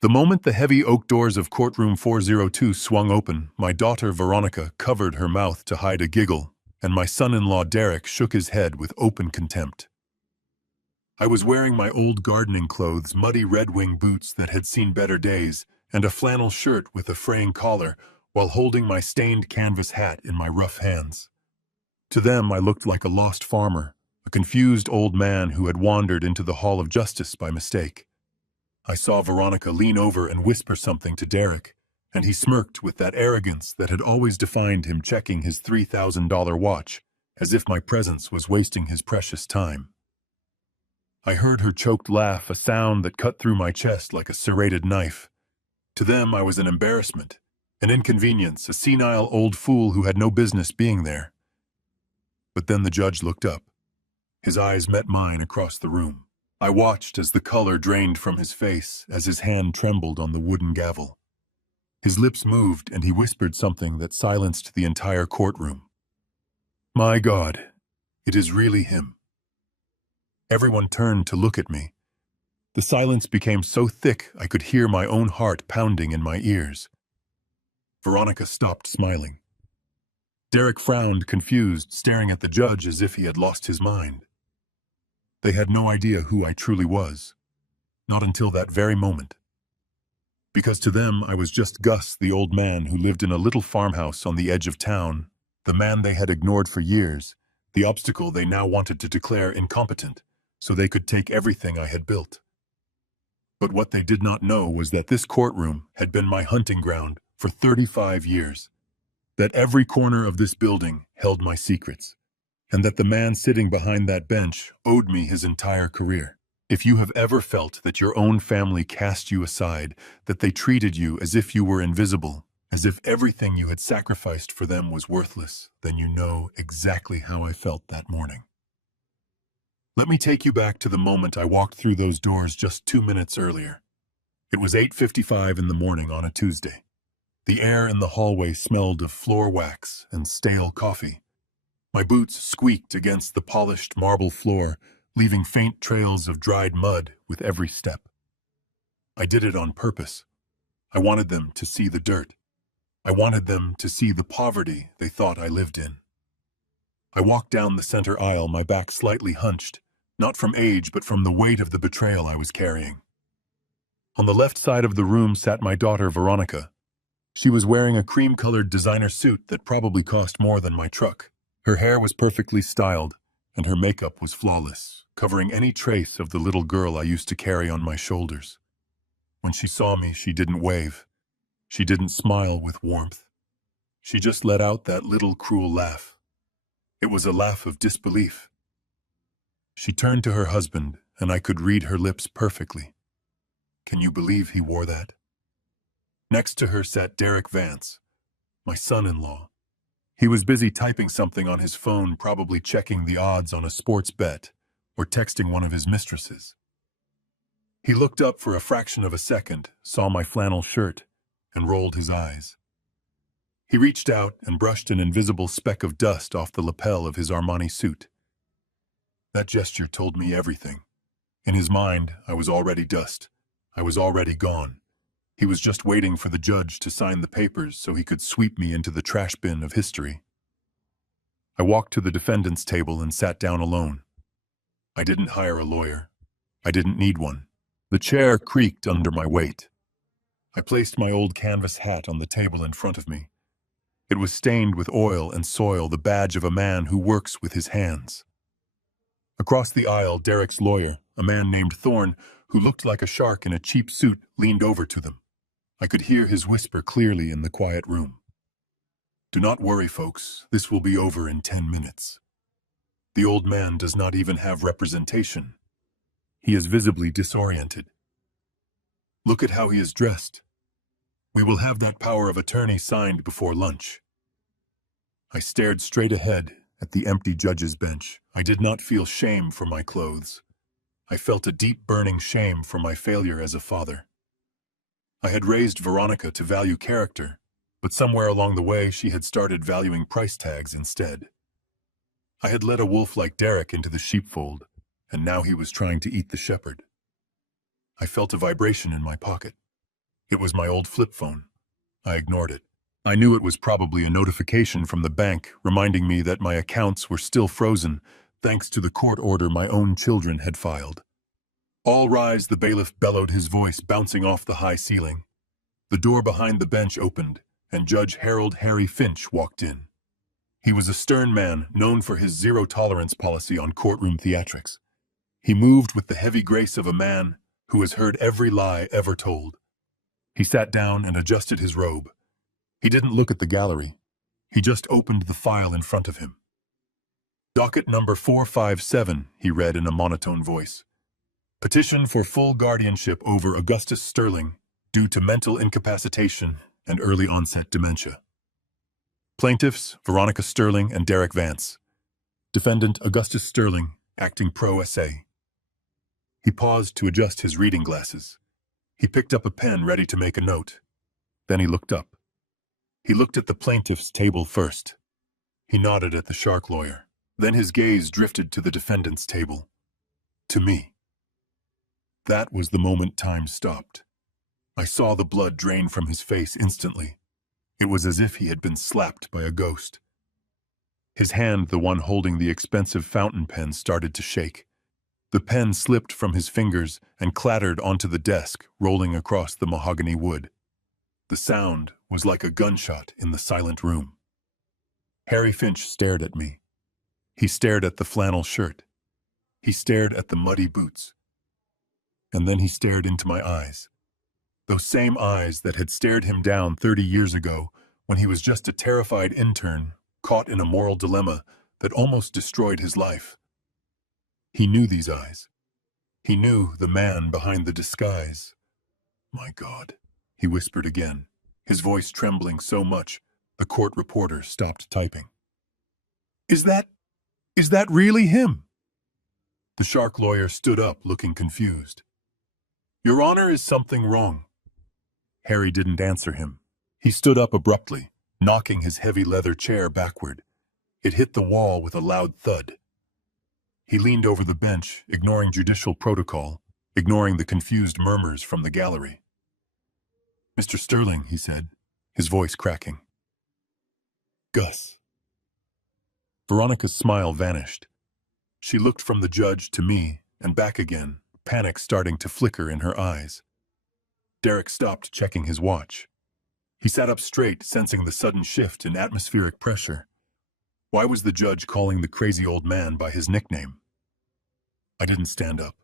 The moment the heavy oak doors of courtroom 402 swung open, my daughter Veronica covered her mouth to hide a giggle, and my son-in-law Derek shook his head with open contempt. I was wearing my old gardening clothes, muddy Red Wing boots that had seen better days, and a flannel shirt with a fraying collar, while holding my stained canvas hat in my rough hands. To them, I looked like a lost farmer, a confused old man who had wandered into the Hall of Justice by mistake. I saw Veronica lean over and whisper something to Derek, and he smirked with that arrogance that had always defined him, checking his $3,000 watch, as if my presence was wasting his precious time. I heard her choked laugh, a sound that cut through my chest like a serrated knife. To them, I was an embarrassment, an inconvenience, a senile old fool who had no business being there. But then the judge looked up. His eyes met mine across the room. I watched as the color drained from his face, as his hand trembled on the wooden gavel. His lips moved, and he whispered something that silenced the entire courtroom. "My God, it is really him." Everyone turned to look at me. The silence became so thick I could hear my own heart pounding in my ears. Veronica stopped smiling. Derek frowned, confused, staring at the judge as if he had lost his mind. They had no idea who I truly was, not until that very moment. Because to them, I was just Gus, the old man who lived in a little farmhouse on the edge of town, the man they had ignored for years, the obstacle they now wanted to declare incompetent, so they could take everything I had built. But what they did not know was that this courtroom had been my hunting ground for 35 years, that every corner of this building held my secrets, and that the man sitting behind that bench owed me his entire career. If you have ever felt that your own family cast you aside, that they treated you as if you were invisible, as if everything you had sacrificed for them was worthless, then you know exactly how I felt that morning. Let me take you back to the moment I walked through those doors just 2 minutes earlier. It was 8:55 in the morning on a Tuesday. The air in the hallway smelled of floor wax and stale coffee. My boots squeaked against the polished marble floor, leaving faint trails of dried mud with every step. I did it on purpose. I wanted them to see the dirt. I wanted them to see the poverty they thought I lived in. I walked down the center aisle, my back slightly hunched, not from age but from the weight of the betrayal I was carrying. On the left side of the room sat my daughter Veronica. She was wearing a cream-colored designer suit that probably cost more than my truck. Her hair was perfectly styled, and her makeup was flawless, covering any trace of the little girl I used to carry on my shoulders. When she saw me, she didn't wave. She didn't smile with warmth. She just let out that little cruel laugh. It was a laugh of disbelief. She turned to her husband, and I could read her lips perfectly. "Can you believe he wore that?" Next to her sat Derek Vance, my son-in-law. He was busy typing something on his phone, probably checking the odds on a sports bet or texting one of his mistresses. He looked up for a fraction of a second, saw my flannel shirt, and rolled his eyes. He reached out and brushed an invisible speck of dust off the lapel of his Armani suit. That gesture told me everything. In his mind, I was already dust. I was already gone. He was just waiting for the judge to sign the papers so he could sweep me into the trash bin of history. I walked to the defendant's table and sat down alone. I didn't hire a lawyer. I didn't need one. The chair creaked under my weight. I placed my old canvas hat on the table in front of me. It was stained with oil and soil, the badge of a man who works with his hands. Across the aisle, Derek's lawyer, a man named Thorne, who looked like a shark in a cheap suit, leaned over to them. I could hear his whisper clearly in the quiet room. "Do not worry, folks. This will be over in 10 minutes. The old man does not even have representation. He is visibly disoriented. Look at how he is dressed. We will have that power of attorney signed before lunch." I stared straight ahead at the empty judge's bench. I did not feel shame for my clothes. I felt a deep burning shame for my failure as a father. I had raised Veronica to value character, but somewhere along the way she had started valuing price tags instead. I had led a wolf like Derek into the sheepfold, and now he was trying to eat the shepherd. I felt a vibration in my pocket. It was my old flip phone. I ignored it. I knew it was probably a notification from the bank reminding me that my accounts were still frozen thanks to the court order my own children had filed. "All rise," the bailiff bellowed, his voice bouncing off the high ceiling. The door behind the bench opened, and Judge Harold Harry Finch walked in. He was a stern man known for his zero-tolerance policy on courtroom theatrics. He moved with the heavy grace of a man who has heard every lie ever told. He sat down and adjusted his robe. He didn't look at the gallery. He just opened the file in front of him. "Docket number 457, he read in a monotone voice. "Petition for full guardianship over Augustus Sterling due to mental incapacitation and early onset dementia. Plaintiffs, Veronica Sterling and Derek Vance. Defendant, Augustus Sterling, acting pro se." He paused to adjust his reading glasses. He picked up a pen ready to make a note. Then he looked up. He looked at the plaintiff's table first. He nodded at the shark lawyer. Then his gaze drifted to the defendant's table. To me. That was the moment time stopped. I saw the blood drain from his face instantly. It was as if he had been slapped by a ghost. His hand, the one holding the expensive fountain pen, started to shake. The pen slipped from his fingers and clattered onto the desk, rolling across the mahogany wood. The sound was like a gunshot in the silent room. Harry Finch stared at me. He stared at the flannel shirt. He stared at the muddy boots. And then he stared into my eyes. Those same eyes that had stared him down 30 years ago when he was just a terrified intern caught in a moral dilemma that almost destroyed his life. He knew these eyes. He knew the man behind the disguise. "My God," he whispered again, his voice trembling so much the court reporter stopped typing. Is that really him?" The shark lawyer stood up, looking confused. "Your Honor, is something wrong?" Harry didn't answer him. He stood up abruptly, knocking his heavy leather chair backward. It hit the wall with a loud thud. He leaned over the bench, ignoring judicial protocol, ignoring the confused murmurs from the gallery. "Mr. Sterling," he said, his voice cracking. "Gus." Veronica's smile vanished. She looked from the judge to me and back again, panic starting to flicker in her eyes. Derek stopped checking his watch. He sat up straight, sensing the sudden shift in atmospheric pressure. Why was the judge calling the crazy old man by his nickname? I didn't stand up.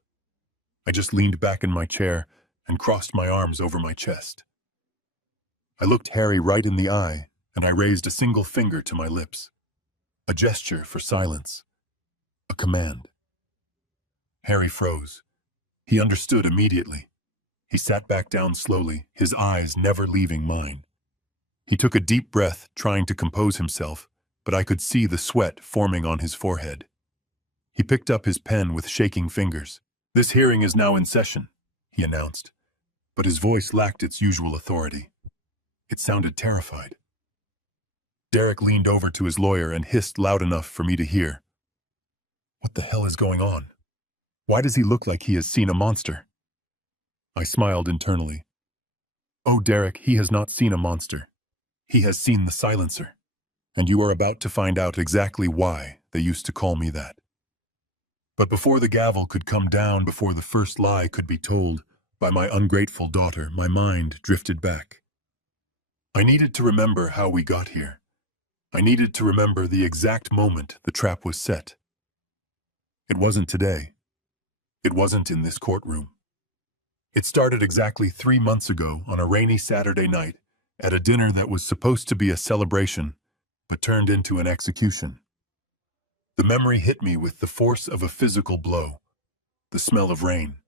I just leaned back in my chair and crossed my arms over my chest. I looked Harry right in the eye, and I raised a single finger to my lips. A gesture for silence. A command. Harry froze. He understood immediately. He sat back down slowly, his eyes never leaving mine. He took a deep breath, trying to compose himself, but I could see the sweat forming on his forehead. He picked up his pen with shaking fingers. "This hearing is now in session," he announced, but his voice lacked its usual authority. It sounded terrified. Derek leaned over to his lawyer and hissed loud enough for me to hear. "What the hell is going on? Why does he look like he has seen a monster?" I smiled internally. "Oh, Derek, he has not seen a monster. He has seen the silencer. And you are about to find out exactly why they used to call me that." But before the gavel could come down, before the first lie could be told by my ungrateful daughter, my mind drifted back. I needed to remember how we got here. I needed to remember the exact moment the trap was set. It wasn't today. It wasn't in this courtroom. It started exactly 3 months ago on a rainy Saturday night at a dinner that was supposed to be a celebration, but turned into an execution. The memory hit me with the force of a physical blow. The smell of rain.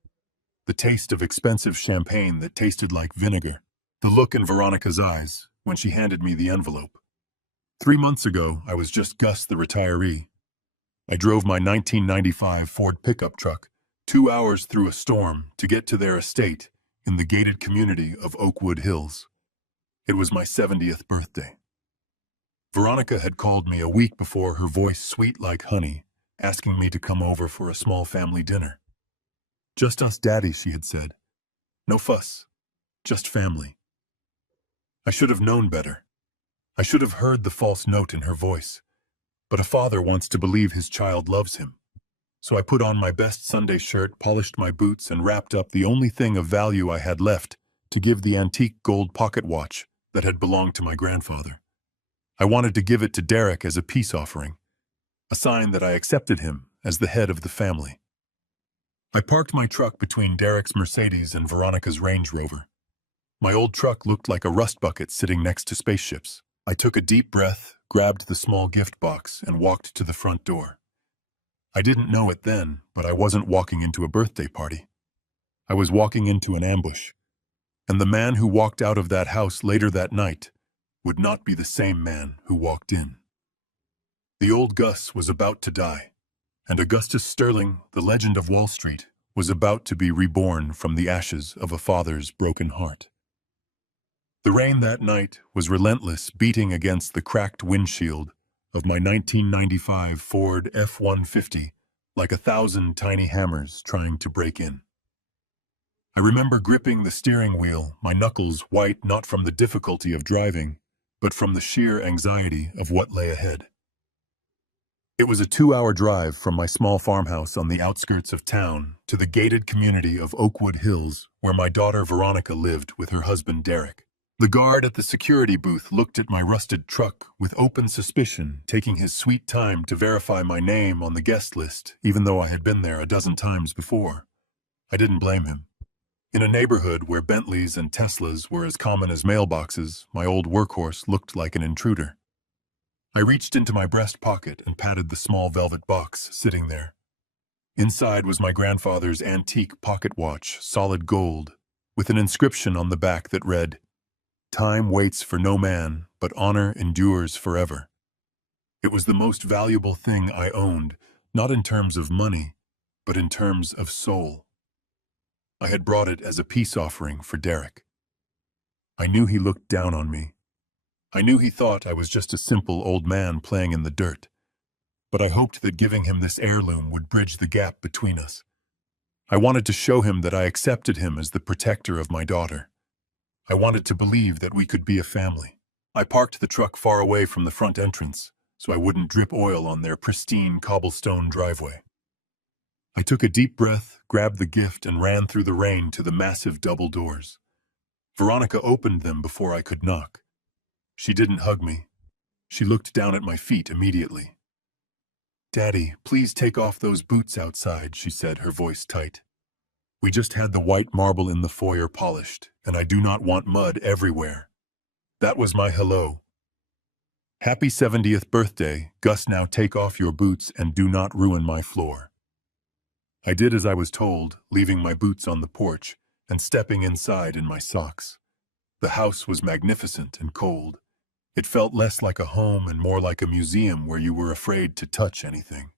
The taste of expensive champagne that tasted like vinegar. The look in Veronica's eyes when she handed me the envelope. 3 months ago, I was just Gus the retiree. I drove my 1995 Ford pickup truck 2 hours through a storm to get to their estate in the gated community of Oakwood Hills. It was my 70th birthday. Veronica had called me a week before, her voice sweet like honey, asking me to come over for a small family dinner. "Just us, Daddy," she had said. "No fuss. just family. I should have known better. I should have heard the false note in her voice. But a father wants to believe his child loves him. So I put on my best Sunday shirt, polished my boots, and wrapped up the only thing of value I had left to give the antique gold pocket watch that had belonged to my grandfather. I wanted to give it to Derek as a peace offering, a sign that I accepted him as the head of the family. I parked my truck between Derek's Mercedes and Veronica's Range Rover. My old truck looked like a rust bucket sitting next to spaceships. I took a deep breath, grabbed the small gift box, and walked to the front door. I didn't know it then, but I wasn't walking into a birthday party. I was walking into an ambush. And the man who walked out of that house later that night would not be the same man who walked in. The old Gus was about to die, and Augustus Sterling, the legend of Wall Street, was about to be reborn from the ashes of a father's broken heart. The rain that night was relentless, beating against the cracked windshield of my 1995 Ford F-150 like 1,000 tiny hammers trying to break in. I remember gripping the steering wheel, my knuckles white not from the difficulty of driving, but from the sheer anxiety of what lay ahead. It was a 2-hour drive from my small farmhouse on the outskirts of town to the gated community of Oakwood Hills, where my daughter Veronica lived with her husband Derek. The guard at the security booth looked at my rusted truck with open suspicion, taking his sweet time to verify my name on the guest list, even though I had been there a dozen times before. I didn't blame him. In a neighborhood where Bentleys and Teslas were as common as mailboxes, my old workhorse looked like an intruder. I reached into my breast pocket and patted the small velvet box sitting there. Inside was my grandfather's antique pocket watch, solid gold, with an inscription on the back that read, "Time waits for no man, but honor endures forever." It was the most valuable thing I owned, not in terms of money, but in terms of soul. I had brought it as a peace offering for Derek. I knew he looked down on me. I knew he thought I was just a simple old man playing in the dirt. But I hoped that giving him this heirloom would bridge the gap between us. I wanted to show him that I accepted him as the protector of my daughter. I wanted to believe that we could be a family. I parked the truck far away from the front entrance, so I wouldn't drip oil on their pristine cobblestone driveway. I took a deep breath, grabbed the gift, and ran through the rain to the massive double doors. Veronica opened them before I could knock. She didn't hug me. She looked down at my feet immediately. "Daddy, please take off those boots outside," she said, her voice tight. "We just had the white marble in the foyer polished, and I do not want mud everywhere." That was my hello. "Happy 70th birthday, Gus. Now take off your boots and do not ruin my floor." I did as I was told, leaving my boots on the porch and stepping inside in my socks. The house was magnificent and cold. It felt less like a home and more like a museum where you were afraid to touch anything.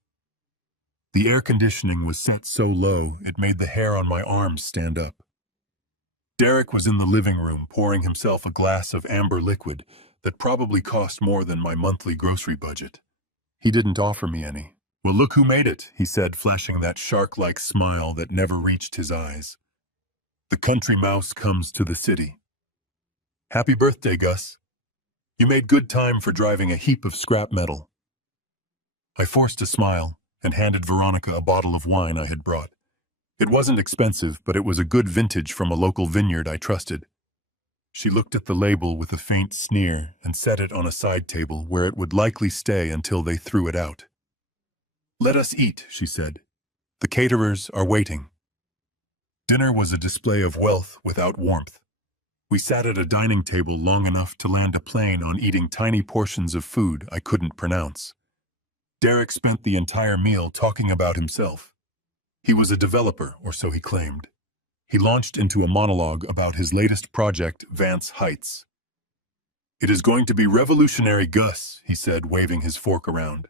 The air conditioning was set so low it made the hair on my arms stand up. Derek was in the living room pouring himself a glass of amber liquid that probably cost more than my monthly grocery budget. He didn't offer me any. "Well, look who made it," he said, flashing that shark-like smile that never reached his eyes. "The country mouse comes to the city." "Happy birthday, Gus. You made good time for driving a heap of scrap metal." I forced a smile and handed Veronica a bottle of wine I had brought. It wasn't expensive, but it was a good vintage from a local vineyard I trusted. She looked at the label with a faint sneer and set it on a side table where it would likely stay until they threw it out. "Let us eat," she said. "The caterers are waiting." Dinner was a display of wealth without warmth. We sat at a dining table long enough to land a plane on eating tiny portions of food I couldn't pronounce. Derek spent the entire meal talking about himself. He was a developer, or so he claimed. He launched into a monologue about his latest project, Vance Heights. "It is going to be revolutionary, Gus," he said, waving his fork around.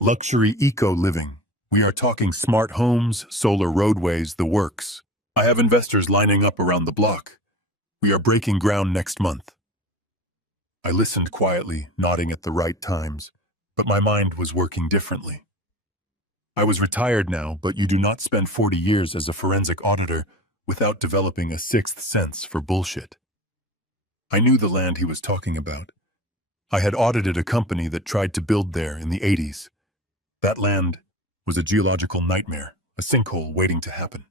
"Luxury eco-living. We are talking smart homes, solar roadways, the works. I have investors lining up around the block. We are breaking ground next month." I listened quietly, nodding at the right times, but my mind was working differently. I was retired now, but you do not spend 40 years as a forensic auditor without developing a sixth sense for bullshit. I knew the land he was talking about. I had audited a company that tried to build there in the 80s. That land was a geological nightmare, a sinkhole waiting to happen.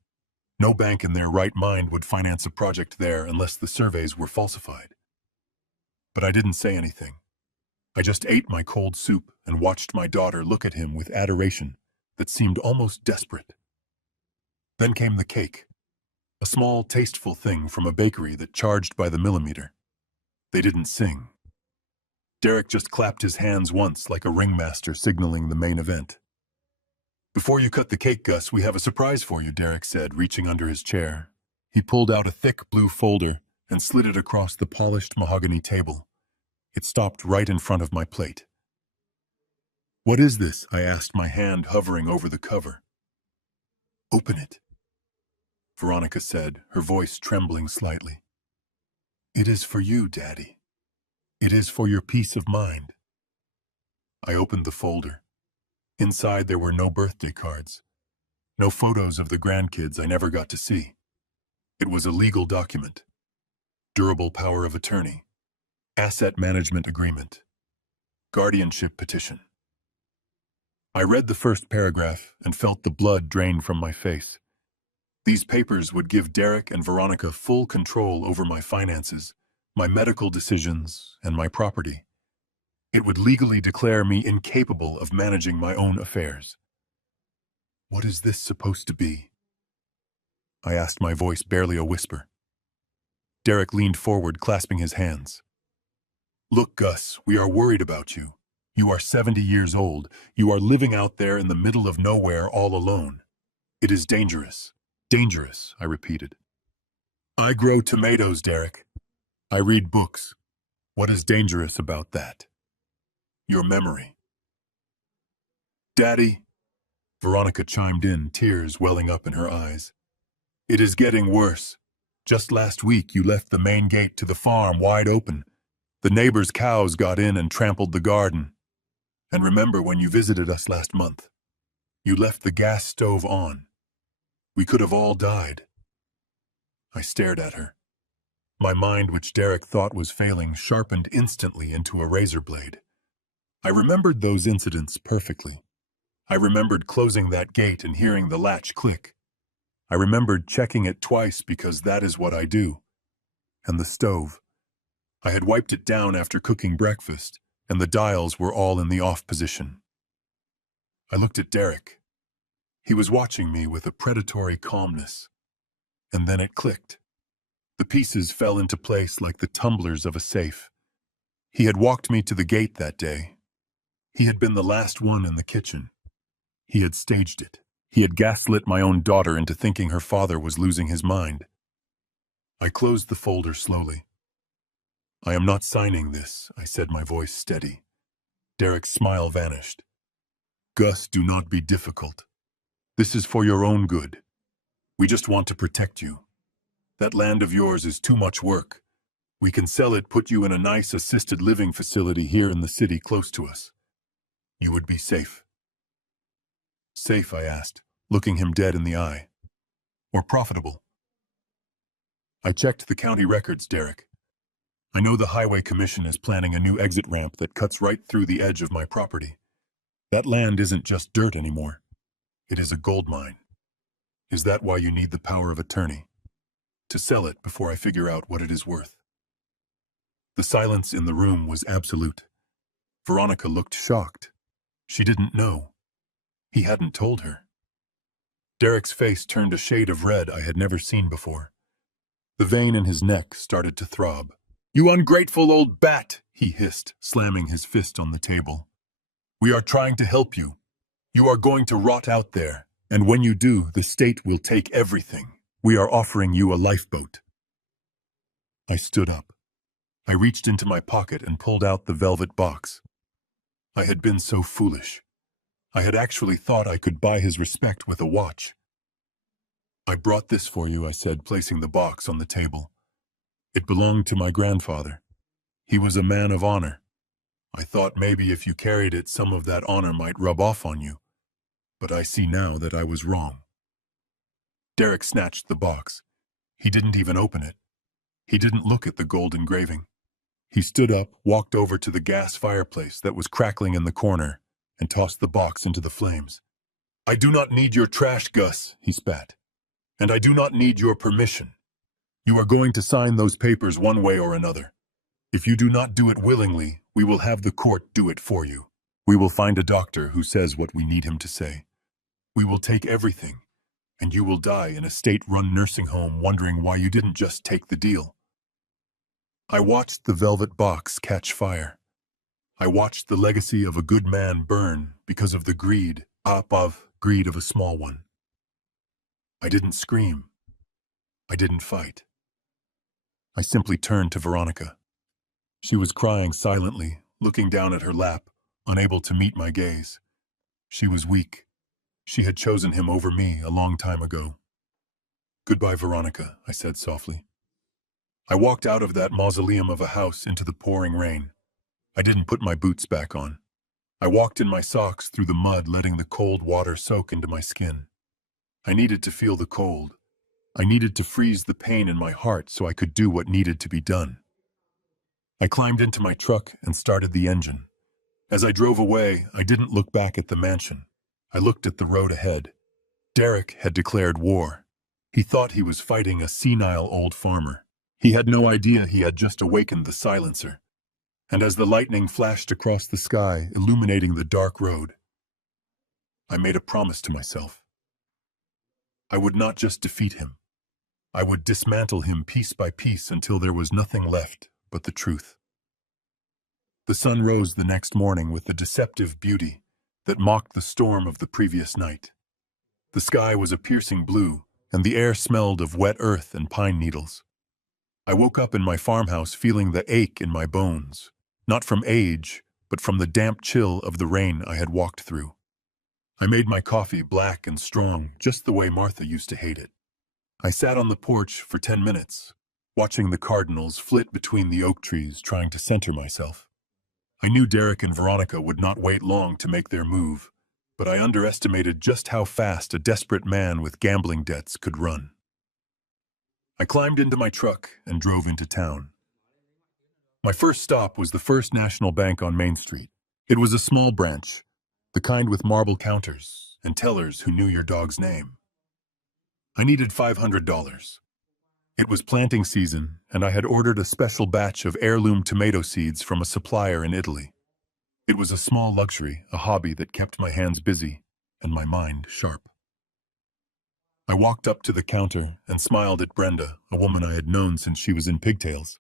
No bank in their right mind would finance a project there unless the surveys were falsified. But I didn't say anything. I just ate my cold soup and watched my daughter look at him with adoration that seemed almost desperate. Then came the cake, a small, tasteful thing from a bakery that charged by the millimeter. They didn't sing. Derek just clapped his hands once like a ringmaster signaling the main event. "Before you cut the cake, Gus, we have a surprise for you," Derek said, reaching under his chair. He pulled out a thick blue folder and slid it across the polished mahogany table. It stopped right in front of my plate. "What is this?" I asked, my hand hovering over the cover. "Open it," Veronica said, her voice trembling slightly. "It is for you, Daddy. It is for your peace of mind." I opened the folder. Inside there were no birthday cards, no photos of the grandkids I never got to see. It was a legal document. Durable power of attorney. Asset management agreement. Guardianship petition. I read the first paragraph and felt the blood drain from my face. These papers would give Derek and Veronica full control over my finances, my medical decisions, and my property. It would legally declare me incapable of managing my own affairs. "What is this supposed to be?" I asked, my voice barely a whisper. Derek leaned forward, clasping his hands. "Look, Gus, we are worried about you. You are 70 years old. You are living out there in the middle of nowhere all alone. It is dangerous. Dangerous," I repeated. "I grow tomatoes, Derek. I read books. What is dangerous about that?" "Your memory." "Daddy," Veronica chimed in, tears welling up in her eyes. "It is getting worse. Just last week you left the main gate to the farm wide open. The neighbors' cows got in and trampled the garden. And remember when you visited us last month? You left the gas stove on. We could have all died." I stared at her. My mind, which Derek thought was failing, sharpened instantly into a razor blade. I remembered those incidents perfectly. I remembered closing that gate and hearing the latch click. I remembered checking it twice because that is what I do. And the stove. I had wiped it down after cooking breakfast, and the dials were all in the off position. I looked at Derek. He was watching me with a predatory calmness. And then it clicked. The pieces fell into place like the tumblers of a safe. He had walked me to the gate that day. He had been the last one in the kitchen. He had staged it. He had gaslit my own daughter into thinking her father was losing his mind. I closed the folder slowly. "I am not signing this," I said, my voice steady. Derek's smile vanished. "Gus, do not be difficult. This is for your own good. We just want to protect you. That land of yours is too much work. We can sell it, put you in a nice assisted living facility here in the city close to us. You would be safe." "Safe?" I asked, looking him dead in the eye. "Or profitable?" "I checked the county records, Derek. I know the Highway Commission is planning a new exit ramp that cuts right through the edge of my property. That land isn't just dirt anymore. It is a gold mine. Is that why you need the power of attorney? To sell it before I figure out what it is worth?" The silence in the room was absolute. Veronica looked shocked. She didn't know. He hadn't told her. Derek's face turned a shade of red I had never seen before. The vein in his neck started to throb. "You ungrateful old bat," he hissed, slamming his fist on the table. "We are trying to help you. You are going to rot out there, and when you do, the state will take everything. We are offering you a lifeboat." I stood up. I reached into my pocket and pulled out the velvet box. I had been so foolish. I had actually thought I could buy his respect with a watch. "I brought this for you," I said, placing the box on the table. "It belonged to my grandfather. He was a man of honor. I thought maybe if you carried it, some of that honor might rub off on you. But I see now that I was wrong." Derek snatched the box. He didn't even open it. He didn't look at the gold engraving. He stood up, walked over to the gas fireplace that was crackling in the corner, and tossed the box into the flames. "I do not need your trash, Gus," he spat. "And I do not need your permission. You are going to sign those papers one way or another. If you do not do it willingly, we will have the court do it for you. We will find a doctor who says what we need him to say. We will take everything, and you will die in a state-run nursing home wondering why you didn't just take the deal." I watched the velvet box catch fire. I watched the legacy of a good man burn because of the greed of a small one. I didn't scream. I didn't fight. I simply turned to Veronica. She was crying silently, looking down at her lap, unable to meet my gaze. She was weak. She had chosen him over me a long time ago. "Goodbye, Veronica," I said softly. I walked out of that mausoleum of a house into the pouring rain. I didn't put my boots back on. I walked in my socks through the mud, letting the cold water soak into my skin. I needed to feel the cold. I needed to freeze the pain in my heart so I could do what needed to be done. I climbed into my truck and started the engine. As I drove away, I didn't look back at the mansion. I looked at the road ahead. Derek had declared war. He thought he was fighting a senile old farmer. He had no idea he had just awakened the silencer. And as the lightning flashed across the sky, illuminating the dark road, I made a promise to myself. I would not just defeat him. I would dismantle him piece by piece until there was nothing left but the truth. The sun rose the next morning with the deceptive beauty that mocked the storm of the previous night. The sky was a piercing blue, and the air smelled of wet earth and pine needles. I woke up in my farmhouse feeling the ache in my bones, not from age, but from the damp chill of the rain I had walked through. I made my coffee black and strong, just the way Martha used to hate it. I sat on the porch for 10 minutes, watching the cardinals flit between the oak trees, trying to center myself. I knew Derek and Veronica would not wait long to make their move, but I underestimated just how fast a desperate man with gambling debts could run. I climbed into my truck and drove into town. My first stop was the First National Bank on Main Street. It was a small branch, the kind with marble counters and tellers who knew your dog's name. I needed $500. It was planting season, and I had ordered a special batch of heirloom tomato seeds from a supplier in Italy. It was a small luxury, a hobby that kept my hands busy and my mind sharp. I walked up to the counter and smiled at Brenda, a woman I had known since she was in pigtails.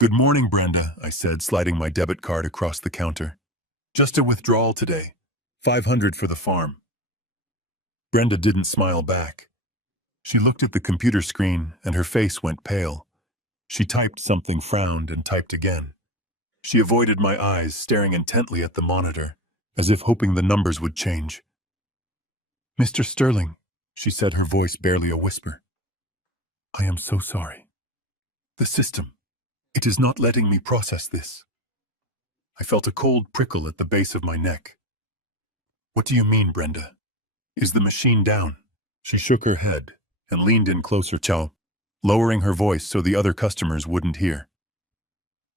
"Good morning, Brenda," I said, sliding my debit card across the counter. "Just a withdrawal today. $500 for the farm." Brenda didn't smile back. She looked at the computer screen, and her face went pale. She typed something, frowned, and typed again. She avoided my eyes, staring intently at the monitor, as if hoping the numbers would change. "Mr. Sterling," she said, her voice barely a whisper. "I am so sorry. The system, it is not letting me process this." I felt a cold prickle at the base of my neck. "What do you mean, Brenda? Is the machine down?" She shook her head and leaned in closer, lowering her voice so the other customers wouldn't hear.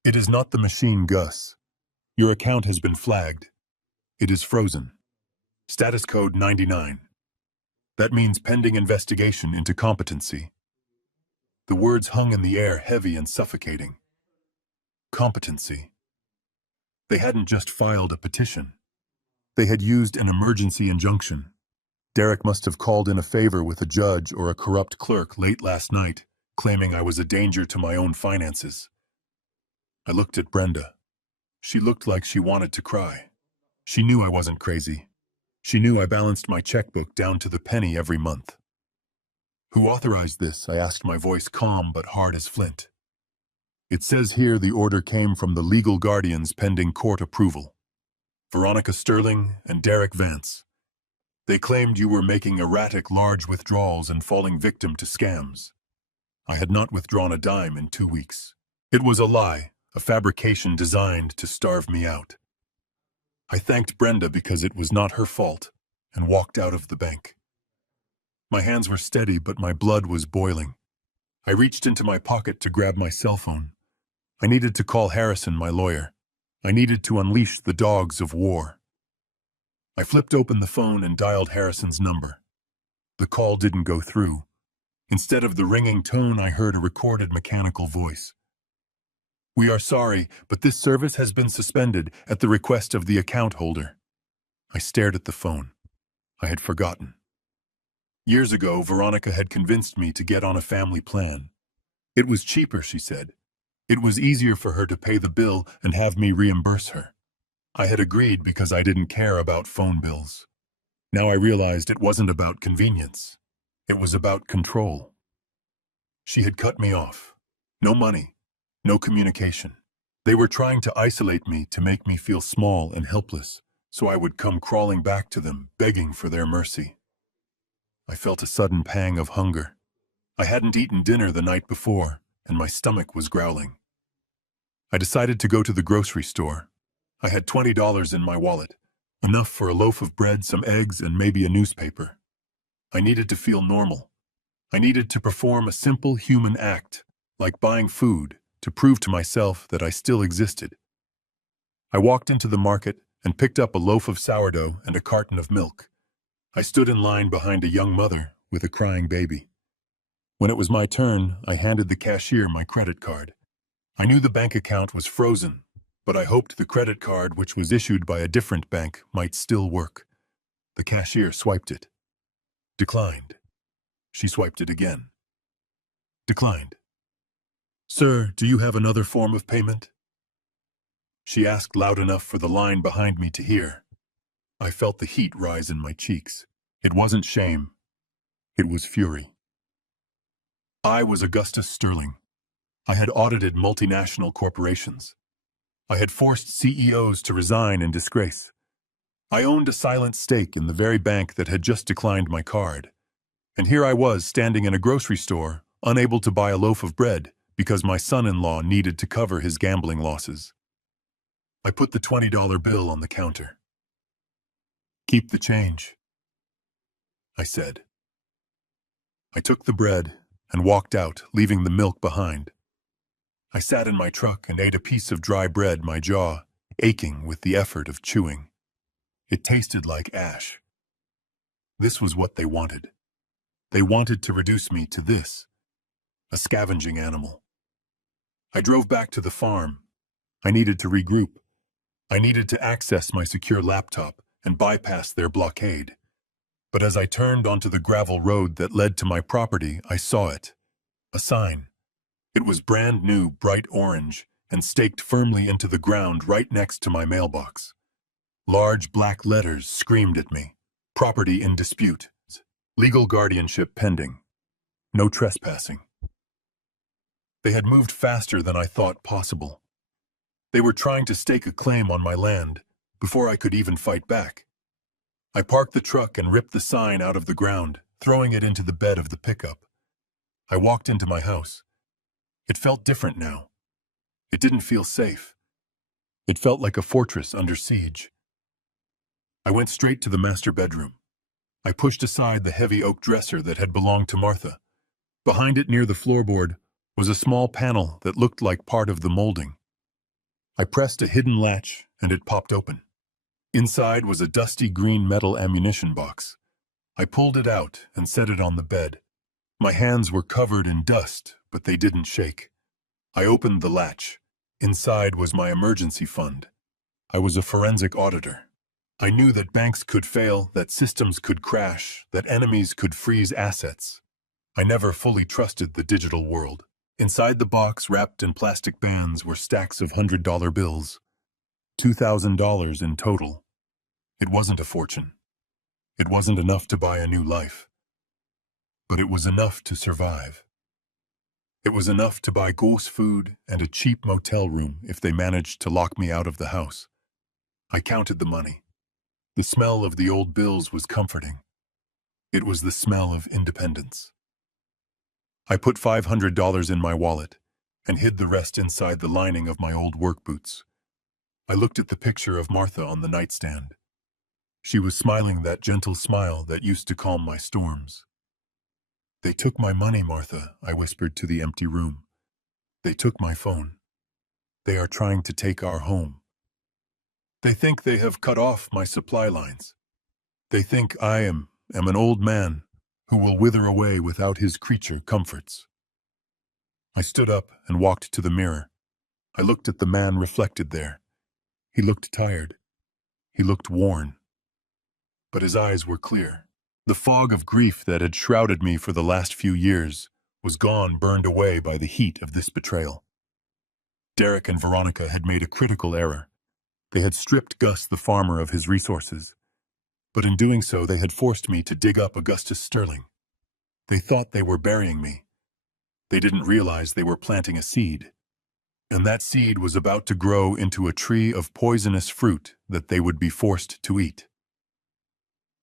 "It is not the machine, Gus. Your account has been flagged. It is frozen. Status code 99. That means pending investigation into competency." The words hung in the air, heavy and suffocating. Competency. They hadn't just filed a petition. They had used an emergency injunction. Derek must have called in a favor with a judge or a corrupt clerk late last night, claiming I was a danger to my own finances. I looked at Brenda. She looked like she wanted to cry. She knew I wasn't crazy. She knew I balanced my checkbook down to the penny every month. "Who authorized this?" I asked, my voice calm but hard as flint. "It says here the order came from the legal guardians pending court approval. Veronica Sterling and Derek Vance. They claimed you were making erratic large withdrawals and falling victim to scams. I had not withdrawn a dime in 2 weeks. It was a lie, a fabrication designed to starve me out." I thanked Brenda because it was not her fault, and walked out of the bank. My hands were steady, but my blood was boiling. I reached into my pocket to grab my cell phone. I needed to call Harrison, my lawyer. I needed to unleash the dogs of war. I flipped open the phone and dialed Harrison's number. The call didn't go through. Instead of the ringing tone, I heard a recorded mechanical voice. "We are sorry, but this service has been suspended at the request of the account holder." I stared at the phone. I had forgotten. Years ago, Veronica had convinced me to get on a family plan. It was cheaper, she said. It was easier for her to pay the bill and have me reimburse her. I had agreed because I didn't care about phone bills. Now I realized it wasn't about convenience. It was about control. She had cut me off. No money, no communication. They were trying to isolate me to make me feel small and helpless, so I would come crawling back to them, begging for their mercy. I felt a sudden pang of hunger. I hadn't eaten dinner the night before, and my stomach was growling. I decided to go to the grocery store. I had $20 in my wallet, enough for a loaf of bread, some eggs, and maybe a newspaper. I needed to feel normal. I needed to perform a simple human act, like buying food, to prove to myself that I still existed. I walked into the market and picked up a loaf of sourdough and a carton of milk. I stood in line behind a young mother with a crying baby. When it was my turn, I handed the cashier my credit card. I knew the bank account was frozen, but I hoped the credit card, which was issued by a different bank, might still work. The cashier swiped it. Declined. She swiped it again. Declined. "Sir, do you have another form of payment?" She asked loud enough for the line behind me to hear. I felt the heat rise in my cheeks. It wasn't shame. It was fury. I was Augustus Sterling. I had audited multinational corporations. I had forced CEOs to resign in disgrace. I owned a silent stake in the very bank that had just declined my card. And here I was standing in a grocery store, unable to buy a loaf of bread because my son-in-law needed to cover his gambling losses. I put the $20 bill on the counter. "Keep the change," I said. I took the bread and walked out, leaving the milk behind. I sat in my truck and ate a piece of dry bread, my jaw aching with the effort of chewing. It tasted like ash. This was what they wanted. They wanted to reduce me to this, a scavenging animal. I drove back to the farm. I needed to regroup. I needed to access my secure laptop and bypass their blockade. But as I turned onto the gravel road that led to my property, I saw it. A sign. It was brand new, bright orange, and staked firmly into the ground right next to my mailbox. Large black letters screamed at me. "Property in dispute. Legal guardianship pending. No trespassing." They had moved faster than I thought possible. They were trying to stake a claim on my land before I could even fight back. I parked the truck and ripped the sign out of the ground, throwing it into the bed of the pickup. I walked into my house. It felt different now. It didn't feel safe. It felt like a fortress under siege. I went straight to the master bedroom. I pushed aside the heavy oak dresser that had belonged to Martha. Behind it, near the floorboard, was a small panel that looked like part of the molding. I pressed a hidden latch, and it popped open. Inside was a dusty green metal ammunition box. I pulled it out and set it on the bed. My hands were covered in dust, but they didn't shake. I opened the latch. Inside was my emergency fund. I was a forensic auditor. I knew that banks could fail, that systems could crash, that enemies could freeze assets. I never fully trusted the digital world. Inside the box, wrapped in plastic bands, were stacks of $100 bills. $2,000 in total. It wasn't a fortune. It wasn't enough to buy a new life. But it was enough to survive. It was enough to buy ghost food and a cheap motel room if they managed to lock me out of the house. I counted the money. The smell of the old bills was comforting. It was the smell of independence. I put $500 in my wallet and hid the rest inside the lining of my old work boots. I looked at the picture of Martha on the nightstand. She was smiling that gentle smile that used to calm my storms. They took my money, Martha, I whispered to the empty room. They took my phone. They are trying to take our home. They think they have cut off my supply lines. They think I am an old man who will wither away without his creature comforts. I stood up and walked to the mirror. I looked at the man reflected there. He looked tired. He looked worn. But his eyes were clear. The fog of grief that had shrouded me for the last few years was gone, burned away by the heat of this betrayal. Derek and Veronica had made a critical error. They had stripped Gus the farmer of his resources. But in doing so, they had forced me to dig up Augustus Sterling. They thought they were burying me. They didn't realize they were planting a seed. And that seed was about to grow into a tree of poisonous fruit that they would be forced to eat.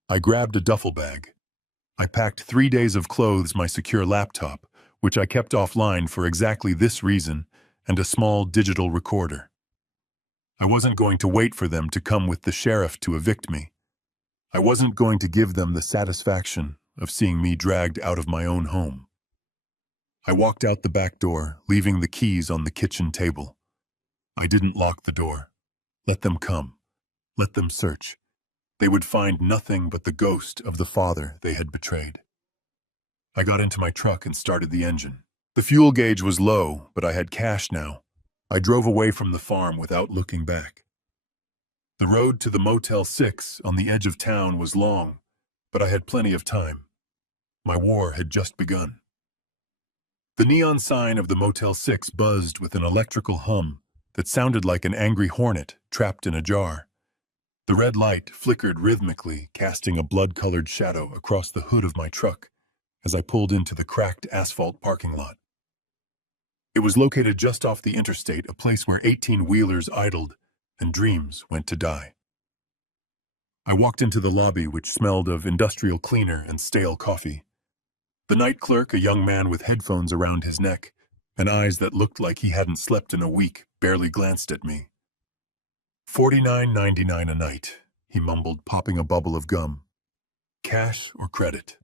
I grabbed a duffel bag. I packed 3 days of clothes, my secure laptop, which I kept offline for exactly this reason, and a small digital recorder. I wasn't going to wait for them to come with the sheriff to evict me. I wasn't going to give them the satisfaction of seeing me dragged out of my own home. I walked out the back door, leaving the keys on the kitchen table. I didn't lock the door. Let them come. Let them search. They would find nothing but the ghost of the father they had betrayed. I got into my truck and started the engine. The fuel gauge was low, but I had cash now. I drove away from the farm without looking back. The road to the Motel 6 on the edge of town was long, but I had plenty of time. My war had just begun. The neon sign of the Motel 6 buzzed with an electrical hum that sounded like an angry hornet trapped in a jar. The red light flickered rhythmically, casting a blood-colored shadow across the hood of my truck as I pulled into the cracked asphalt parking lot. It was located just off the interstate, a place where 18-wheelers idled and dreams went to die. I walked into the lobby, which smelled of industrial cleaner and stale coffee. The night clerk, a young man with headphones around his neck and eyes that looked like he hadn't slept in a week, barely glanced at me. $49.99 a night, he mumbled, popping a bubble of gum. Cash or credit?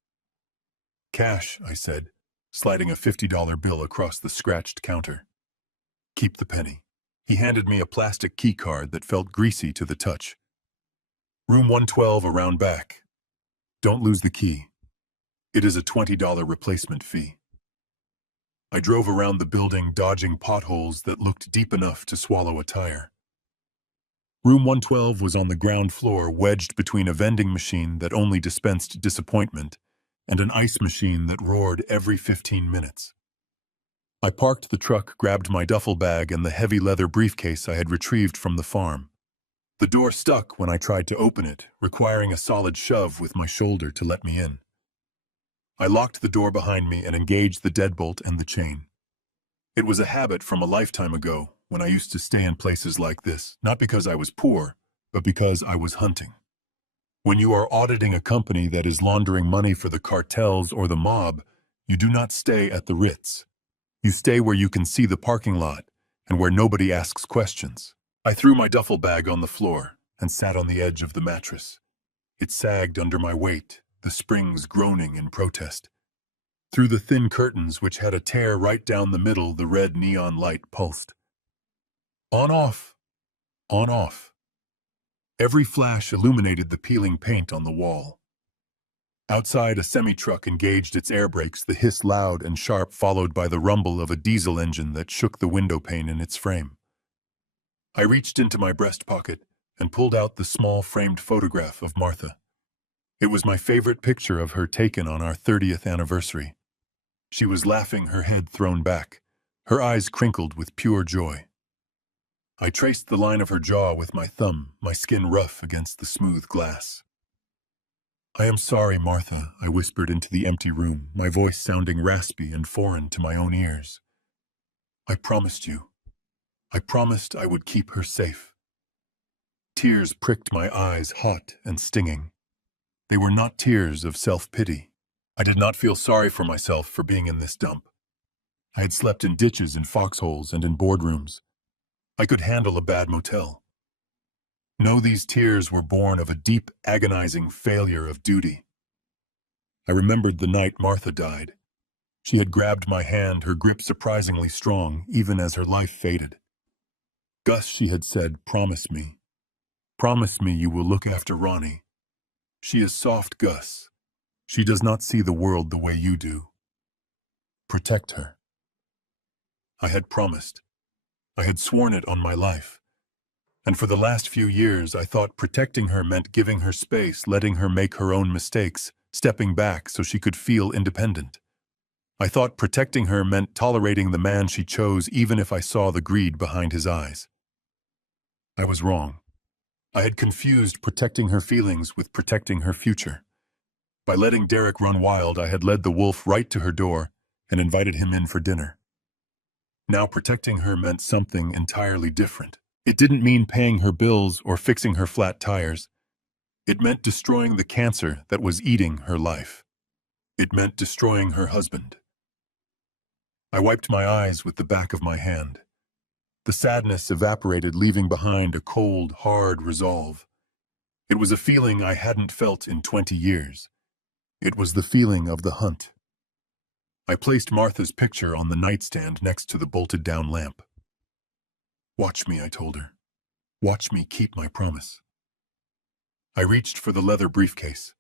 Cash, I said, sliding a $50 bill across the scratched counter. Keep the penny. He handed me a plastic key card that felt greasy to the touch. Room 112 around back. Don't lose the key. It is a $20 replacement fee. I drove around the building, dodging potholes that looked deep enough to swallow a tire. Room 112 was on the ground floor, wedged between a vending machine that only dispensed disappointment and an ice machine that roared every 15 minutes. I parked the truck, grabbed my duffel bag and the heavy leather briefcase I had retrieved from the farm. The door stuck when I tried to open it, requiring a solid shove with my shoulder to let me in. I locked the door behind me and engaged the deadbolt and the chain. It was a habit from a lifetime ago, when I used to stay in places like this, not because I was poor, but because I was hunting. When you are auditing a company that is laundering money for the cartels or the mob, you do not stay at the Ritz. You stay where you can see the parking lot and where nobody asks questions. I threw my duffel bag on the floor and sat on the edge of the mattress. It sagged under my weight, the springs groaning in protest. Through the thin curtains, which had a tear right down the middle, the red neon light pulsed. On off, on off. Every flash illuminated the peeling paint on the wall. Outside, a semi-truck engaged its air brakes, the hiss loud and sharp, followed by the rumble of a diesel engine that shook the window pane in its frame. I reached into my breast pocket and pulled out the small framed photograph of Martha. It was my favorite picture of her, taken on our 30th anniversary. She was laughing, her head thrown back, her eyes crinkled with pure joy. I traced the line of her jaw with my thumb, my skin rough against the smooth glass. I am sorry, Martha, I whispered into the empty room, my voice sounding raspy and foreign to my own ears. I promised you. I promised I would keep her safe. Tears pricked my eyes, hot and stinging. They were not tears of self-pity. I did not feel sorry for myself for being in this dump. I had slept in ditches, in foxholes, and in boardrooms. I could handle a bad motel. No, these tears were born of a deep, agonizing failure of duty. I remembered the night Martha died, She had grabbed my hand, her grip surprisingly strong, even as her life faded. "Gus," she had said, "promise me. Promise me you will look after Ronnie. She is soft, Gus. She does not see the world the way you do. Protect her." I had promised. I had sworn it on my life. And for the last few years, I thought protecting her meant giving her space, letting her make her own mistakes, stepping back so she could feel independent. I thought protecting her meant tolerating the man she chose even if I saw the greed behind his eyes. I was wrong. I had confused protecting her feelings with protecting her future. By letting Derek run wild, I had led the wolf right to her door and invited him in for dinner. Now protecting her meant something entirely different. It didn't mean paying her bills or fixing her flat tires. It meant destroying the cancer that was eating her life. It meant destroying her husband. I wiped my eyes with the back of my hand. The sadness evaporated, leaving behind a cold, hard resolve. It was a feeling I hadn't felt in 20 years. It was the feeling of the hunt. I placed Martha's picture on the nightstand next to the bolted-down lamp. "Watch me," I told her. "Watch me keep my promise." I reached for the leather briefcase.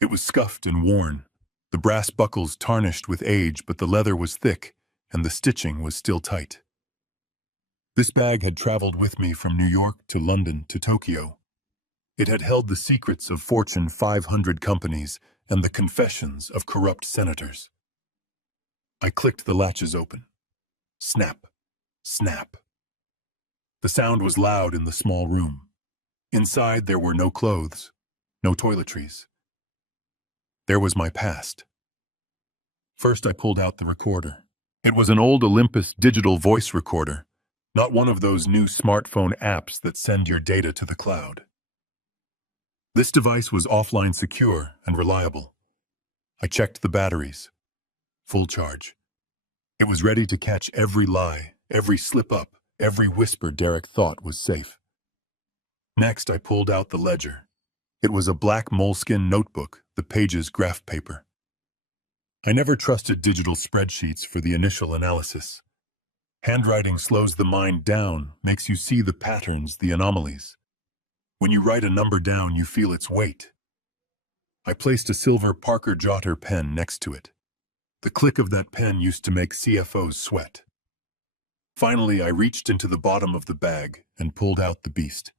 It was scuffed and worn, the brass buckles tarnished with age, but the leather was thick and the stitching was still tight. This bag had traveled with me from New York to London to Tokyo. It had held the secrets of Fortune 500 companies and the confessions of corrupt senators. I clicked the latches open. Snap, snap. The sound was loud in the small room. Inside there were no clothes, no toiletries. There was my past. First I pulled out the recorder. It was an old Olympus digital voice recorder, not one of those new smartphone apps that send your data to the cloud. This device was offline secure and reliable. I checked the batteries. Full charge. It was ready to catch every lie, every slip-up, every whisper Derek thought was safe. Next, I pulled out the ledger. It was a black moleskin notebook, the pages graph paper. I never trusted digital spreadsheets for the initial analysis. Handwriting slows the mind down, makes you see the patterns, the anomalies. When you write a number down, you feel its weight. I placed a silver Parker Jotter pen next to it. The click of that pen used to make CFOs sweat. Finally, I reached into the bottom of the bag and pulled out the beast.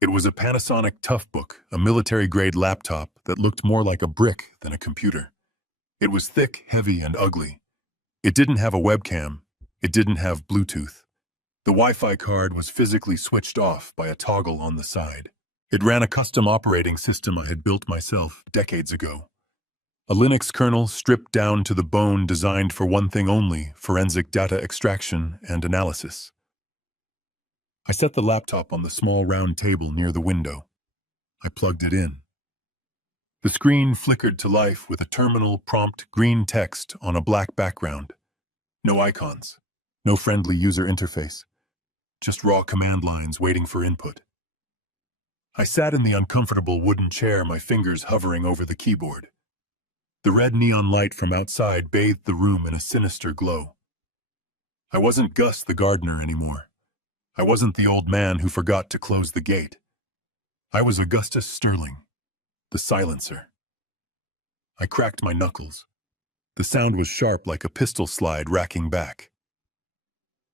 It was a Panasonic Toughbook, a military-grade laptop that looked more like a brick than a computer. It was thick, heavy, and ugly. It didn't have a webcam. It didn't have Bluetooth. The Wi-Fi card was physically switched off by a toggle on the side. It ran a custom operating system I had built myself decades ago. A Linux kernel stripped down to the bone, designed for one thing only: forensic data extraction and analysis. I set the laptop on the small round table near the window. I plugged it in. The screen flickered to life with a terminal prompt, green text on a black background. No icons, no friendly user interface, just raw command lines waiting for input. I sat in the uncomfortable wooden chair, my fingers hovering over the keyboard. The red neon light from outside bathed the room in a sinister glow. I wasn't Gus the gardener anymore. I wasn't the old man who forgot to close the gate. I was Augustus Sterling, the silencer. I cracked my knuckles. The sound was sharp like a pistol slide racking back.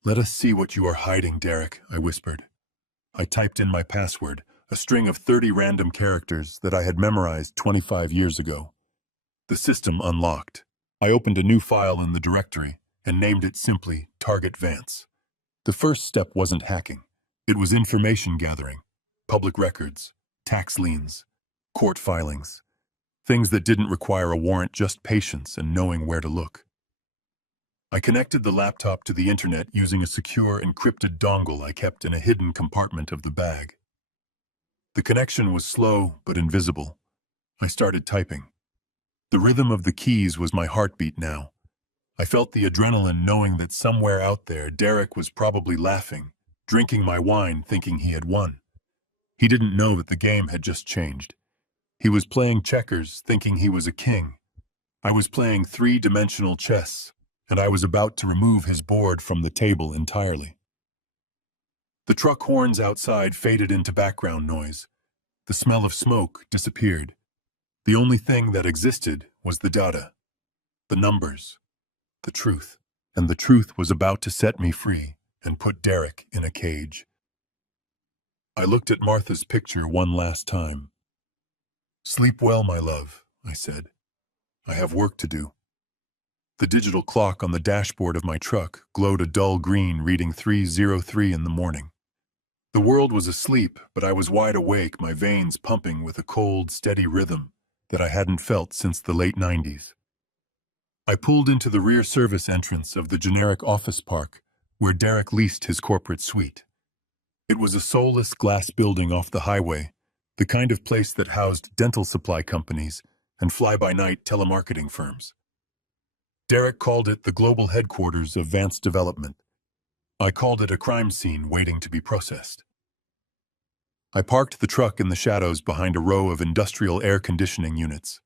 "Let us see what you are hiding, Derek," I whispered. I typed in my password, a string of 30 random characters that I had memorized 25 years ago. The system unlocked. I opened a new file in the directory and named it simply Target Vance. The first step wasn't hacking. It was information gathering, public records, tax liens, court filings, things that didn't require a warrant, just patience and knowing where to look. I connected the laptop to the internet using a secure encrypted dongle I kept in a hidden compartment of the bag. The connection was slow but invisible. I started typing. The rhythm of the keys was my heartbeat now. I felt the adrenaline knowing that somewhere out there Derek was probably laughing, drinking my wine, thinking he had won. He didn't know that the game had just changed. He was playing checkers, thinking he was a king. I was playing three-dimensional chess, and I was about to remove his board from the table entirely. The truck horns outside faded into background noise. The smell of smoke disappeared. The only thing that existed was the data, the numbers, the truth. And the truth was about to set me free and put Derek in a cage. I looked at Martha's picture one last time. "Sleep well, my love," I said. "I have work to do." The digital clock on the dashboard of my truck glowed a dull green, reading 3:03 in the morning. The world was asleep, but I was wide awake, my veins pumping with a cold, steady rhythm that I hadn't felt since the late 90s. I pulled into the rear service entrance of the generic office park where Derek leased his corporate suite. It was a soulless glass building off the highway, the kind of place that housed dental supply companies and fly-by-night telemarketing firms. Derek called it the global headquarters of Vance Development. I called it a crime scene waiting to be processed. I parked the truck in the shadows behind a row of industrial air conditioning units.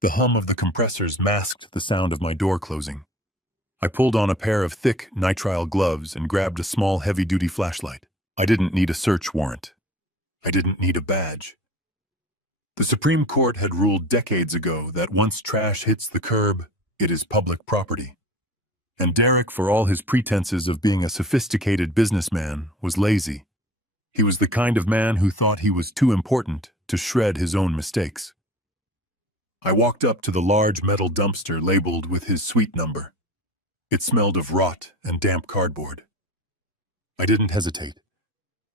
The hum of the compressors masked the sound of my door closing. I pulled on a pair of thick nitrile gloves and grabbed a small heavy-duty flashlight. I didn't need a search warrant. I didn't need a badge. The Supreme Court had ruled decades ago that once trash hits the curb, it is public property. And Derek, for all his pretenses of being a sophisticated businessman, was lazy. He was the kind of man who thought he was too important to shred his own mistakes. I walked up to the large metal dumpster labeled with his suite number. It smelled of rot and damp cardboard. I didn't hesitate.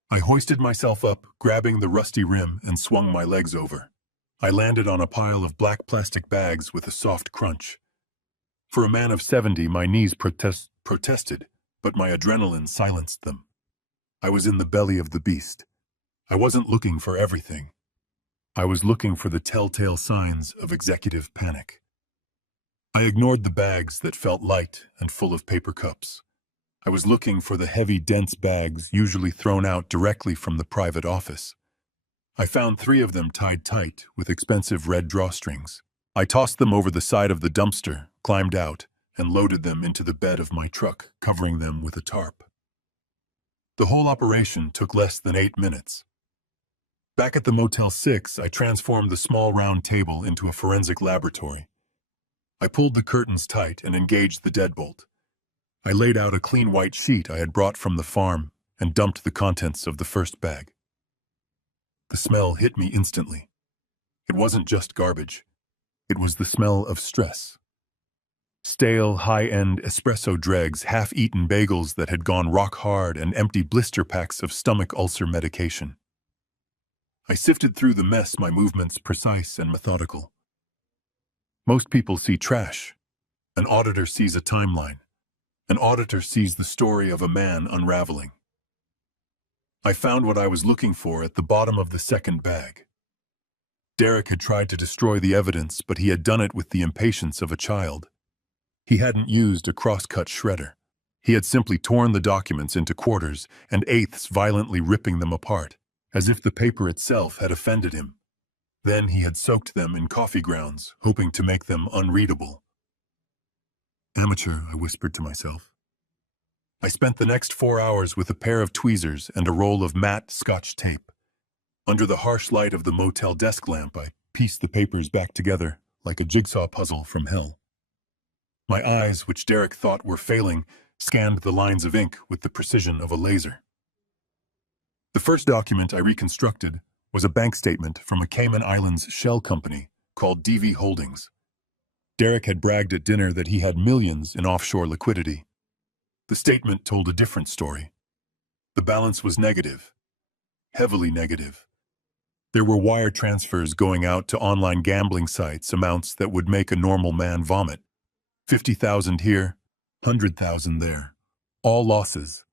I hoisted myself up, grabbing the rusty rim, and swung my legs over. I landed on a pile of black plastic bags with a soft crunch. For a man of 70, my knees protested, but my adrenaline silenced them. I was in the belly of the beast. I wasn't looking for everything. I was looking for the telltale signs of executive panic. I ignored the bags that felt light and full of paper cups. I was looking for the heavy, dense bags usually thrown out directly from the private office. I found 3 of them tied tight with expensive red drawstrings. I tossed them over the side of the dumpster, climbed out, and loaded them into the bed of my truck, covering them with a tarp. The whole operation took less than 8 minutes. Back at the Motel 6, I transformed the small round table into a forensic laboratory. I pulled the curtains tight and engaged the deadbolt. I laid out a clean white sheet I had brought from the farm and dumped the contents of the first bag. The smell hit me instantly. It wasn't just garbage. It was the smell of stress. Stale, high-end espresso dregs, half-eaten bagels that had gone rock hard, and empty blister packs of stomach ulcer medication. I sifted through the mess, my movements precise and methodical. Most people see trash. An auditor sees a timeline. An auditor sees the story of a man unraveling. I found what I was looking for at the bottom of the second bag. Derek had tried to destroy the evidence, but he had done it with the impatience of a child. He hadn't used a cross-cut shredder. He had simply torn the documents into quarters and eighths, violently ripping them apart, as if the paper itself had offended him. Then he had soaked them in coffee grounds, hoping to make them unreadable. Amateur, I whispered to myself. I spent the next 4 hours with a pair of tweezers and a roll of matte Scotch tape. Under the harsh light of the motel desk lamp, I pieced the papers back together like a jigsaw puzzle from hell. My eyes, which Derek thought were failing, scanned the lines of ink with the precision of a laser. The first document I reconstructed was a bank statement from a Cayman Islands shell company called DV Holdings. Derek had bragged at dinner that he had millions in offshore liquidity. The statement told a different story. The balance was negative, heavily negative. There were wire transfers going out to online gambling sites, amounts that would make a normal man vomit. 50,000 here, 100,000 there. All losses.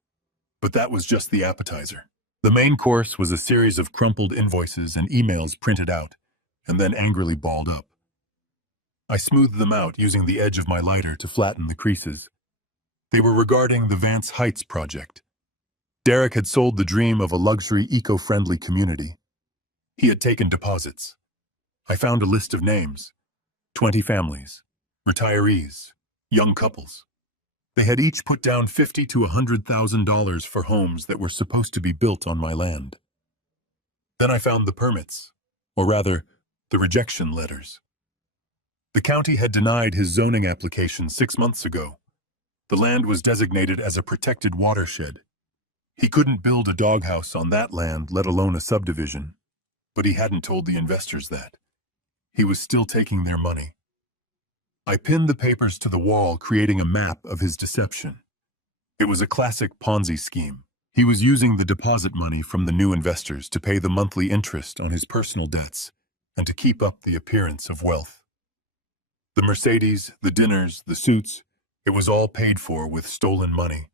But that was just the appetizer. The main course was a series of crumpled invoices and emails printed out, and then angrily balled up. I smoothed them out using the edge of my lighter to flatten the creases. They were regarding the Vance Heights project. Derek had sold the dream of a luxury, eco-friendly community. He had taken deposits. I found a list of names. 20 families. retirees, young couples. They had each put down $50,000 to $100,000 for homes that were supposed to be built on my land. Then I found the permits, or rather, the rejection letters. The county had denied his zoning application 6 months ago. The land was designated as a protected watershed. He couldn't build a doghouse on that land, let alone a subdivision. But he hadn't told the investors that. He was still taking their money. I pinned the papers to the wall, creating a map of his deception. It was a classic Ponzi scheme. He was using the deposit money from the new investors to pay the monthly interest on his personal debts and to keep up the appearance of wealth. The Mercedes, the dinners, the suits, it was all paid for with stolen money.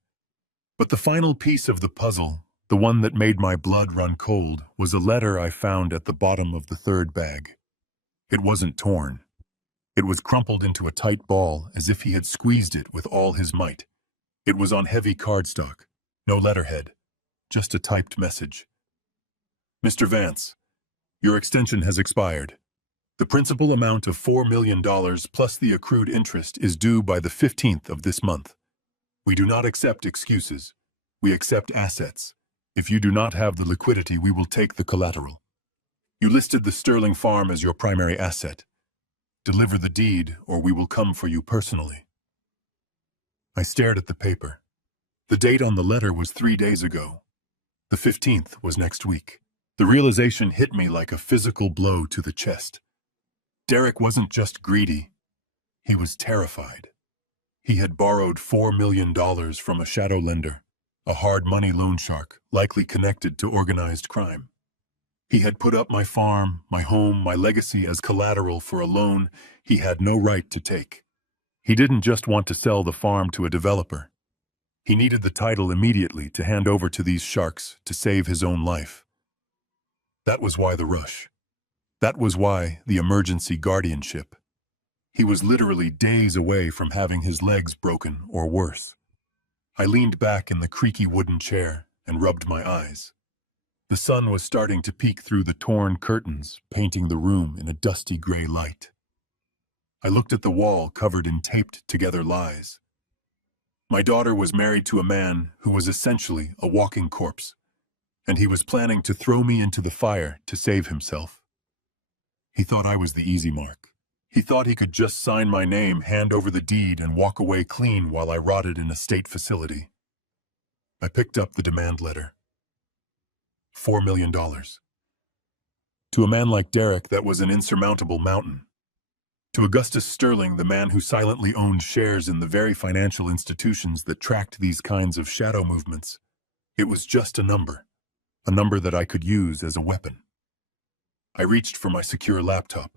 But the final piece of the puzzle, the one that made my blood run cold, was a letter I found at the bottom of the third bag. It wasn't torn. It was crumpled into a tight ball as if he had squeezed it with all his might. It was on heavy cardstock, no letterhead, just a typed message. Mr. Vance, your extension has expired. The principal amount of $4 million plus the accrued interest is due by the 15th of this month. We do not accept excuses. We accept assets. If you do not have the liquidity, we will take the collateral. You listed the Sterling farm as your primary asset. Deliver the deed, or we will come for you personally. I stared at the paper. The date on the letter was 3 days ago. The 15th was next week. The realization hit me like a physical blow to the chest. Derek wasn't just greedy. He was terrified. He had borrowed $4 million from a shadow lender, a hard money loan shark, likely connected to organized crime. He had put up my farm, my home, my legacy as collateral for a loan he had no right to take. He didn't just want to sell the farm to a developer. He needed the title immediately to hand over to these sharks to save his own life. That was why the rush. That was why the emergency guardianship. He was literally days away from having his legs broken or worse. I leaned back in the creaky wooden chair and rubbed my eyes. The sun was starting to peek through the torn curtains, painting the room in a dusty gray light. I looked at the wall covered in taped-together lies. My daughter was married to a man who was essentially a walking corpse, and he was planning to throw me into the fire to save himself. He thought I was the easy mark. He thought he could just sign my name, hand over the deed, and walk away clean while I rotted in a state facility. I picked up the demand letter. $4 million. To a man like Derek, that was an insurmountable mountain. To Augustus Sterling, the man who silently owned shares in the very financial institutions that tracked these kinds of shadow movements, it was just a number that I could use as a weapon. I reached for my secure laptop.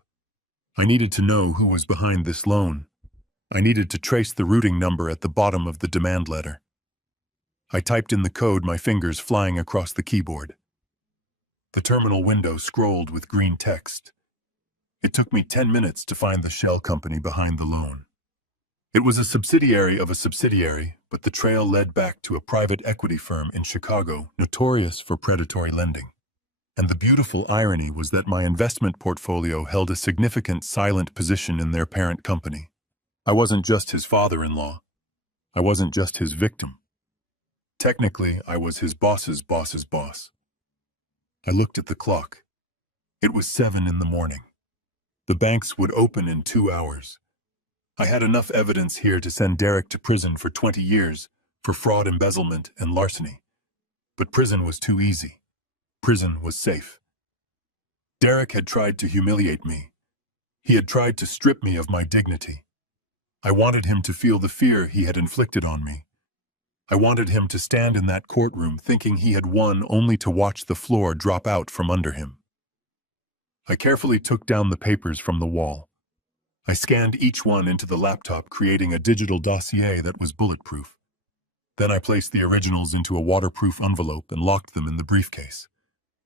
I needed to know who was behind this loan. I needed to trace the routing number at the bottom of the demand letter. I typed in the code, my fingers flying across the keyboard. The terminal window scrolled with green text. It took me 10 minutes to find the shell company behind the loan. It was a subsidiary of a subsidiary, but the trail led back to a private equity firm in Chicago, notorious for predatory lending. And the beautiful irony was that my investment portfolio held a significant silent position in their parent company. I wasn't just his father-in-law. I wasn't just his victim. Technically, I was his boss's boss's boss. I looked at the clock. It was 7 in the morning. The banks would open in 2 hours. I had enough evidence here to send Derek to prison for 20 years for fraud, embezzlement, and larceny. But prison was too easy. Prison was safe. Derek had tried to humiliate me. He had tried to strip me of my dignity. I wanted him to feel the fear he had inflicted on me. I wanted him to stand in that courtroom thinking he had won only to watch the floor drop out from under him. I carefully took down the papers from the wall. I scanned each one into the laptop, creating a digital dossier that was bulletproof. Then I placed the originals into a waterproof envelope and locked them in the briefcase.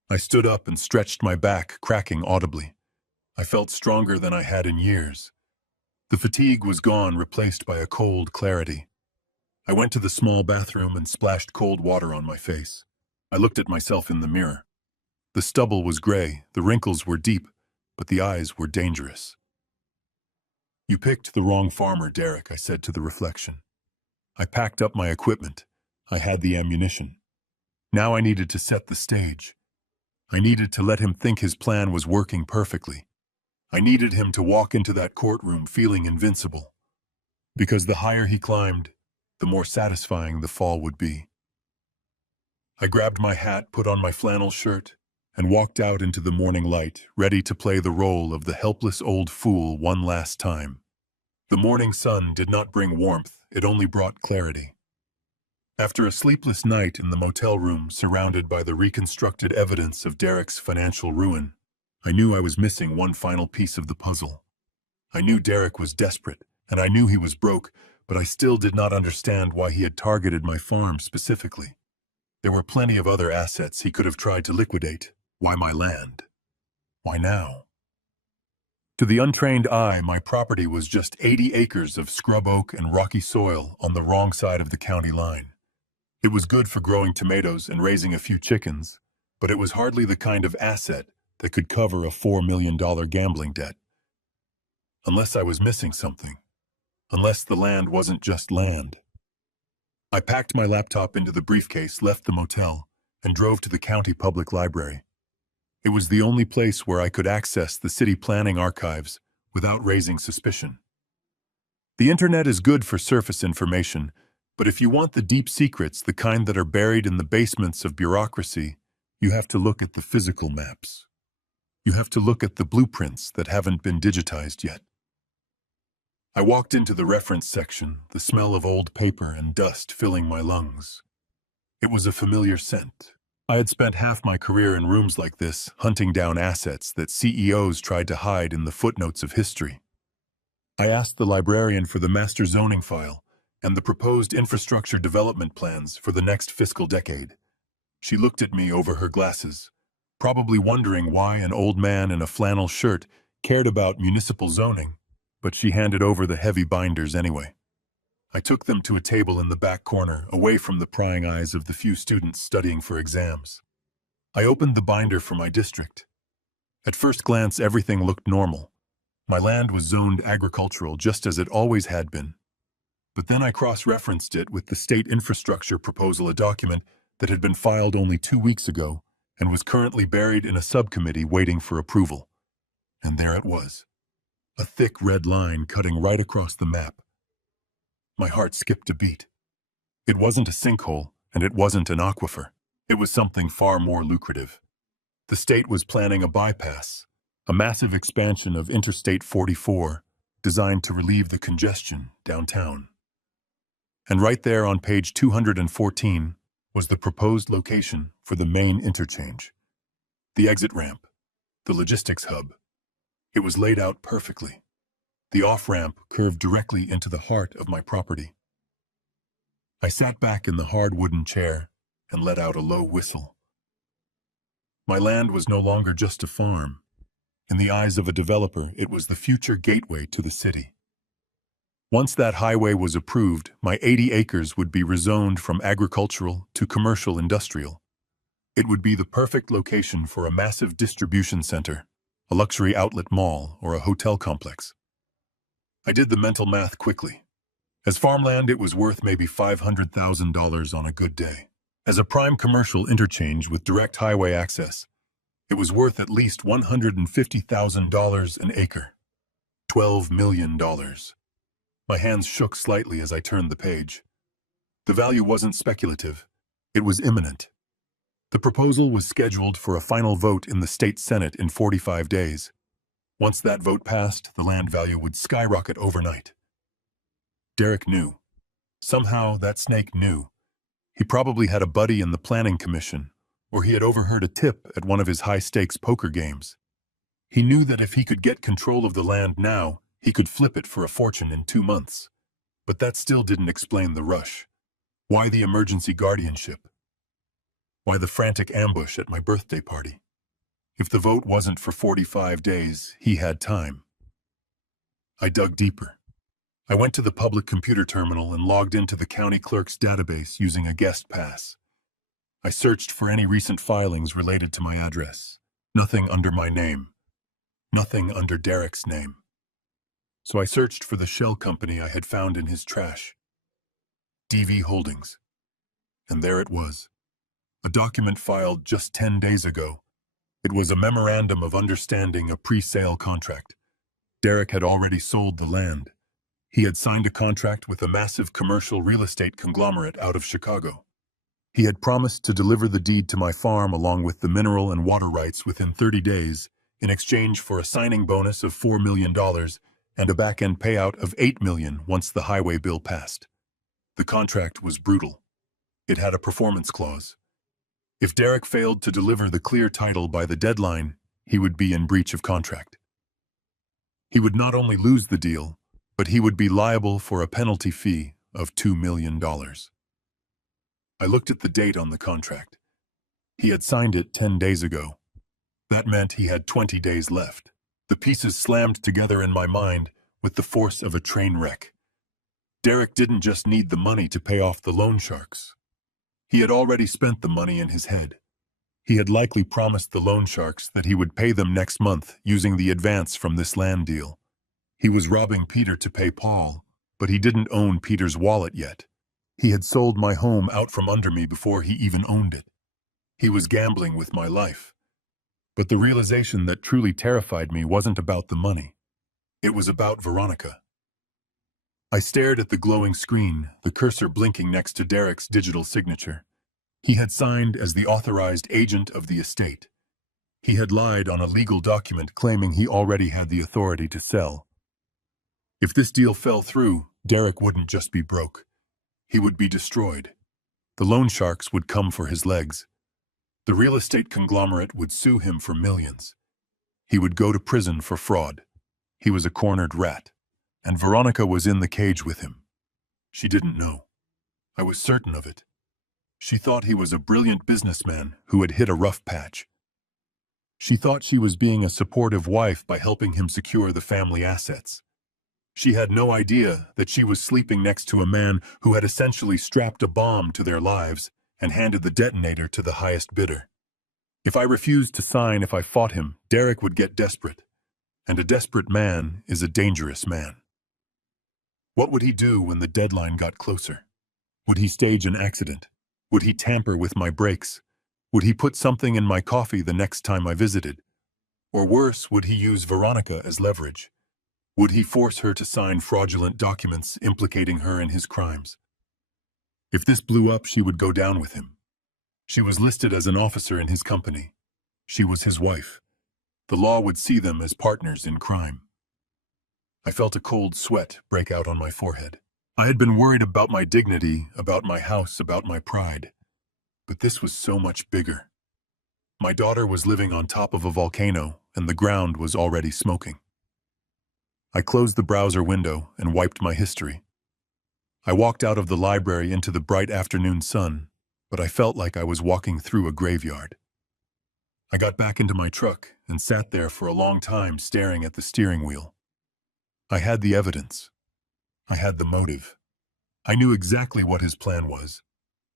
I stood up and stretched my back, cracking audibly. I felt stronger than I had in years. The fatigue was gone, replaced by a cold clarity. I went to the small bathroom and splashed cold water on my face. I looked at myself in the mirror. The stubble was gray, the wrinkles were deep, but the eyes were dangerous. "You picked the wrong farmer, Derek," I said to the reflection. I packed up my equipment. I had the ammunition. Now I needed to set the stage. I needed to let him think his plan was working perfectly. I needed him to walk into that courtroom feeling invincible. Because the higher he climbed, the more satisfying the fall would be. I grabbed my hat, put on my flannel shirt, and walked out into the morning light, ready to play the role of the helpless old fool one last time. The morning sun did not bring warmth, it only brought clarity. After a sleepless night in the motel room surrounded by the reconstructed evidence of Derek's financial ruin, I knew I was missing one final piece of the puzzle. I knew Derek was desperate, and I knew he was broke, but I still did not understand why he had targeted my farm specifically. There were plenty of other assets he could have tried to liquidate. Why my land? Why now? To the untrained eye, my property was just 80 acres of scrub oak and rocky soil on the wrong side of the county line. It was good for growing tomatoes and raising a few chickens, but it was hardly the kind of asset that could cover a $4 million gambling debt. Unless I was missing something. Unless the land wasn't just land. I packed my laptop into the briefcase, left the motel, and drove to the county public library. It was the only place where I could access the city planning archives without raising suspicion. The internet is good for surface information, but if you want the deep secrets, the kind that are buried in the basements of bureaucracy, you have to look at the physical maps. You have to look at the blueprints that haven't been digitized yet. I walked into the reference section, the smell of old paper and dust filling my lungs. It was a familiar scent. I had spent half my career in rooms like this, hunting down assets that CEOs tried to hide in the footnotes of history. I asked the librarian for the master zoning file and the proposed infrastructure development plans for the next fiscal decade. She looked at me over her glasses, probably wondering why an old man in a flannel shirt cared about municipal zoning, but she handed over the heavy binders anyway. I took them to a table in the back corner, away from the prying eyes of the few students studying for exams. I opened the binder for my district. At first glance, everything looked normal. My land was zoned agricultural, just as it always had been. But then I cross-referenced it with the state infrastructure proposal, a document that had been filed only 2 weeks ago and was currently buried in a subcommittee waiting for approval. And there it was, a thick red line cutting right across the map. My heart skipped a beat. It wasn't a sinkhole, and it wasn't an aquifer. It was something far more lucrative. The state was planning a bypass, a massive expansion of Interstate 44, designed to relieve the congestion downtown. And right there on page 214 was the proposed location for the main interchange, the exit ramp, the logistics hub. It was laid out perfectly. The off-ramp curved directly into the heart of my property. I sat back in the hard wooden chair and let out a low whistle. My land was no longer just a farm. In the eyes of a developer, it was the future gateway to the city. Once that highway was approved, my 80 acres would be rezoned from agricultural to commercial industrial. It would be the perfect location for a massive distribution center, a luxury outlet mall, or a hotel complex. I did the mental math quickly. As farmland, it was worth maybe $500,000 on a good day. As a prime commercial interchange with direct highway access, it was worth at least $150,000 an acre. $12 million. My hands shook slightly as I turned the page. The value wasn't speculative. It was imminent. The proposal was scheduled for a final vote in the state Senate in 45 days. Once that vote passed, the land value would skyrocket overnight. Derek knew. Somehow, that snake knew. He probably had a buddy in the planning commission, or he had overheard a tip at one of his high-stakes poker games. He knew that if he could get control of the land now, he could flip it for a fortune in 2 months. But that still didn't explain the rush. Why the emergency guardianship? Why the frantic ambush at my birthday party? If the vote wasn't for 45 days, he had time. I dug deeper. I went to the public computer terminal and logged into the county clerk's database using a guest pass. I searched for any recent filings related to my address. Nothing under my name. Nothing under Derek's name. So I searched for the shell company I had found in his trash, DV Holdings, and there it was. A document filed just 10 days ago. It was a memorandum of understanding, a pre-sale contract. Derek had already sold the land. He had signed a contract with a massive commercial real estate conglomerate out of Chicago. He had promised to deliver the deed to my farm along with the mineral and water rights within 30 days in exchange for a signing bonus of $4 million and a back-end payout of $8 million once the highway bill passed. The contract was brutal. It had a performance clause. If Derek failed to deliver the clear title by the deadline, he would be in breach of contract. He would not only lose the deal, but he would be liable for a penalty fee of $2 million. I looked at the date on the contract. He had signed it 10 days ago. That meant he had 20 days left. The pieces slammed together in my mind with the force of a train wreck. Derek didn't just need the money to pay off the loan sharks. He had already spent the money in his head. He had likely promised the loan sharks that he would pay them next month using the advance from this land deal. He was robbing Peter to pay Paul, but he didn't own Peter's wallet yet. He had sold my home out from under me before he even owned it. He was gambling with my life. But the realization that truly terrified me wasn't about the money. It was about Veronica. I stared at the glowing screen, the cursor blinking next to Derek's digital signature. He had signed as the authorized agent of the estate. He had lied on a legal document claiming he already had the authority to sell. If this deal fell through, Derek wouldn't just be broke. He would be destroyed. The loan sharks would come for his legs. The real estate conglomerate would sue him for millions. He would go to prison for fraud. He was a cornered rat. And Veronica was in the cage with him. She didn't know. I was certain of it. She thought he was a brilliant businessman who had hit a rough patch. She thought she was being a supportive wife by helping him secure the family assets. She had no idea that she was sleeping next to a man who had essentially strapped a bomb to their lives and handed the detonator to the highest bidder. If I refused to sign, if I fought him, Derek would get desperate. And a desperate man is a dangerous man. What would he do when the deadline got closer? Would he stage an accident? Would he tamper with my brakes? Would he put something in my coffee the next time I visited? Or worse, would he use Veronica as leverage? Would he force her to sign fraudulent documents implicating her in his crimes? If this blew up, she would go down with him. She was listed as an officer in his company. She was his wife. The law would see them as partners in crime. I felt a cold sweat break out on my forehead. I had been worried about my dignity, about my house, about my pride. But this was so much bigger. My daughter was living on top of a volcano, and the ground was already smoking. I closed the browser window and wiped my history. I walked out of the library into the bright afternoon sun, but I felt like I was walking through a graveyard. I got back into my truck and sat there for a long time staring at the steering wheel. I had the evidence. I had the motive. I knew exactly what his plan was.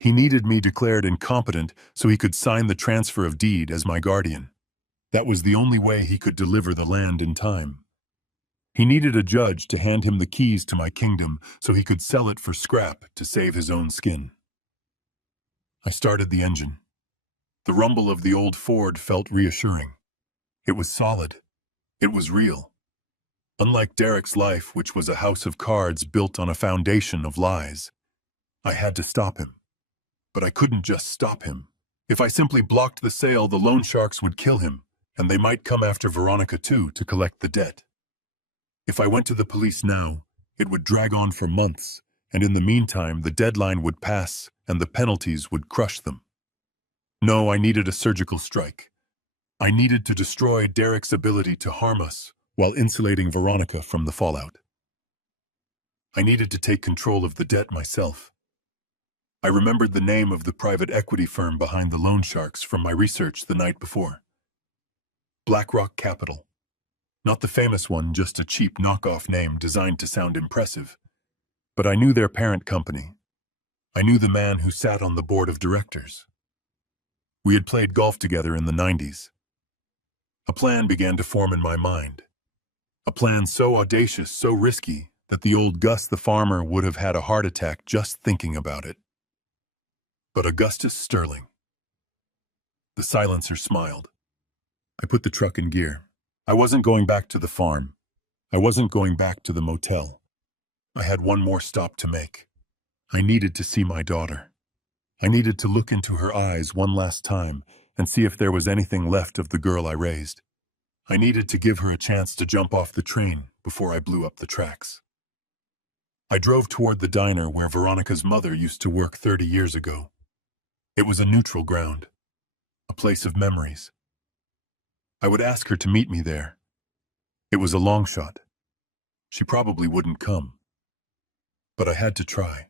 He needed me declared incompetent so he could sign the transfer of deed as my guardian. That was the only way he could deliver the land in time. He needed a judge to hand him the keys to my kingdom so he could sell it for scrap to save his own skin. I started the engine. The rumble of the old Ford felt reassuring. It was solid. It was real. Unlike Derek's life, which was a house of cards built on a foundation of lies. I had to stop him. But I couldn't just stop him. If I simply blocked the sale, the loan sharks would kill him, and they might come after Veronica too to collect the debt. If I went to the police now, it would drag on for months, and in the meantime, the deadline would pass and the penalties would crush them. No, I needed a surgical strike. I needed to destroy Derek's ability to harm us while insulating Veronica from the fallout. I needed to take control of the debt myself. I remembered the name of the private equity firm behind the loan sharks from my research the night before. BlackRock Capital. Not the famous one, just a cheap knockoff name designed to sound impressive. But I knew their parent company. I knew the man who sat on the board of directors. We had played golf together in the 90s. A plan began to form in my mind. A A plan so audacious, so risky, that the old Gus the farmer would have had a heart attack just thinking about it. But Augustus Sterling. The silencer smiled. I put the truck in gear. I wasn't going back to the farm. I wasn't going back to the motel. I had one more stop to make. I needed to see my daughter. I needed to look into her eyes one last time and see if there was anything left of the girl I raised. I needed to give her a chance to jump off the train before I blew up the tracks. I drove toward the diner where Veronica's mother used to work 30 years ago. It was a neutral ground, a place of memories. I would ask her to meet me there. It was a long shot. She probably wouldn't come. But I had to try.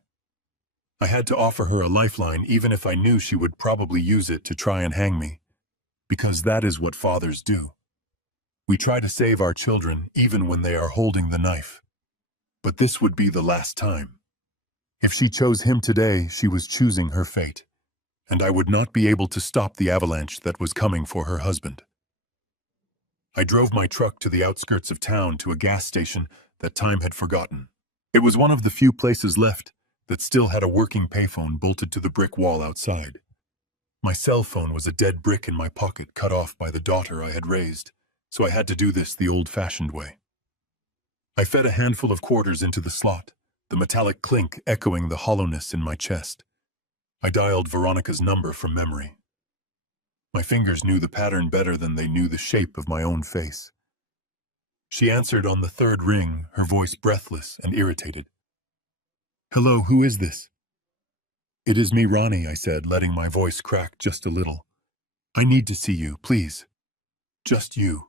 I had to offer her a lifeline even if I knew she would probably use it to try and hang me. Because that is what fathers do. We try to save our children even when they are holding the knife. But this would be the last time. If she chose him today, she was choosing her fate. And I would not be able to stop the avalanche that was coming for her husband. I drove my truck to the outskirts of town to a gas station that time had forgotten. It was one of the few places left that still had a working payphone bolted to the brick wall outside. My cell phone was a dead brick in my pocket cut off by the daughter I had raised, so I had to do this the old-fashioned way. I fed a handful of quarters into the slot, the metallic clink echoing the hollowness in my chest. I dialed Veronica's number from memory. My fingers knew the pattern better than they knew the shape of my own face. She answered on the third ring, her voice breathless and irritated. "Hello, who is this?" "It is me, Ronnie," I said, letting my voice crack just a little. "I need to see you, please. Just you."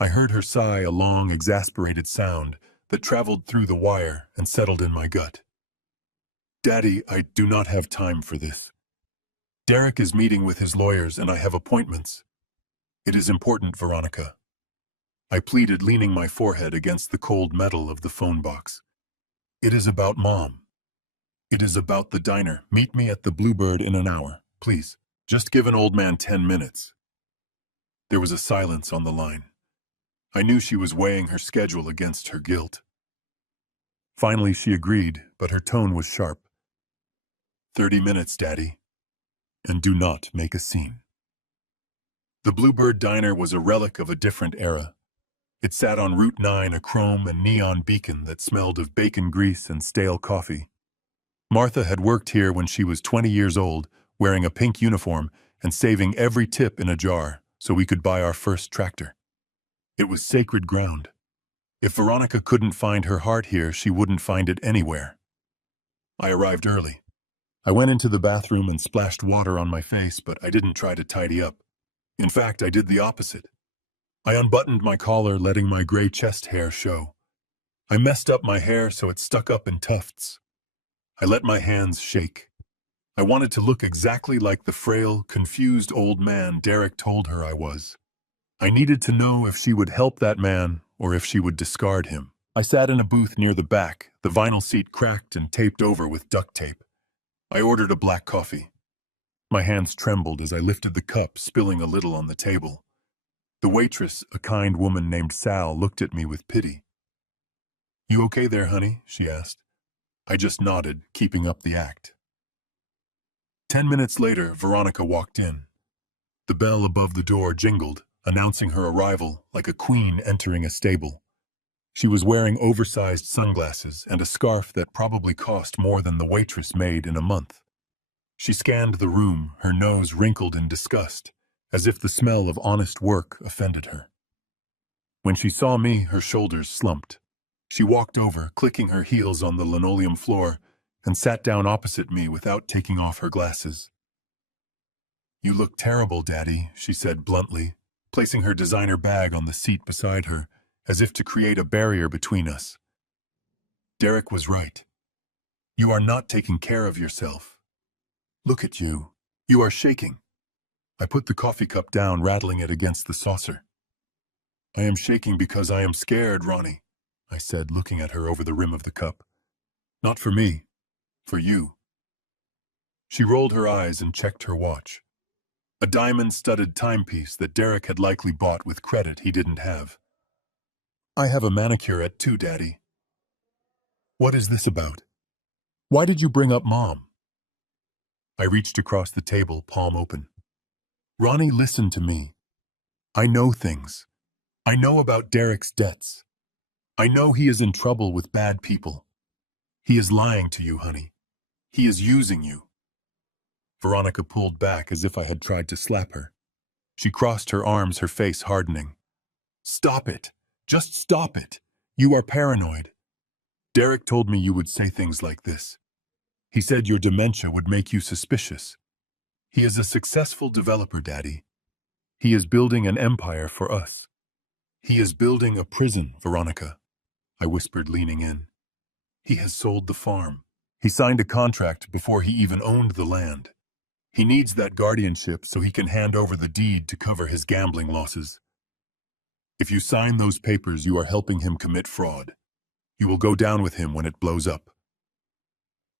I heard her sigh, a long, exasperated sound that traveled through the wire and settled in my gut. "Daddy, I do not have time for this. Derek is meeting with his lawyers and I have appointments. It is important, Veronica." I pleaded, leaning my forehead against the cold metal of the phone box. "It is about Mom. It is about the diner. Meet me at the Bluebird in an hour, please. Just give an old man 10 minutes. There was a silence on the line. I knew she was weighing her schedule against her guilt. Finally, she agreed, but her tone was sharp. 30 minutes, Daddy. And do not make a scene." The Bluebird Diner was a relic of a different era. It sat on Route 9, a chrome and neon beacon that smelled of bacon grease and stale coffee. Martha had worked here when she was 20 years old, wearing a pink uniform and saving every tip in a jar so we could buy our first tractor. It was sacred ground. If Veronica couldn't find her heart here, she wouldn't find it anywhere. I arrived early. I went into the bathroom and splashed water on my face, but I didn't try to tidy up. In fact, I did the opposite. I unbuttoned my collar, letting my gray chest hair show. I messed up my hair so it stuck up in tufts. I let my hands shake. I wanted to look exactly like the frail, confused old man Derek told her I was. I needed to know if she would help that man or if she would discard him. I sat in a booth near the back, the vinyl seat cracked and taped over with duct tape. I ordered a black coffee. My hands trembled as I lifted the cup, spilling a little on the table. The waitress, a kind woman named Sal, looked at me with pity. "You okay there, honey?" she asked. I just nodded, keeping up the act. 10 minutes later, Veronica walked in. The bell above the door jingled, announcing her arrival like a queen entering a stable. She was wearing oversized sunglasses and a scarf that probably cost more than the waitress made in a month. She scanned the room, her nose wrinkled in disgust, as if the smell of honest work offended her. When she saw me, her shoulders slumped. She walked over, clicking her heels on the linoleum floor, and sat down opposite me without taking off her glasses. "You look terrible, Daddy," she said bluntly, placing her designer bag on the seat beside her, as if to create a barrier between us. Derek was right. You are not taking care of yourself. Look at you. You are shaking. I put the coffee cup down, rattling it against the saucer. "I am shaking because I am scared, Ronnie," I said, looking at her over the rim of the cup. "Not for me. For you." She rolled her eyes and checked her watch. A diamond-studded timepiece that Derek had likely bought with credit he didn't have. I have a manicure at 2, Daddy. What is this about? Why did you bring up Mom? I reached across the table, palm open. Ronnie, listen to me. I know things. I know about Derek's debts. I know he is in trouble with bad people. He is lying to you, honey. He is using you. Veronica pulled back as if I had tried to slap her. She crossed her arms, her face hardening. Stop it. Just stop it. You are paranoid. Derek told me you would say things like this. He said your dementia would make you suspicious. He is a successful developer, Daddy. He is building an empire for us. He is building a prison, Veronica, I whispered, leaning in. He has sold the farm. He signed a contract before he even owned the land. He needs that guardianship so he can hand over the deed to cover his gambling losses. If you sign those papers, you are helping him commit fraud. You will go down with him when it blows up.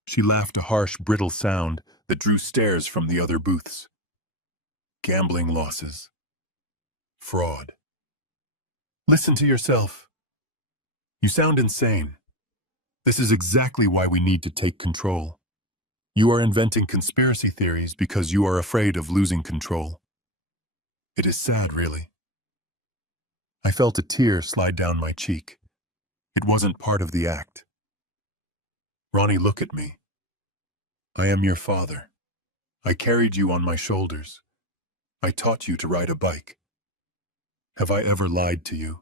She laughed, a harsh, brittle sound that drew stares from the other booths. Gambling losses. Fraud. Listen to yourself. You sound insane. This is exactly why we need to take control. You are inventing conspiracy theories because you are afraid of losing control. It is sad, really. I felt a tear slide down my cheek. It wasn't part of the act. Ronnie, look at me. I am your father. I carried you on my shoulders. I taught you to ride a bike. Have I ever lied to you?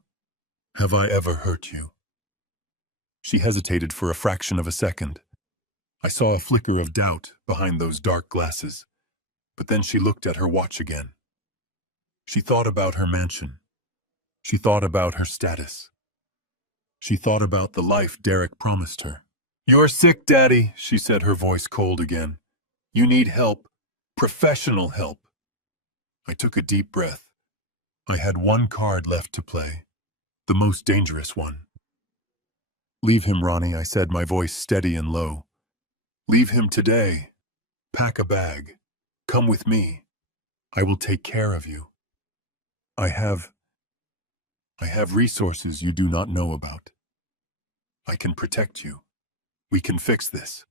Have I ever hurt you? She hesitated for a fraction of a second. I saw a flicker of doubt behind those dark glasses, but then she looked at her watch again. She thought about her mansion. She thought about her status. She thought about the life Derek promised her. You're sick, Daddy, she said, her voice cold again. You need help. Professional help. I took a deep breath. I had one card left to play. The most dangerous one. Leave him, Ronnie, I said, my voice steady and low. Leave him today. Pack a bag. Come with me. I will take care of you. I have resources you do not know about. I can protect you. We can fix this.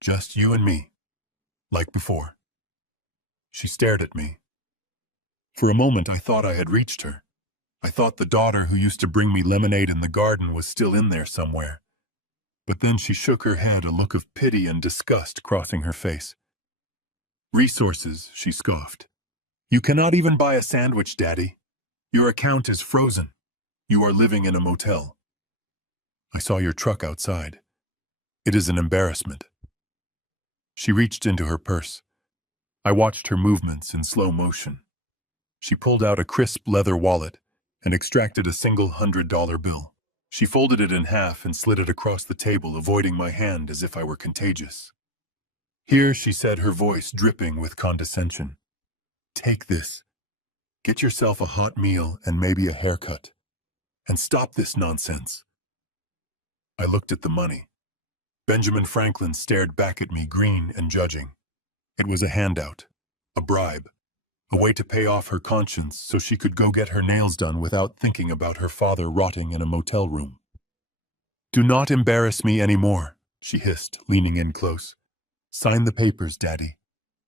Just you and me. Like before. She stared at me. For a moment I thought I had reached her. I thought the daughter who used to bring me lemonade in the garden was still in there somewhere. But then she shook her head, a look of pity and disgust crossing her face. Resources, she scoffed. You cannot even buy a sandwich, Daddy. Your account is frozen. You are living in a motel. I saw your truck outside. It is an embarrassment. She reached into her purse. I watched her movements in slow motion. She pulled out a crisp leather wallet and extracted a single $100 bill. She folded it in half and slid it across the table, avoiding my hand as if I were contagious. Here, she said, her voice dripping with condescension. Take this. Get yourself a hot meal and maybe a haircut. And stop this nonsense. I looked at the money. Benjamin Franklin stared back at me, green and judging. It was a handout, a bribe, a way to pay off her conscience so she could go get her nails done without thinking about her father rotting in a motel room. Do not embarrass me anymore, she hissed, leaning in close. Sign the papers, Daddy.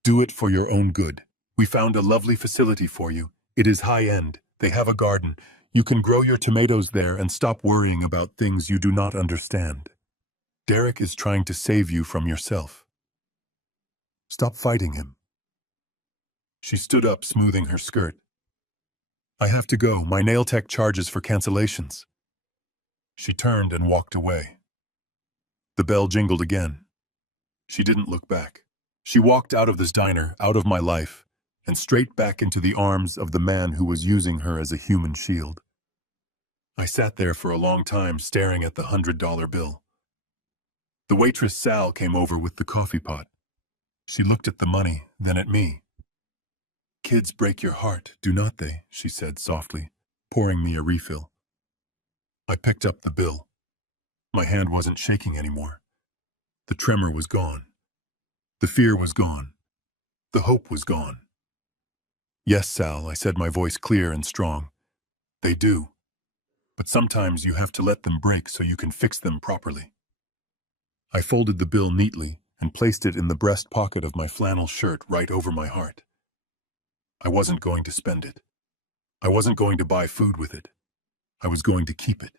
Do it for your own good. We found a lovely facility for you. It is high-end. They have a garden. You can grow your tomatoes there and stop worrying about things you do not understand. Derek is trying to save you from yourself. Stop fighting him. She stood up, smoothing her skirt. I have to go. My nail tech charges for cancellations. She turned and walked away. The bell jingled again. She didn't look back. She walked out of this diner, out of my life, and straight back into the arms of the man who was using her as a human shield. I sat there for a long time, staring at the $100 bill. The waitress Sal came over with the coffee pot. She looked at the money, then at me. Kids break your heart, do not they? She said softly, pouring me a refill. I picked up the bill. My hand wasn't shaking anymore. The tremor was gone. The fear was gone. The hope was gone. Yes, Sal, I said, my voice clear and strong. They do. but sometimes you have to let them break so you can fix them properly. I folded the bill neatly and placed it in the breast pocket of my flannel shirt right over my heart. I wasn't going to spend it. I wasn't going to buy food with it. I was going to keep it.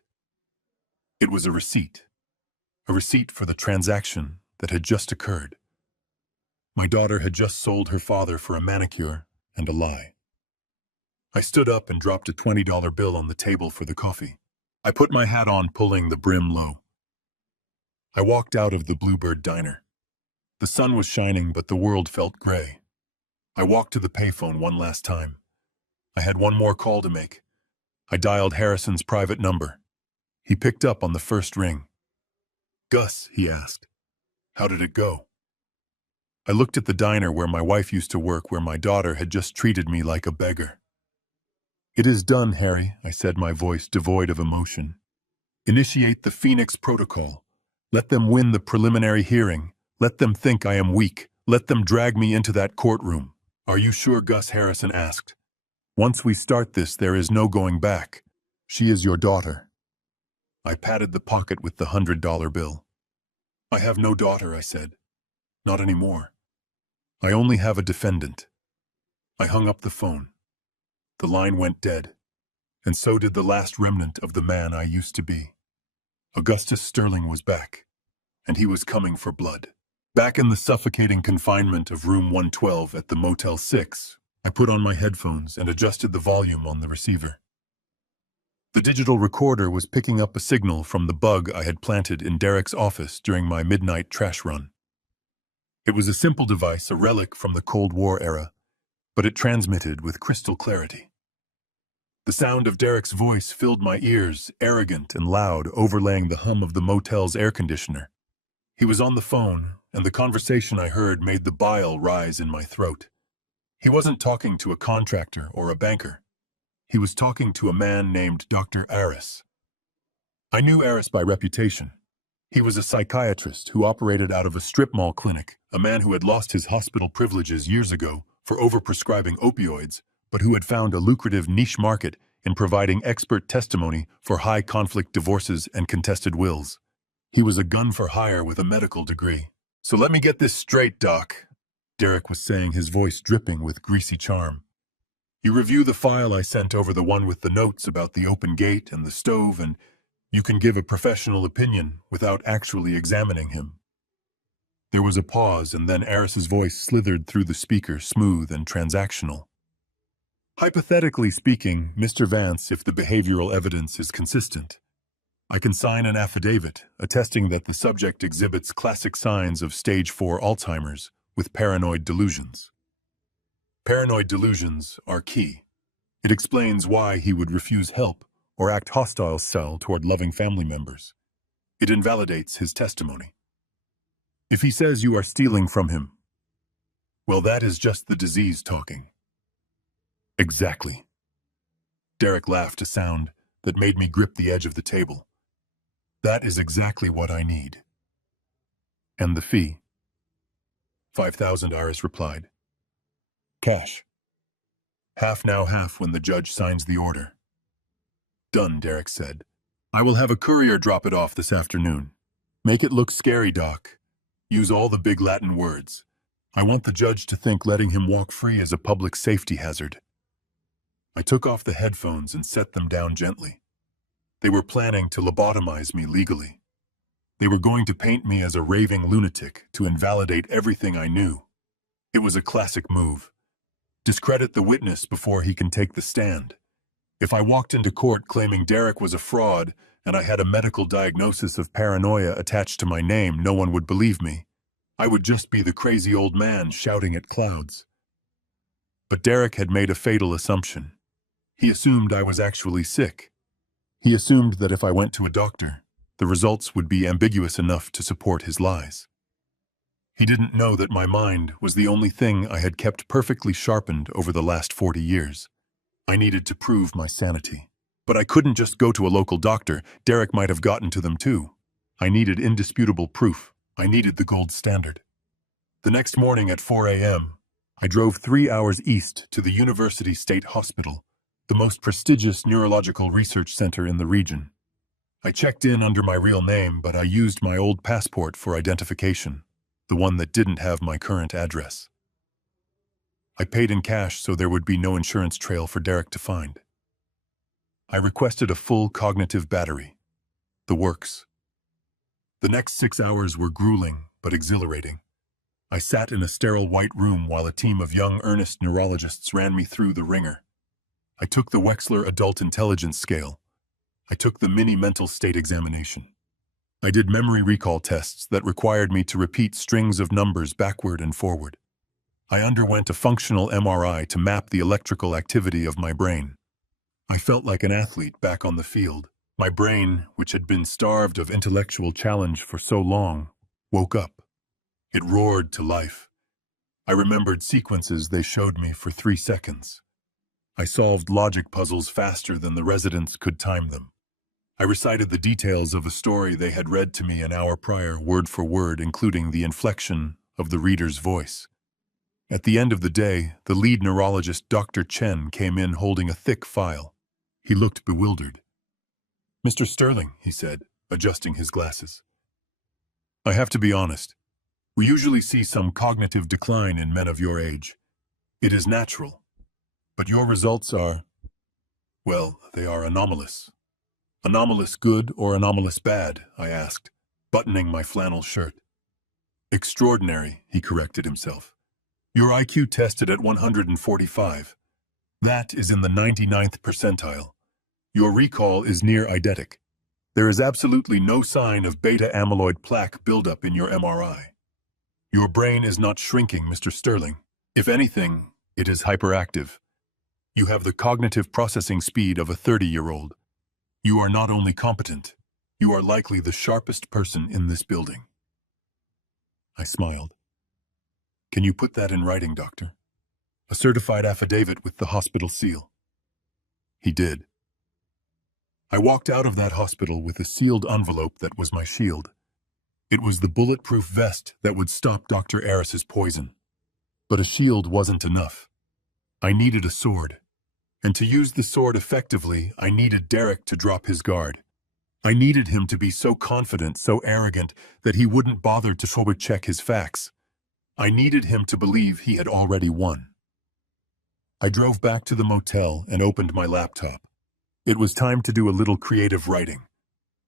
It was a receipt for the transaction that had just occurred. My daughter had just sold her father for a manicure and a lie. I stood up and dropped a $20 bill on the table for the coffee. I put my hat on, pulling the brim low. I walked out of the Bluebird Diner. The sun was shining, but the world felt gray. I walked to the payphone one last time. I had one more call to make. I dialed Harrison's private number. He picked up on the first ring. "Gus," he asked, "how did it go?" I looked at the diner where my wife used to work, where my daughter had just treated me like a beggar. "It is done, Harry," I said, my voice devoid of emotion. "Initiate the Phoenix Protocol. Let them win the preliminary hearing. Let them think I am weak. Let them drag me into that courtroom." "Are you sure?" Gus Harrison asked. "Once we start this, there is no going back. She is your daughter." I patted the pocket with the $100 bill. "I have no daughter," I said. "Not anymore. I only have a defendant." I hung up the phone. The line went dead, and so did the last remnant of the man I used to be. Augustus Sterling was back, and he was coming for blood. Back in the suffocating confinement of room 112 at the Motel 6, I put on my headphones and adjusted the volume on the receiver. The digital recorder was picking up a signal from the bug I had planted in Derek's office during my midnight trash run. It was a simple device, a relic from the Cold War era, but it transmitted with crystal clarity. The sound of Derek's voice filled my ears, arrogant and loud, overlaying the hum of the motel's air conditioner. He was on the phone, and the conversation I heard made the bile rise in my throat. He wasn't talking to a contractor or a banker. He was talking to a man named Dr. Aris. I knew Aris by reputation. He was a psychiatrist who operated out of a strip mall clinic, a man who had lost his hospital privileges years ago for overprescribing opioids, but who had found a lucrative niche market in providing expert testimony for high-conflict divorces and contested wills. He was a gun for hire with a medical degree. "So let me get this straight, Doc," Derek was saying, his voice dripping with greasy charm. "You review the file I sent over, the one with the notes about the open gate and the stove, and you can give a professional opinion without actually examining him." There was a pause, and then Aris's voice slithered through the speaker, smooth and transactional. "Hypothetically speaking, Mr. Vance, if the behavioral evidence is consistent, I can sign an affidavit attesting that the subject exhibits classic signs of stage 4 Alzheimer's with paranoid delusions. Paranoid delusions are key. It explains why he would refuse help or act hostile toward loving family members. It invalidates his testimony. If he says you are stealing from him, well, that is just the disease talking." "Exactly." Derek laughed, a sound that made me grip the edge of the table. "That is exactly what I need." "And the fee?" $5,000, Aris replied. "Cash. Half now, half when the judge signs the order." "Done," Derek said. "I will have a courier drop it off this afternoon. Make it look scary, Doc. Use all the big Latin words. I want the judge to think letting him walk free is a public safety hazard." I took off the headphones and set them down gently. They were planning to lobotomize me legally. They were going to paint me as a raving lunatic to invalidate everything I knew. It was a classic move. Discredit the witness before he can take the stand. If I walked into court claiming Derek was a fraud and I had a medical diagnosis of paranoia attached to my name, no one would believe me. I would just be the crazy old man shouting at clouds. But Derek had made a fatal assumption. He assumed I was actually sick. He assumed that if I went to a doctor, the results would be ambiguous enough to support his lies. He didn't know that my mind was the only thing I had kept perfectly sharpened over the last 40 years. I needed to prove my sanity. But I couldn't just go to a local doctor. Derek might have gotten to them too. I needed indisputable proof. I needed the gold standard. The next morning at 4 a.m., I drove 3 hours east to the University State Hospital, the most prestigious neurological research center in the region. I checked in under my real name, but I used my old passport for identification, the one that didn't have my current address. I paid in cash so there would be no insurance trail for Derek to find. I requested a full cognitive battery. The works. The next 6 hours were grueling but exhilarating. I sat in a sterile white room while a team of young, earnest neurologists ran me through the ringer. I took the Wechsler Adult Intelligence Scale. I took the mini mental state examination. I did memory recall tests that required me to repeat strings of numbers backward and forward. I underwent a functional MRI to map the electrical activity of my brain. I felt like an athlete back on the field. My brain, which had been starved of intellectual challenge for so long, woke up. It roared to life. I remembered sequences they showed me for 3 seconds. I solved logic puzzles faster than the residents could time them. I recited the details of a story they had read to me an hour prior, word for word, including the inflection of the reader's voice. At the end of the day, the lead neurologist, Dr. Chen, came in holding a thick file. He looked bewildered. "Mr. Sterling," he said, adjusting his glasses. "I have to be honest. We usually see some cognitive decline in men of your age. It is natural. But your results are, well, they are anomalous." "Anomalous good or anomalous bad?" I asked, buttoning my flannel shirt. "Extraordinary," he corrected himself. "Your IQ tested at 145. That is in the 99th percentile. Your recall is near eidetic. There is absolutely no sign of beta amyloid plaque buildup in your MRI. Your brain is not shrinking, Mr. Sterling. If anything, it is hyperactive. You have the cognitive processing speed of a 30-year-old. You are not only competent, you are likely the sharpest person in this building." I smiled. "Can you put that in writing, doctor? A certified affidavit with the hospital seal?" He did. I walked out of that hospital with a sealed envelope that was my shield. It was the bulletproof vest that would stop Dr. Aris's poison. But a shield wasn't enough. I needed a sword. And to use the sword effectively, I needed Derek to drop his guard. I needed him to be so confident, so arrogant, that he wouldn't bother to forward-check his facts. I needed him to believe he had already won. I drove back to the motel and opened my laptop. It was time to do a little creative writing.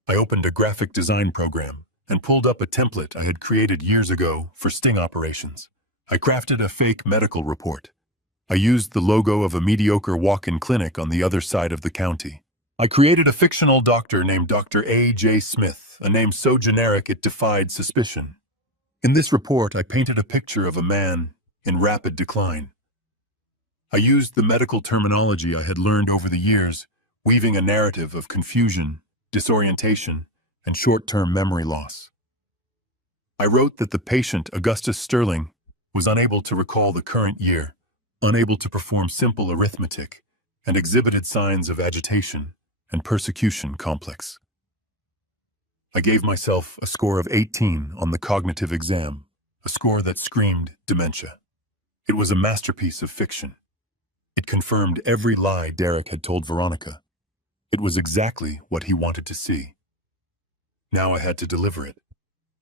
I opened a graphic design program and pulled up a template I had created years ago for sting operations. I crafted a fake medical report. I used the logo of a mediocre walk-in clinic on the other side of the county. I created a fictional doctor named Dr. A.J. Smith, a name so generic it defied suspicion. In this report, I painted a picture of a man in rapid decline. I used the medical terminology I had learned over the years, weaving a narrative of confusion, disorientation, and short-term memory loss. I wrote that the patient, Augustus Sterling, was unable to recall the current year, unable to perform simple arithmetic, and exhibited signs of agitation and persecution complex. I gave myself a score of 18 on the cognitive exam, a score that screamed dementia. It was a masterpiece of fiction. It confirmed every lie Derek had told Veronica. It was exactly what he wanted to see. Now I had to deliver it.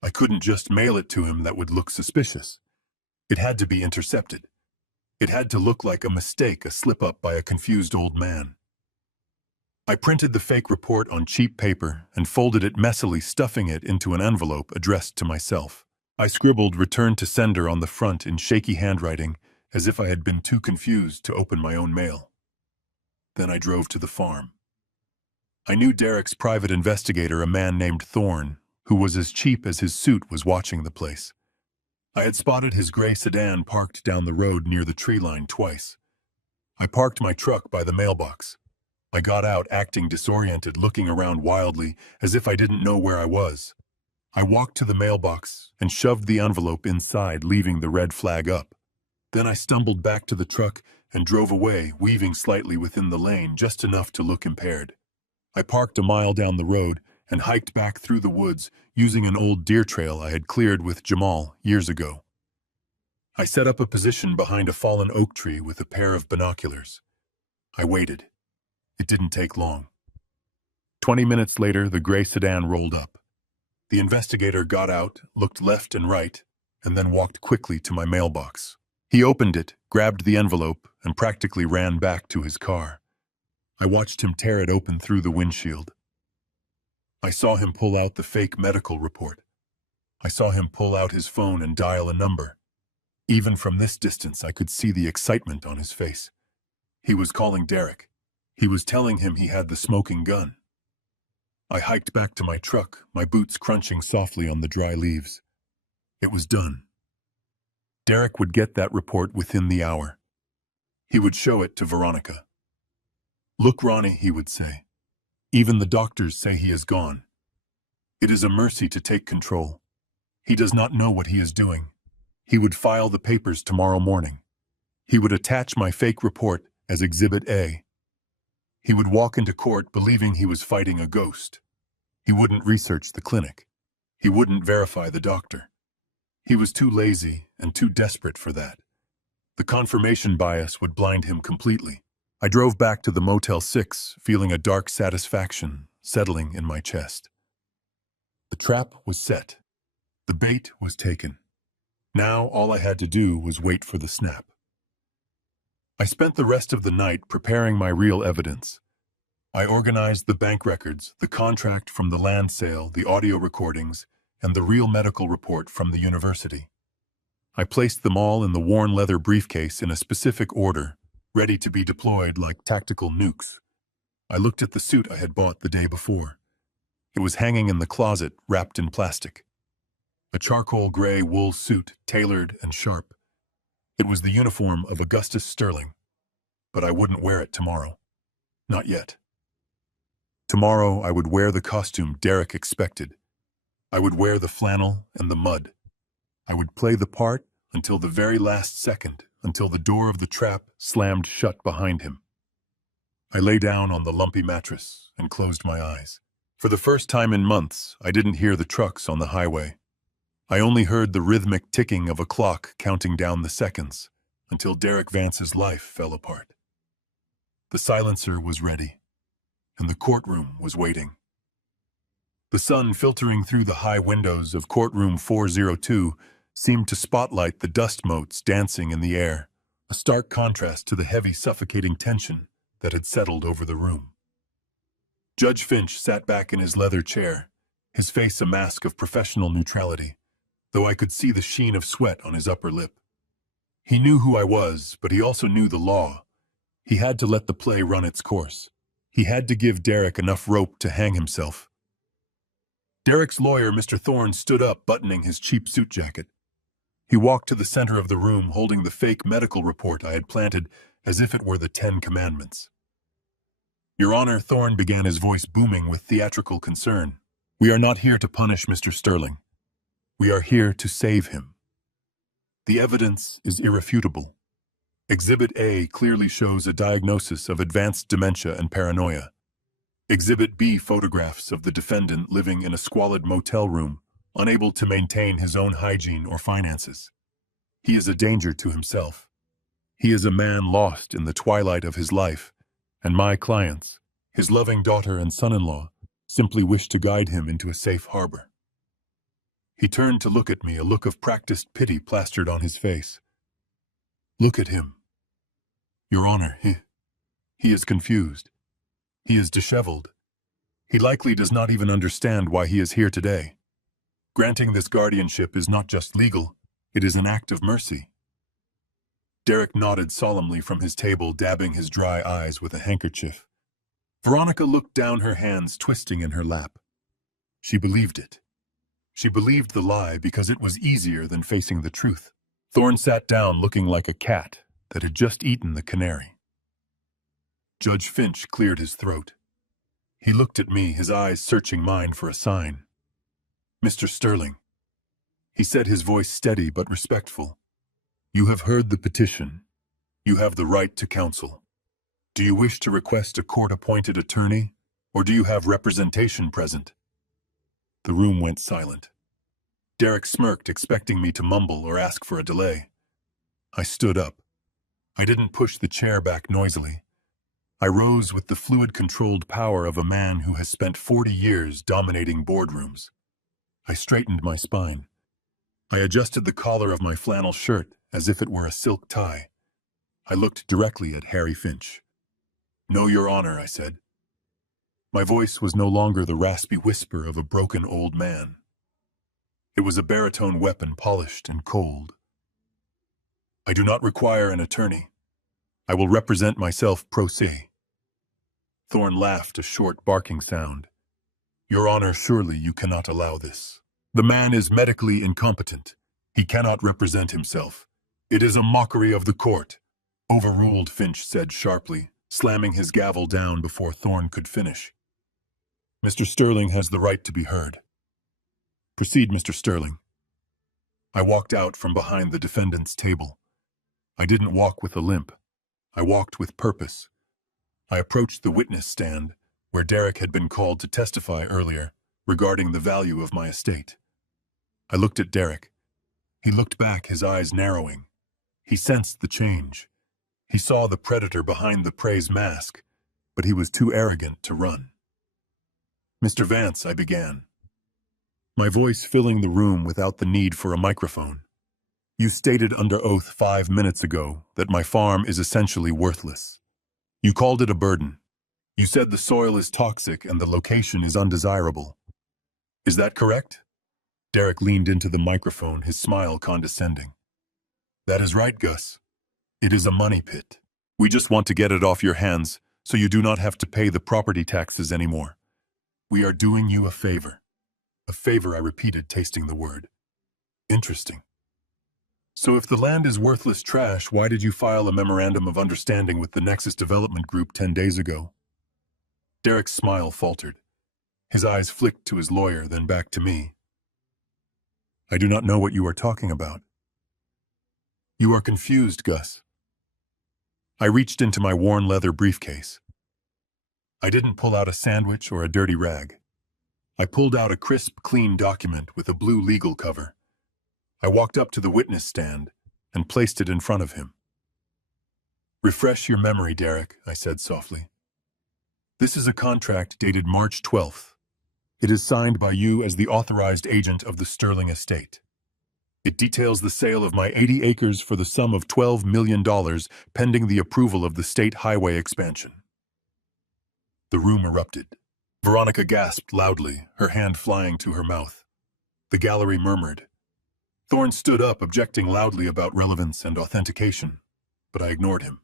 I couldn't just mail it to him. That would look suspicious. It had to be intercepted. It had to look like a mistake, a slip-up by a confused old man. I printed the fake report on cheap paper and folded it messily, stuffing it into an envelope addressed to myself. I scribbled "Return to sender" on the front in shaky handwriting, as if I had been too confused to open my own mail. Then I drove to the farm. I knew Derek's private investigator, a man named Thorne, who was as cheap as his suit, was watching the place. I had spotted his gray sedan parked down the road near the tree line twice. I parked my truck by the mailbox. I got out, acting disoriented, looking around wildly, as if I didn't know where I was. I walked to the mailbox and shoved the envelope inside, leaving the red flag up. Then I stumbled back to the truck and drove away, weaving slightly within the lane, just enough to look impaired. I parked a mile down the road and hiked back through the woods, using an old deer trail I had cleared with Jamal years ago. I set up a position behind a fallen oak tree with a pair of binoculars. I waited. It didn't take long. 20 minutes later, the gray sedan rolled up. The investigator got out, looked left and right, and then walked quickly to my mailbox. He opened it, grabbed the envelope, and practically ran back to his car. I watched him tear it open through the windshield. I saw him pull out the fake medical report. I saw him pull out his phone and dial a number. Even from this distance, I could see the excitement on his face. He was calling Derek. He was telling him he had the smoking gun. I hiked back to my truck, my boots crunching softly on the dry leaves. It was done. Derek would get that report within the hour. He would show it to Veronica. "Look, Ronnie," he would say. "Even the doctors say he is gone. It is a mercy to take control. He does not know what he is doing. He would file the papers tomorrow morning. He would attach my fake report as Exhibit A. He would walk into court believing he was fighting a ghost. He wouldn't research the clinic. He wouldn't verify the doctor. He was too lazy and too desperate for that. The confirmation bias would blind him completely. I drove back to the Motel 6, feeling a dark satisfaction settling in my chest. The trap was set. The bait was taken. Now all I had to do was wait for the snap. I spent the rest of the night preparing my real evidence. I organized the bank records, the contract from the land sale, the audio recordings, and the real medical report from the university. I placed them all in the worn leather briefcase in a specific order, ready to be deployed like tactical nukes. I looked at the suit I had bought the day before. It was hanging in the closet, wrapped in plastic. A charcoal gray wool suit, tailored and sharp. It was the uniform of Augustus Sterling, but I wouldn't wear it tomorrow. Not yet. Tomorrow I would wear the costume Derek expected. I would wear the flannel and the mud. I would play the part until the very last second, until the door of the trap slammed shut behind him. I lay down on the lumpy mattress and closed my eyes. For the first time in months, I didn't hear the trucks on the highway. I only heard the rhythmic ticking of a clock counting down the seconds, until Derek Vance's life fell apart. The silencer was ready, and the courtroom was waiting. The sun filtering through the high windows of courtroom 402 seemed to spotlight the dust motes dancing in the air, a stark contrast to the heavy, suffocating tension that had settled over the room. Judge Finch sat back in his leather chair, his face a mask of professional neutrality, though I could see the sheen of sweat on his upper lip. He knew who I was, but he also knew the law. He had to let the play run its course. He had to give Derek enough rope to hang himself. Derek's lawyer, Mr. Thorne, stood up, buttoning his cheap suit jacket. He walked to the center of the room, holding the fake medical report I had planted as if it were the 10 Commandments. "Your Honor," Thorne began, his voice booming with theatrical concern, "we are not here to punish Mr. Sterling. We are here to save him. The evidence is irrefutable. Exhibit A clearly shows a diagnosis of advanced dementia and paranoia. Exhibit B photographs of the defendant living in a squalid motel room, unable to maintain his own hygiene or finances. He is a danger to himself. He is a man lost in the twilight of his life, and my clients, his loving daughter and son-in-law, simply wish to guide him into a safe harbor." He turned to look at me, a look of practiced pity plastered on his face. "Look at him. Your Honor, he is confused. He is disheveled. He likely does not even understand why he is here today. Granting this guardianship is not just legal, it is an act of mercy." Derek nodded solemnly from his table, dabbing his dry eyes with a handkerchief. Veronica looked down, her hands twisting in her lap. She believed it. She believed the lie because it was easier than facing the truth. Thorne sat down looking like a cat that had just eaten the canary. Judge Finch cleared his throat. He looked at me, his eyes searching mine for a sign. "Mr. Sterling," he said, his voice steady but respectful, "you have heard the petition. You have the right to counsel. Do you wish to request a court-appointed attorney, or do you have representation present?" The room went silent. Derek smirked, expecting me to mumble or ask for a delay. I stood up. I didn't push the chair back noisily. I rose with the fluid-controlled power of a man who has spent 40 years dominating boardrooms. I straightened my spine. I adjusted the collar of my flannel shirt as if it were a silk tie. I looked directly at Harry Finch. "No, Your Honor," I said. My voice was no longer the raspy whisper of a broken old man. It was a baritone weapon, polished and cold. "I do not require an attorney. I will represent myself pro se." Thorne laughed, a short barking sound. "Your Honor, surely you cannot allow this. The man is medically incompetent. He cannot represent himself. It is a mockery of the court." "Overruled," Finch said sharply, slamming his gavel down before Thorne could finish. "Mr. Sterling has the right to be heard." "Proceed, Mr. Sterling." I walked out from behind the defendant's table. I didn't walk with a limp. I walked with purpose. I approached the witness stand, where Derek had been called to testify earlier, regarding the value of my estate. I looked at Derek. He looked back, his eyes narrowing. He sensed the change. He saw the predator behind the prey's mask, but he was too arrogant to run. "Mr. Vance," I began, my voice filling the room without the need for a microphone. "You stated under oath 5 minutes ago that my farm is essentially worthless. You called it a burden. You said the soil is toxic and the location is undesirable. Is that correct?" Derek leaned into the microphone, his smile condescending. "That is right, Gus. It is a money pit. We just want to get it off your hands so you do not have to pay the property taxes anymore. We are doing you a favor." "A favor," I repeated, tasting the word. "Interesting. So if the land is worthless trash, why did you file a memorandum of understanding with the Nexus Development Group 10 days ago?" Derek's smile faltered. His eyes flicked to his lawyer, then back to me. "I do not know what you are talking about." "You are confused, Gus." I reached into my worn leather briefcase. I didn't pull out a sandwich or a dirty rag. I pulled out a crisp, clean document with a blue legal cover. I walked up to the witness stand and placed it in front of him. "Refresh your memory, Derek," I said softly. "This is a contract dated March 12th. It is signed by you as the authorized agent of the Sterling estate. It details the sale of my 80 acres for the sum of $12 million pending the approval of the state highway expansion." The room erupted. Veronica gasped loudly, her hand flying to her mouth. The gallery murmured. Thorne stood up, objecting loudly about relevance and authentication, but I ignored him.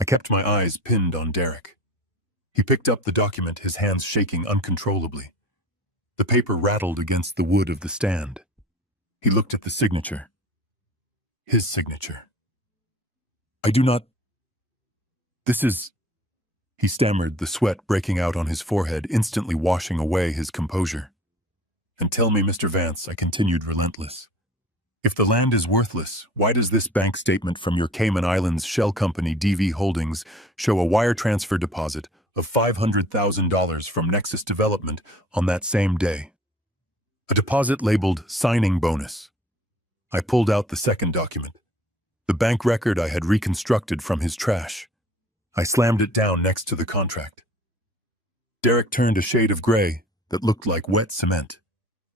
I kept my eyes pinned on Derek. He picked up the document, his hands shaking uncontrollably. The paper rattled against the wood of the stand. He looked at the signature. His signature. "I do not... This is..." He stammered, the sweat breaking out on his forehead, instantly washing away his composure. "And tell me, Mr. Vance," I continued, relentless, "if the land is worthless, why does this bank statement from your Cayman Islands shell company DV Holdings show a wire transfer deposit of $500,000 from Nexus Development on that same day? A deposit labeled signing bonus." I pulled out the second document, the bank record I had reconstructed from his trash. I slammed it down next to the contract. Derek turned a shade of gray that looked like wet cement.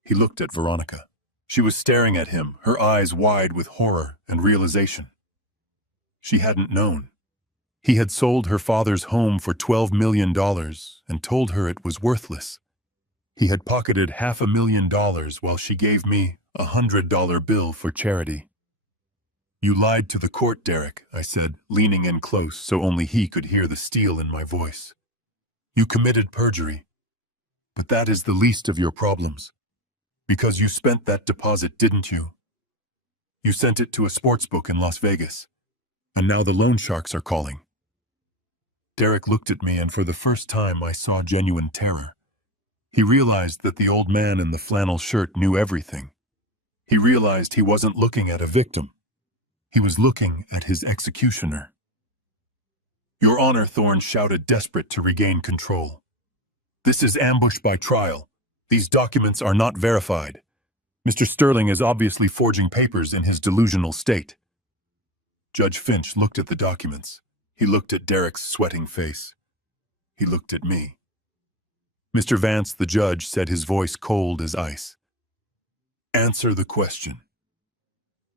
He looked at Veronica. She was staring at him, her eyes wide with horror and realization. She hadn't known. He had sold her father's home for $12 million and told her it was worthless. He had pocketed $500,000 while she gave me a $100 bill for charity. "You lied to the court, Derek," I said, leaning in close so only he could hear the steel in my voice. "You committed perjury. But that is the least of your problems. Because you spent that deposit, didn't you? You sent it to a sportsbook in Las Vegas. And now the loan sharks are calling." Derek looked at me, and for the first time I saw genuine terror. He realized that the old man in the flannel shirt knew everything. He realized he wasn't looking at a victim. He was looking at his executioner. "Your Honor," Thorne shouted, desperate to regain control. "This is ambush by trial. These documents are not verified. Mr. Sterling is obviously forging papers in his delusional state." Judge Finch looked at the documents. He looked at Derek's sweating face. He looked at me. Mr. Vance, the judge, said, his voice cold as ice. Answer the question.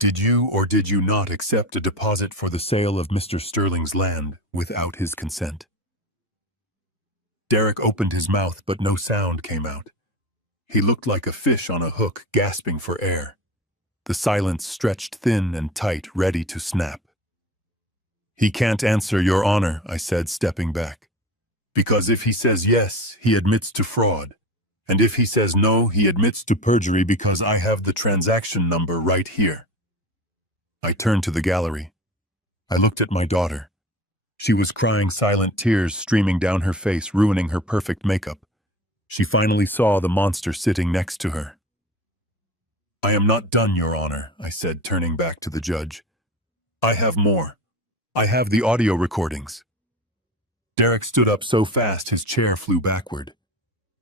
Did you or did you not accept a deposit for the sale of Mr. Sterling's land without his consent? Derek opened his mouth, but no sound came out. He looked like a fish on a hook, gasping for air. The silence stretched thin and tight, ready to snap. He can't answer, Your Honor, I said, stepping back. Because if he says yes, he admits to fraud. And if he says no, he admits to perjury, because I have the transaction number right here. I turned to the gallery. I looked at my daughter. She was crying, silent tears streaming down her face, ruining her perfect makeup. She finally saw the monster sitting next to her. I am not done, Your Honor, I said, turning back to the judge. I have more. I have the audio recordings. Derek stood up so fast his chair flew backward.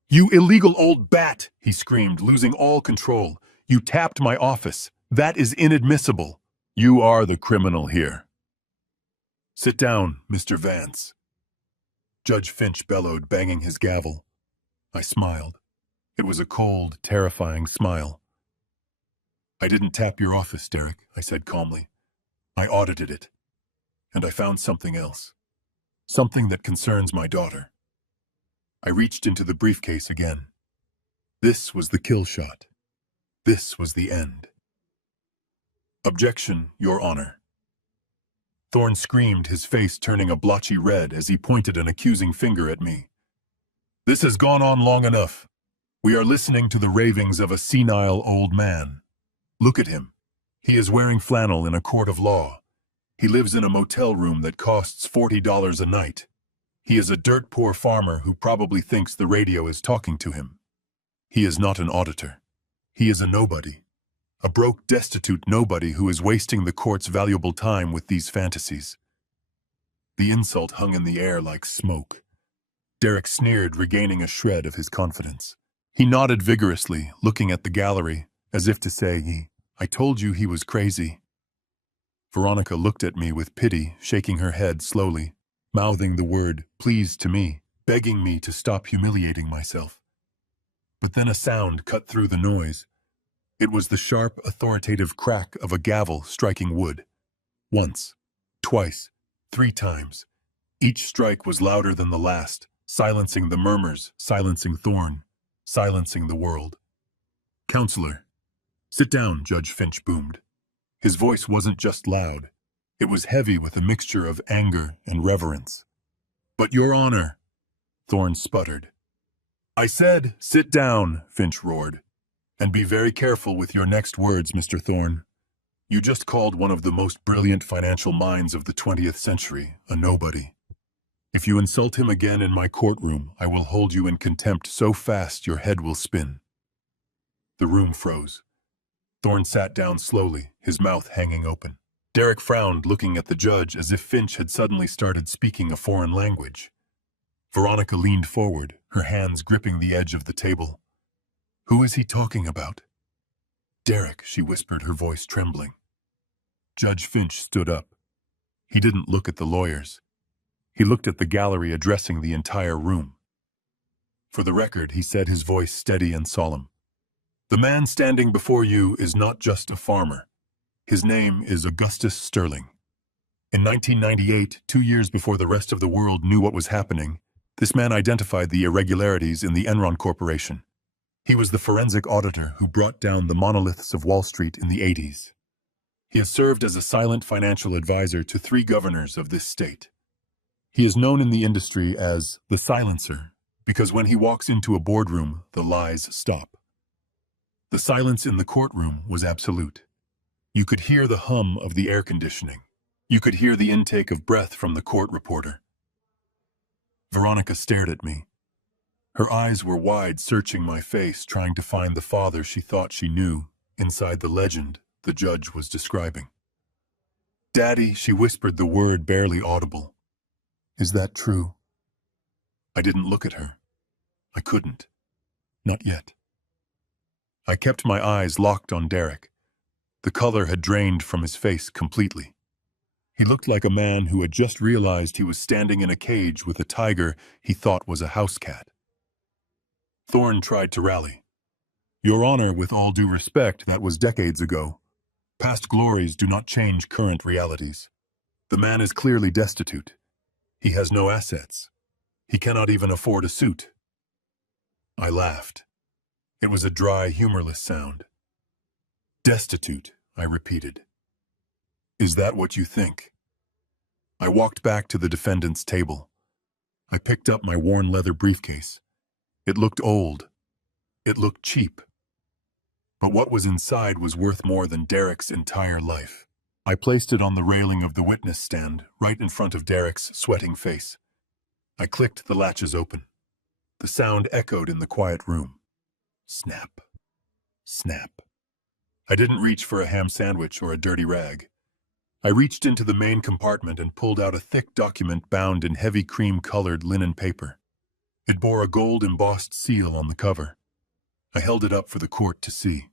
You illegal old bat, he screamed, losing all control. You tapped my office. That is inadmissible. You are the criminal here. Sit down, Mr. Vance. Judge Finch bellowed, banging his gavel. I smiled. It was a cold, terrifying smile. I didn't tap your office, Derek, I said calmly. I audited it. And I found something else. Something that concerns my daughter. I reached into the briefcase again. This was the kill shot. This was the end. Objection, Your Honor. Thorne screamed, his face turning a blotchy red as he pointed an accusing finger at me. This has gone on long enough. We are listening to the ravings of a senile old man. Look at him. He is wearing flannel in a court of law. He lives in a motel room that costs $40 a night. He is a dirt-poor farmer who probably thinks the radio is talking to him. He is not an auditor. He is a nobody. A broke, destitute nobody who is wasting the court's valuable time with these fantasies. The insult hung in the air like smoke. Derek sneered, regaining a shred of his confidence. He nodded vigorously, looking at the gallery, as if to say, I told you he was crazy. Veronica looked at me with pity, shaking her head slowly, mouthing the word, please, to me, begging me to stop humiliating myself. But then a sound cut through the noise. It was the sharp, authoritative crack of a gavel striking wood. Once, twice, 3 times. Each strike was louder than the last, silencing the murmurs, silencing Thorne, silencing the world. Counselor, sit down, Judge Finch boomed. His voice wasn't just loud. It was heavy with a mixture of anger and reverence. But Your Honor, Thorne sputtered. I said, sit down, Finch roared. And be very careful with your next words, Mr. Thorne. You just called one of the most brilliant financial minds of the 20th century a nobody. If you insult him again in my courtroom, I will hold you in contempt so fast your head will spin. The room froze. Thorne sat down slowly, his mouth hanging open. Derek frowned, looking at the judge as if Finch had suddenly started speaking a foreign language. Veronica leaned forward, her hands gripping the edge of the table. Who is he talking about? Derek, she whispered, her voice trembling. Judge Finch stood up. He didn't look at the lawyers. He looked at the gallery, addressing the entire room. For the record, he said, his voice steady and solemn. The man standing before you is not just a farmer. His name is Augustus Sterling. In 1998, 2 years before the rest of the world knew what was happening, this man identified the irregularities in the Enron Corporation. He was the forensic auditor who brought down the monoliths of Wall Street in the 80s. He has served as a silent financial advisor to 3 governors of this state. He is known in the industry as the silencer, because when he walks into a boardroom, the lies stop. The silence in the courtroom was absolute. You could hear the hum of the air conditioning. You could hear the intake of breath from the court reporter. Veronica stared at me. Her eyes were wide, searching my face, trying to find the father she thought she knew inside the legend the judge was describing. Daddy, she whispered the word barely audible. Is that true? I didn't look at her. I couldn't. Not yet. I kept my eyes locked on Derek. The color had drained from his face completely. He looked like a man who had just realized he was standing in a cage with a tiger he thought was a house cat. Thorne tried to rally. "Your Honor, with all due respect, that was decades ago. Past glories do not change current realities. The man is clearly destitute. He has no assets. He cannot even afford a suit." I laughed. It was a dry, humorless sound. "Destitute," I repeated. "Is that what you think?" I walked back to the defendant's table. I picked up my worn leather briefcase. It looked old. It looked cheap. But what was inside was worth more than Derek's entire life. I placed it on the railing of the witness stand, right in front of Derek's sweating face. I clicked the latches open. The sound echoed in the quiet room. Snap. Snap. I didn't reach for a ham sandwich or a dirty rag. I reached into the main compartment and pulled out a thick document bound in heavy cream-colored linen paper. It bore a gold-embossed seal on the cover. I held it up for the court to see.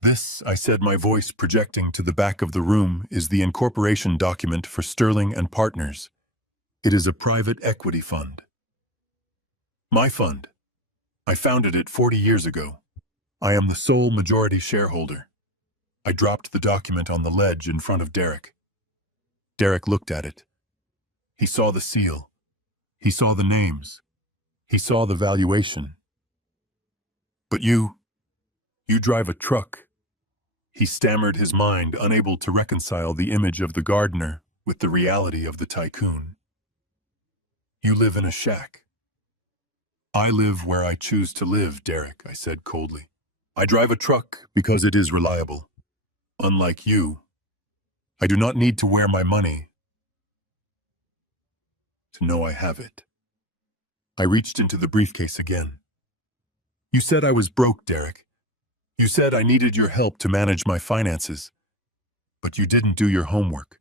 "This," I said, my voice projecting to the back of the room, "is the incorporation document for Sterling and Partners. It is a private equity fund. My fund. I founded it 40 years ago. I am the sole majority shareholder." I dropped the document on the ledge in front of Derek. Derek looked at it. He saw the seal. He saw the names. He saw the valuation. "But you drive a truck." He stammered, his mind unable to reconcile the image of the gardener with the reality of the tycoon. "You live in a shack." "I live where I choose to live, Derek," I said coldly. "I drive a truck because it is reliable. Unlike you, I do not need to wear my money to know I have it." I reached into the briefcase again. "You said I was broke, Derek. You said I needed your help to manage my finances. But you didn't do your homework.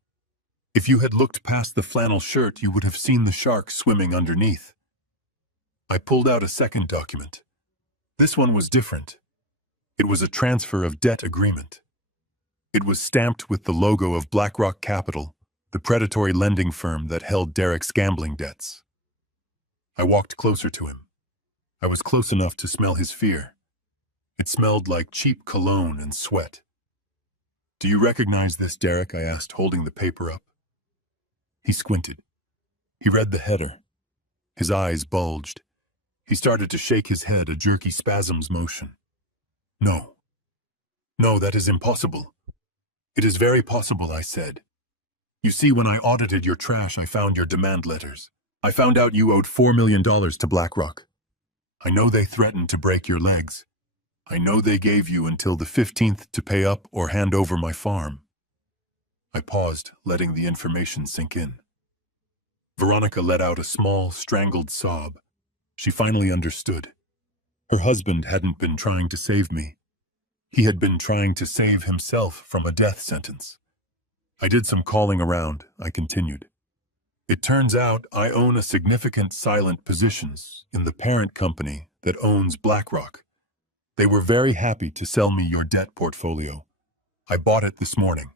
If you had looked past the flannel shirt, you would have seen the shark swimming underneath." I pulled out a second document. This one was different. It was a transfer of debt agreement. It was stamped with the logo of BlackRock Capital, the predatory lending firm that held Derek's gambling debts. I walked closer to him. I was close enough to smell his fear. It smelled like cheap cologne and sweat. "Do you recognize this, Derek?" I asked, holding the paper up. He squinted. He read the header. His eyes bulged. He started to shake his head, a jerky spasms motion. "No. No, that is impossible." "It is very possible," I said. "You see, when I audited your trash, I found your demand letters. I found out you owed $4 million to BlackRock. I know they threatened to break your legs. I know they gave you until the 15th to pay up or hand over my farm." I paused, letting the information sink in. Veronica let out a small, strangled sob. She finally understood. Her husband hadn't been trying to save me. He had been trying to save himself from a death sentence. "I did some calling around," I continued. "It turns out I own a significant silent positions in the parent company that owns BlackRock. They were very happy to sell me your debt portfolio. I bought it this morning.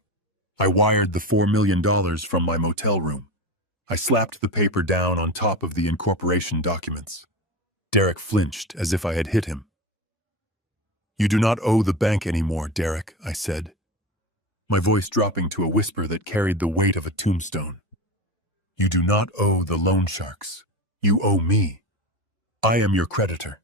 I wired the $4 million from my motel room. I slapped the paper down on top of the incorporation documents." Derek flinched as if I had hit him. "You do not owe the bank anymore, Derek," I said, my voice dropping to a whisper that carried the weight of a tombstone. "You do not owe the loan sharks. You owe me. I am your creditor.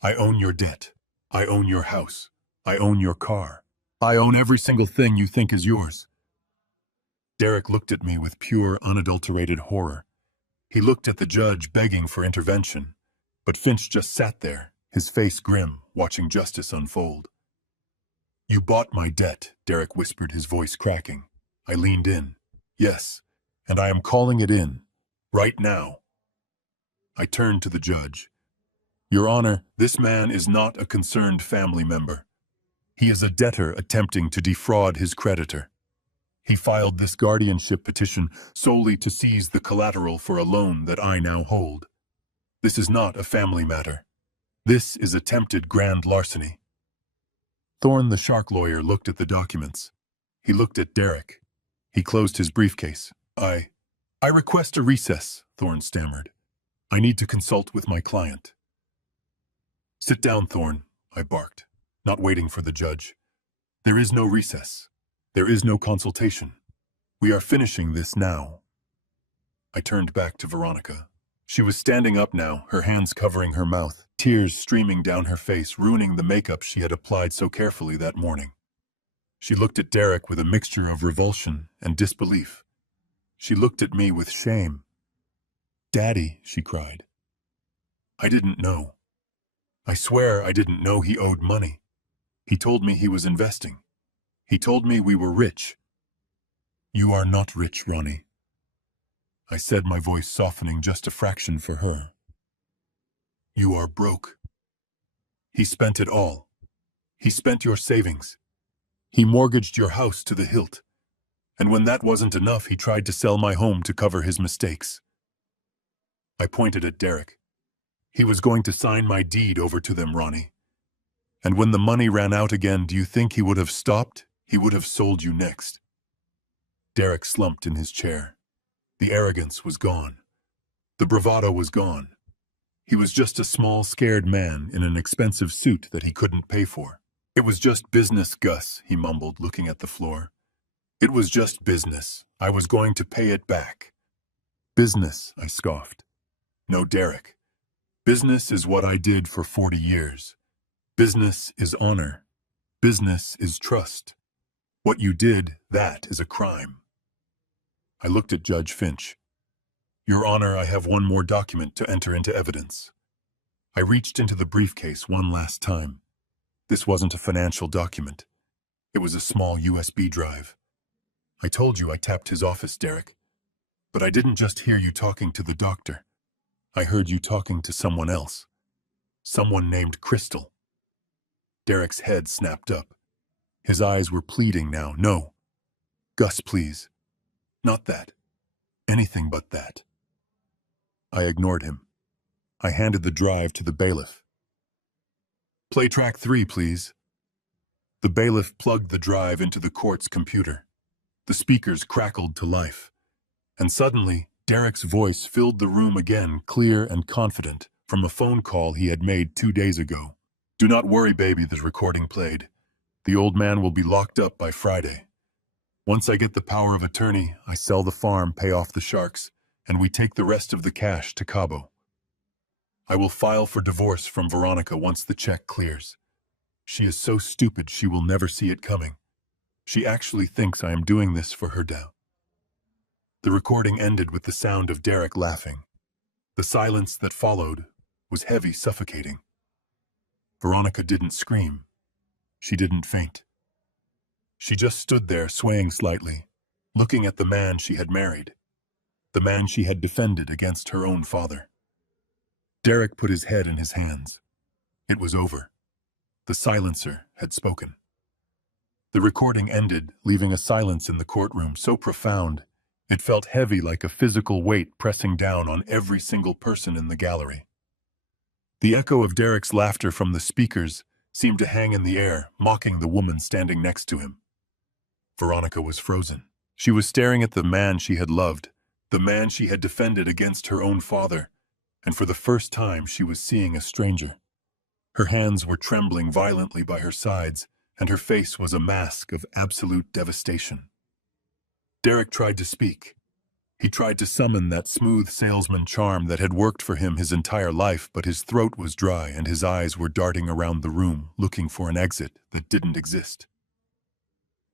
I own your debt. I own your house. I own your car. I own every single thing you think is yours." Derek looked at me with pure, unadulterated horror. He looked at the judge, begging for intervention, but Finch just sat there, his face grim, watching justice unfold. "You bought my debt," Derek whispered, his voice cracking. I leaned in. "Yes, and I am calling it in, right now." I turned to the judge. "Your Honor, this man is not a concerned family member. He is a debtor attempting to defraud his creditor. He filed this guardianship petition solely to seize the collateral for a loan that I now hold. This is not a family matter. This is attempted grand larceny." Thorne, the shark lawyer, looked at the documents. He looked at Derek. He closed his briefcase. I request a recess, Thorne stammered. I need to consult with my client. Sit down, Thorne, I barked, not waiting for the judge. There is no recess. There is no consultation. We are finishing this now. I turned back to Veronica. She was standing up now, her hands covering her mouth, tears streaming down her face, ruining the makeup she had applied so carefully that morning. She looked at Derek with a mixture of revulsion and disbelief. She looked at me with shame. Daddy, she cried. I didn't know. I swear I didn't know he owed money. He told me he was investing. He told me we were rich. You are not rich, Ronnie. I said, my voice softening just a fraction for her. You are broke. He spent it all. He spent your savings. He mortgaged your house to the hilt. And when that wasn't enough, he tried to sell my home to cover his mistakes. I pointed at Derek. He was going to sign my deed over to them, Ronnie. And when the money ran out again, do you think he would have stopped? He would have sold you next. Derek slumped in his chair. The arrogance was gone. The bravado was gone. He was just a small, scared man in an expensive suit that he couldn't pay for. It was just business, Gus, he mumbled, looking at the floor. It was just business. I was going to pay it back. Business, I scoffed. No, Derek. Business is what I did for 40 years. Business is honor. Business is trust. What you did, that is a crime. I looked at Judge Finch. Your Honor, I have one more document to enter into evidence. I reached into the briefcase one last time. This wasn't a financial document. It was a small USB drive. I told you I tapped his office, Derek. But I didn't just hear you talking to the doctor. I heard you talking to someone else. Someone named Crystal. Derek's head snapped up. His eyes were pleading now. No. Gus, please. Not that. Anything but that. I ignored him. I handed the drive to the bailiff. Play track 3, please. The bailiff plugged the drive into the court's computer. The speakers crackled to life. And suddenly, Derek's voice filled the room again, clear and confident, from a phone call he had made 2 days ago. Do not worry, baby, the recording played. The old man will be locked up by Friday. Once I get the power of attorney, I sell the farm, pay off the sharks, and we take the rest of the cash to Cabo. I will file for divorce from Veronica once the check clears. She is so stupid she will never see it coming. She actually thinks I am doing this for her now. The recording ended with the sound of Derek laughing. The silence that followed was heavy, suffocating. Veronica didn't scream. She didn't faint. She just stood there, swaying slightly, looking at the man she had married, the man she had defended against her own father. Derek put his head in his hands. It was over. The silencer had spoken. The recording ended, leaving a silence in the courtroom so profound, it felt heavy, like a physical weight pressing down on every single person in the gallery. The echo of Derek's laughter from the speakers seemed to hang in the air, mocking the woman standing next to him. Veronica was frozen. She was staring at the man she had loved, the man she had defended against her own father, and for the first time she was seeing a stranger. Her hands were trembling violently by her sides, and her face was a mask of absolute devastation. Derek tried to speak. He tried to summon that smooth salesman charm that had worked for him his entire life, but his throat was dry and his eyes were darting around the room, looking for an exit that didn't exist.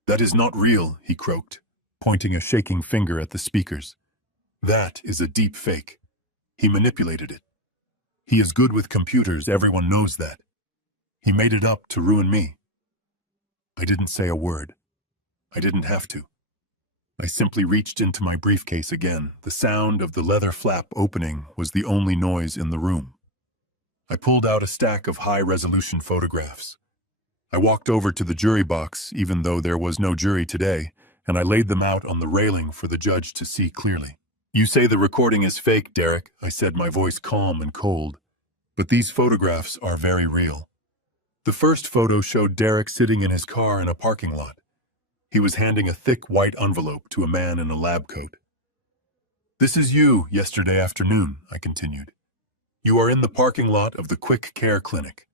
That is not real, he croaked, pointing a shaking finger at the speakers. That is a deep fake. He manipulated it. He is good with computers, everyone knows that. He made it up to ruin me. I didn't say a word. I didn't have to. I simply reached into my briefcase again. The sound of the leather flap opening was the only noise in the room. I pulled out a stack of high-resolution photographs. I walked over to the jury box, even though there was no jury today, and I laid them out on the railing for the judge to see clearly. You say the recording is fake, Derek, I said, my voice calm and cold. But these photographs are very real. The first photo showed Derek sitting in his car in a parking lot. He was handing a thick white envelope to a man in a lab coat. "This is you, yesterday afternoon," I continued. "You are in the parking lot of the Quick Care Clinic.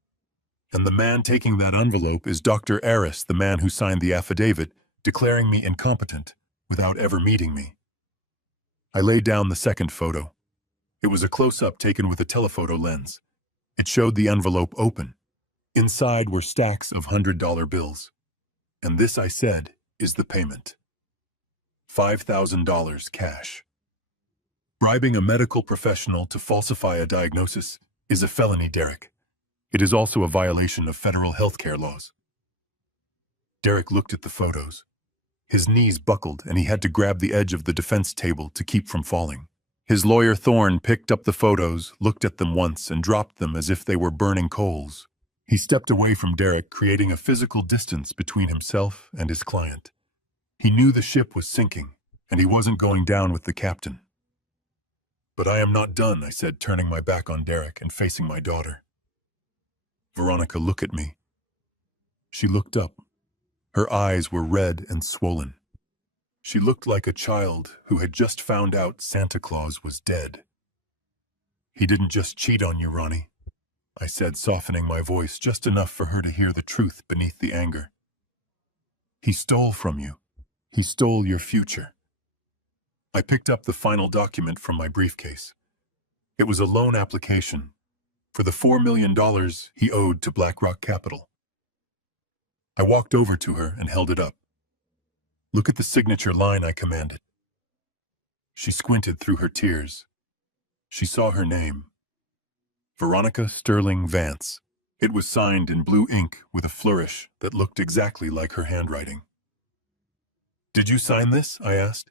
And the man taking that envelope is Dr. Aris, the man who signed the affidavit, declaring me incompetent, without ever meeting me." I laid down the second photo. It was a close-up taken with a telephoto lens. It showed the envelope open. Inside were stacks of $100 bills. "And this," I said, "is the payment. $5,000 cash." Bribing a medical professional to falsify a diagnosis is a felony, Derek. It is also a violation of federal healthcare laws. Derek looked at the photos. His knees buckled and he had to grab the edge of the defense table to keep from falling. His lawyer Thorne picked up the photos, looked at them once, and dropped them as if they were burning coals. He stepped away from Derek, creating a physical distance between himself and his client. He knew the ship was sinking, and he wasn't going down with the captain. "But I am not done," I said, turning my back on Derek and facing my daughter. "Veronica, look at me." She looked up. Her eyes were red and swollen. She looked like a child who had just found out Santa Claus was dead. "He didn't just cheat on you, Ronnie," I said, softening my voice just enough for her to hear the truth beneath the anger. "He stole from you. He stole your future." I picked up the final document from my briefcase. It was a loan application for the $4 million he owed to BlackRock Capital. I walked over to her and held it up. "Look at the signature line," I commanded. She squinted through her tears. She saw her name. Veronica Sterling Vance. It was signed in blue ink with a flourish that looked exactly like her handwriting. "Did you sign this?" I asked.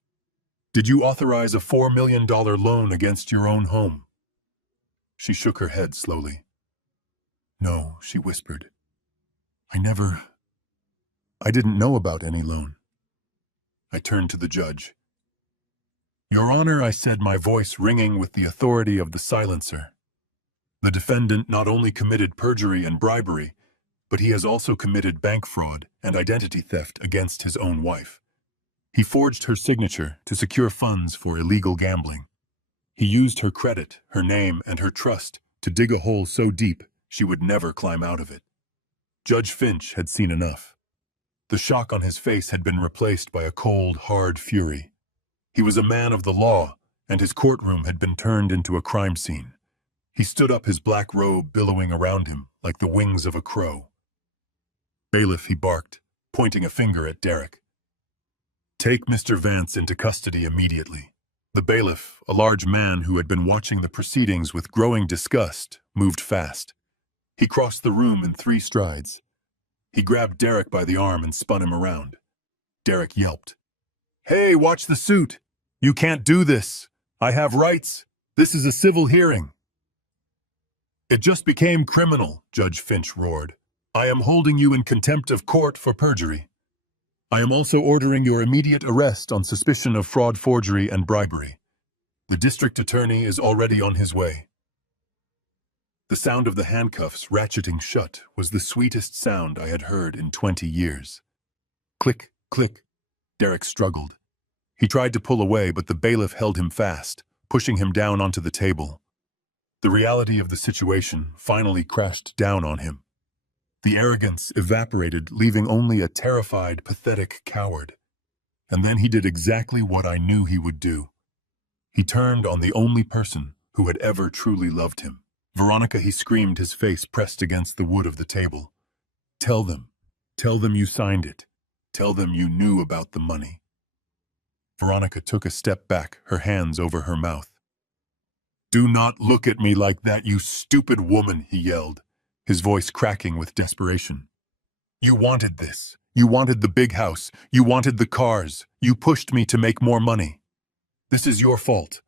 "Did you authorize a $4 million loan against your own home?" She shook her head slowly. "No," she whispered. I didn't know about any loan." I turned to the judge. "Your Honor," I said, my voice ringing with the authority of the silencer. "The defendant not only committed perjury and bribery, but he has also committed bank fraud and identity theft against his own wife. He forged her signature to secure funds for illegal gambling. He used her credit, her name, and her trust to dig a hole so deep she would never climb out of it." Judge Finch had seen enough. The shock on his face had been replaced by a cold, hard fury. He was a man of the law, and his courtroom had been turned into a crime scene. He stood up, his black robe billowing around him like the wings of a crow. "Bailiff," he barked, pointing a finger at Derek. "Take Mr. Vance into custody immediately." The bailiff, a large man who had been watching the proceedings with growing disgust, moved fast. He crossed the room in 3 strides. He grabbed Derek by the arm and spun him around. Derek yelped. "Hey, watch the suit! You can't do this! I have rights! This is a civil hearing!" "It just became criminal," Judge Finch roared. "I am holding you in contempt of court for perjury. I am also ordering your immediate arrest on suspicion of fraud, forgery, and bribery. The district attorney is already on his way." The sound of the handcuffs ratcheting shut was the sweetest sound I had heard in 20 years. Click, click. Derek struggled. He tried to pull away, but the bailiff held him fast, pushing him down onto the table. The reality of the situation finally crashed down on him. The arrogance evaporated, leaving only a terrified, pathetic coward. And then he did exactly what I knew he would do. He turned on the only person who had ever truly loved him. "Veronica," he screamed, his face pressed against the wood of the table. Tell them you signed it. Tell them you knew about the money." Veronica took a step back, her hands over her mouth. "Do not look at me like that, you stupid woman," he yelled, his voice cracking with desperation. "You wanted this. You wanted the big house. You wanted the cars. You pushed me to make more money. This is your fault.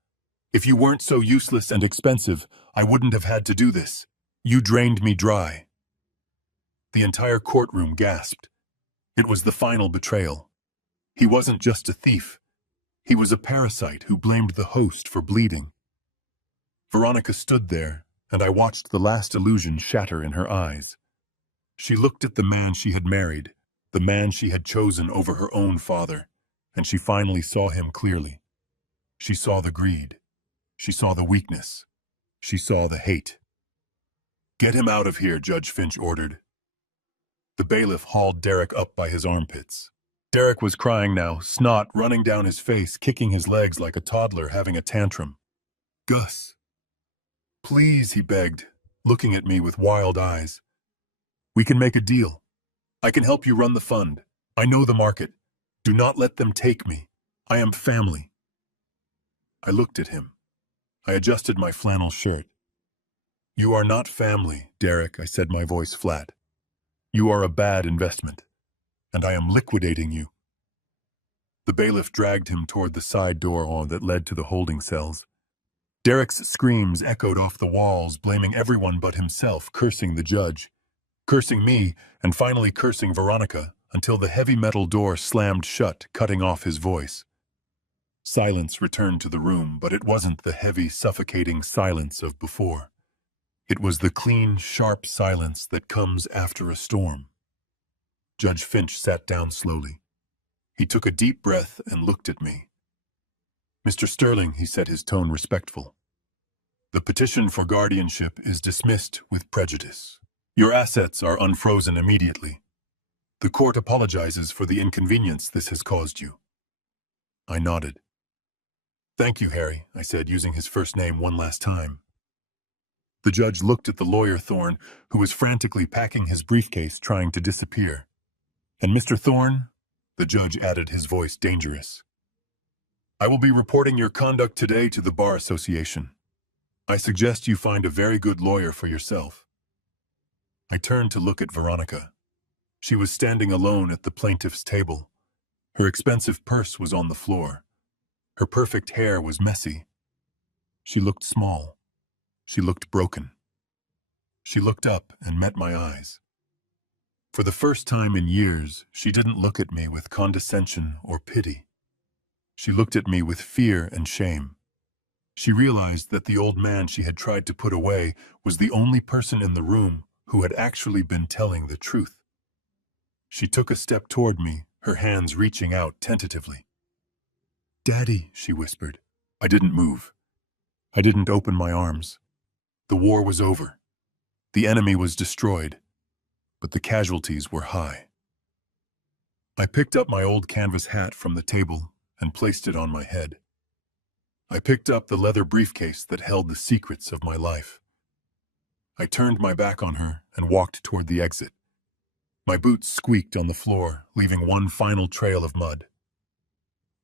If you weren't so useless and expensive, I wouldn't have had to do this. You drained me dry." The entire courtroom gasped. It was the final betrayal. He wasn't just a thief. He was a parasite who blamed the host for bleeding. Veronica stood there, and I watched the last illusion shatter in her eyes. She looked at the man she had married, the man she had chosen over her own father, and she finally saw him clearly. She saw the greed. She saw the weakness. She saw the hate. "Get him out of here," Judge Finch ordered. The bailiff hauled Derek up by his armpits. Derek was crying now, snot running down his face, kicking his legs like a toddler having a tantrum. "Gus, please," he begged, looking at me with wild eyes. "We can make a deal. I can help you run the fund. I know the market. Do not let them take me. I am family." I looked at him. I adjusted my flannel shirt. "You are not family, Derek," I said, my voice flat. "You are a bad investment, and I am liquidating you." The bailiff dragged him toward the side door that led to the holding cells. Derek's screams echoed off the walls, blaming everyone but himself, cursing the judge, cursing me, and finally cursing Veronica, until the heavy metal door slammed shut, cutting off his voice. Silence returned to the room, but it wasn't the heavy, suffocating silence of before. It was the clean, sharp silence that comes after a storm. Judge Finch sat down slowly. He took a deep breath and looked at me. "Mr. Sterling," he said, his tone respectful, "the petition for guardianship is dismissed with prejudice. Your assets are unfrozen immediately. The court apologizes for the inconvenience this has caused you." I nodded. "Thank you, Harry," I said, using his first name one last time. The judge looked at the lawyer Thorne, who was frantically packing his briefcase, trying to disappear. "And Mr. Thorne," the judge added, his voice dangerous, "I will be reporting your conduct today to the Bar Association. I suggest you find a very good lawyer for yourself." I turned to look at Veronica. She was standing alone at the plaintiff's table. Her expensive purse was on the floor. Her perfect hair was messy. She looked small. She looked broken. She looked up and met my eyes. For the first time in years, she didn't look at me with condescension or pity. She looked at me with fear and shame. She realized that the old man she had tried to put away was the only person in the room who had actually been telling the truth. She took a step toward me, her hands reaching out tentatively. "Daddy," she whispered. I didn't move. I didn't open my arms. The war was over. The enemy was destroyed, but the casualties were high. I picked up my old canvas hat from the table and placed it on my head. I picked up the leather briefcase that held the secrets of my life. I turned my back on her and walked toward the exit. My boots squeaked on the floor, leaving one final trail of mud.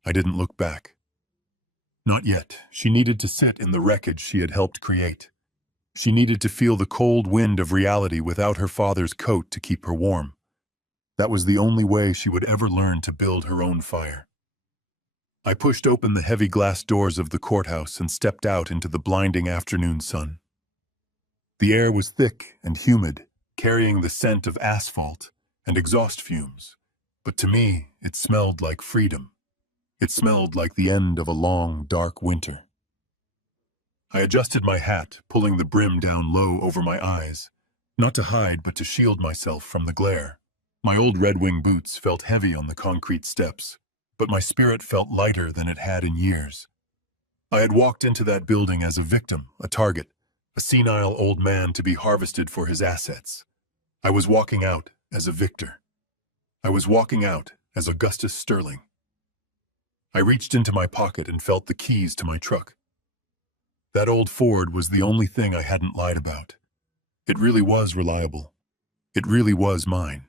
I didn't look back. Not yet. She needed to sit in the wreckage she had helped create. She needed to feel the cold wind of reality without her father's coat to keep her warm. That was the only way she would ever learn to build her own fire. I pushed open the heavy glass doors of the courthouse and stepped out into the blinding afternoon sun. The air was thick and humid, carrying the scent of asphalt and exhaust fumes, but to me it smelled like freedom. It smelled like the end of a long, dark winter. I adjusted my hat, pulling the brim down low over my eyes, not to hide but to shield myself from the glare. My old Red Wing boots felt heavy on the concrete steps, but my spirit felt lighter than it had in years. I had walked into that building as a victim, a target, a senile old man to be harvested for his assets. I was walking out as a victor. I was walking out as Augustus Sterling. I reached into my pocket and felt the keys to my truck. That old Ford was the only thing I hadn't lied about. It really was reliable. It really was mine.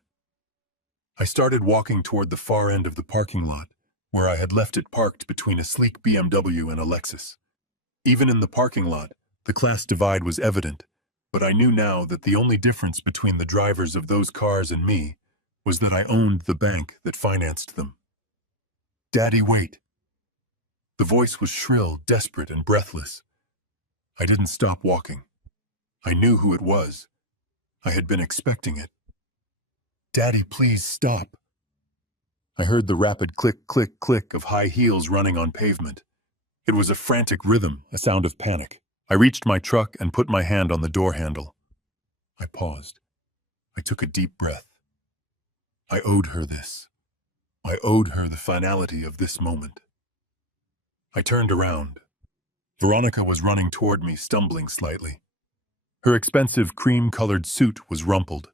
I started walking toward the far end of the parking lot, where I had left it parked between a sleek BMW and a Lexus. Even in the parking lot, the class divide was evident, but I knew now that the only difference between the drivers of those cars and me was that I owned the bank that financed them. "Daddy, wait." The voice was shrill, desperate, and breathless. I didn't stop walking. I knew who it was. I had been expecting it. "Daddy, please stop." I heard the rapid click, click, click of high heels running on pavement. It was a frantic rhythm, a sound of panic. I reached my truck and put my hand on the door handle. I paused. I took a deep breath. I owed her this. I owed her the finality of this moment. I turned around. Veronica was running toward me, stumbling slightly. Her expensive cream-colored suit was rumpled.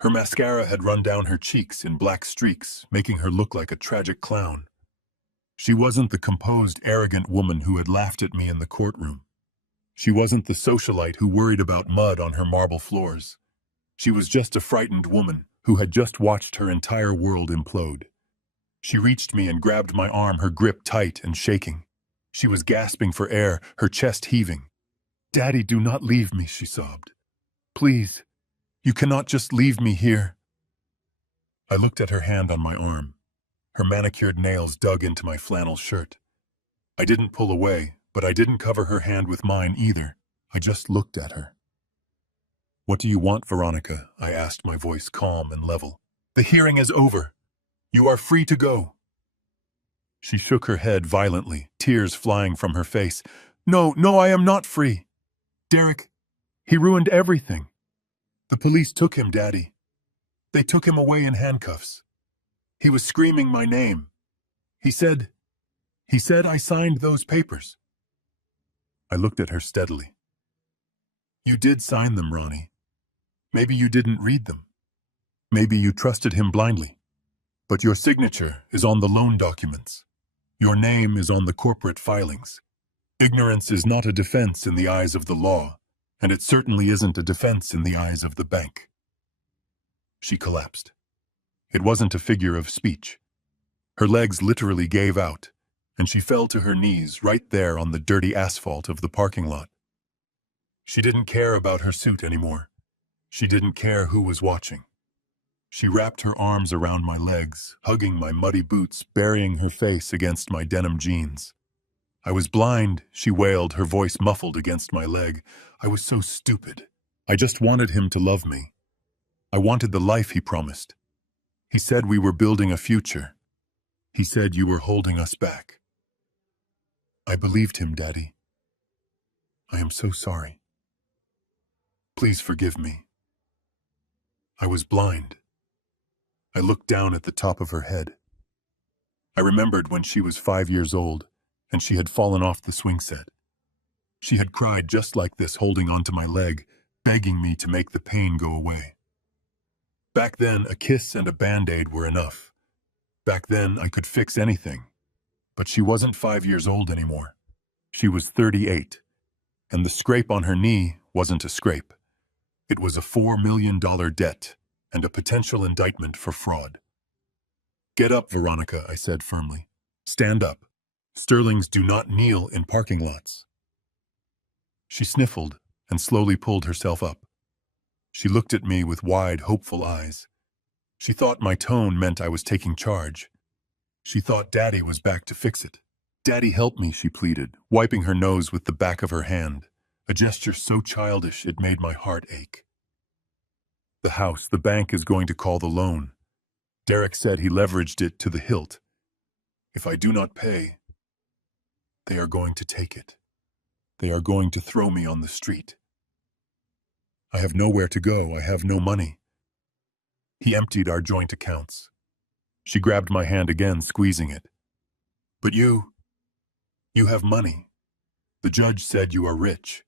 Her mascara had run down her cheeks in black streaks, making her look like a tragic clown. She wasn't the composed, arrogant woman who had laughed at me in the courtroom. She wasn't the socialite who worried about mud on her marble floors. She was just a frightened woman who had just watched her entire world implode. She reached me and grabbed my arm, her grip tight and shaking. She was gasping for air, her chest heaving. "Daddy, do not leave me," she sobbed. "Please, you cannot just leave me here." I looked at her hand on my arm. Her manicured nails dug into my flannel shirt. I didn't pull away, but I didn't cover her hand with mine either. I just looked at her. "What do you want, Veronica?" I asked, my voice calm and level. "The hearing is over. You are free to go." She shook her head violently, tears flying from her face. "No, no, I am not free. Derek, he ruined everything. The police took him, Daddy. They took him away in handcuffs. He was screaming my name. He said I signed those papers." I looked at her steadily. "You did sign them, Ronnie. Maybe you didn't read them. Maybe you trusted him blindly. But your signature is on the loan documents. Your name is on the corporate filings. Ignorance is not a defense in the eyes of the law, and it certainly isn't a defense in the eyes of the bank." She collapsed. It wasn't a figure of speech. Her legs literally gave out, and she fell to her knees right there on the dirty asphalt of the parking lot. She didn't care about her suit anymore. She didn't care who was watching. She wrapped her arms around my legs, hugging my muddy boots, burying her face against my denim jeans. "I was blind," she wailed, her voice muffled against my leg. "I was so stupid. I just wanted him to love me. I wanted the life he promised. He said we were building a future. He said you were holding us back. I believed him, Daddy. I am so sorry. Please forgive me. I was blind." I looked down at the top of her head. I remembered when she was 5 years old, and she had fallen off the swing set. She had cried just like this, holding onto my leg, begging me to make the pain go away. Back then, a kiss and a Band-Aid were enough. Back then, I could fix anything. But she wasn't 5 years old anymore. She was 38, and the scrape on her knee wasn't a scrape. It was a $4 million debt and a potential indictment for fraud. "Get up, Veronica," I said firmly. "Stand up. Sterlings do not kneel in parking lots." She sniffled and slowly pulled herself up. She looked at me with wide, hopeful eyes. She thought my tone meant I was taking charge. She thought Daddy was back to fix it. "Daddy, help me," she pleaded, wiping her nose with the back of her hand, a gesture so childish it made my heart ache. "The house, the bank is going to call the loan. Derek said he leveraged it to the hilt. If I do not pay, they are going to take it. They are going to throw me on the street. I have nowhere to go. I have no money." He emptied our joint accounts. She grabbed my hand again, squeezing it. "But you have money. The judge said you are rich.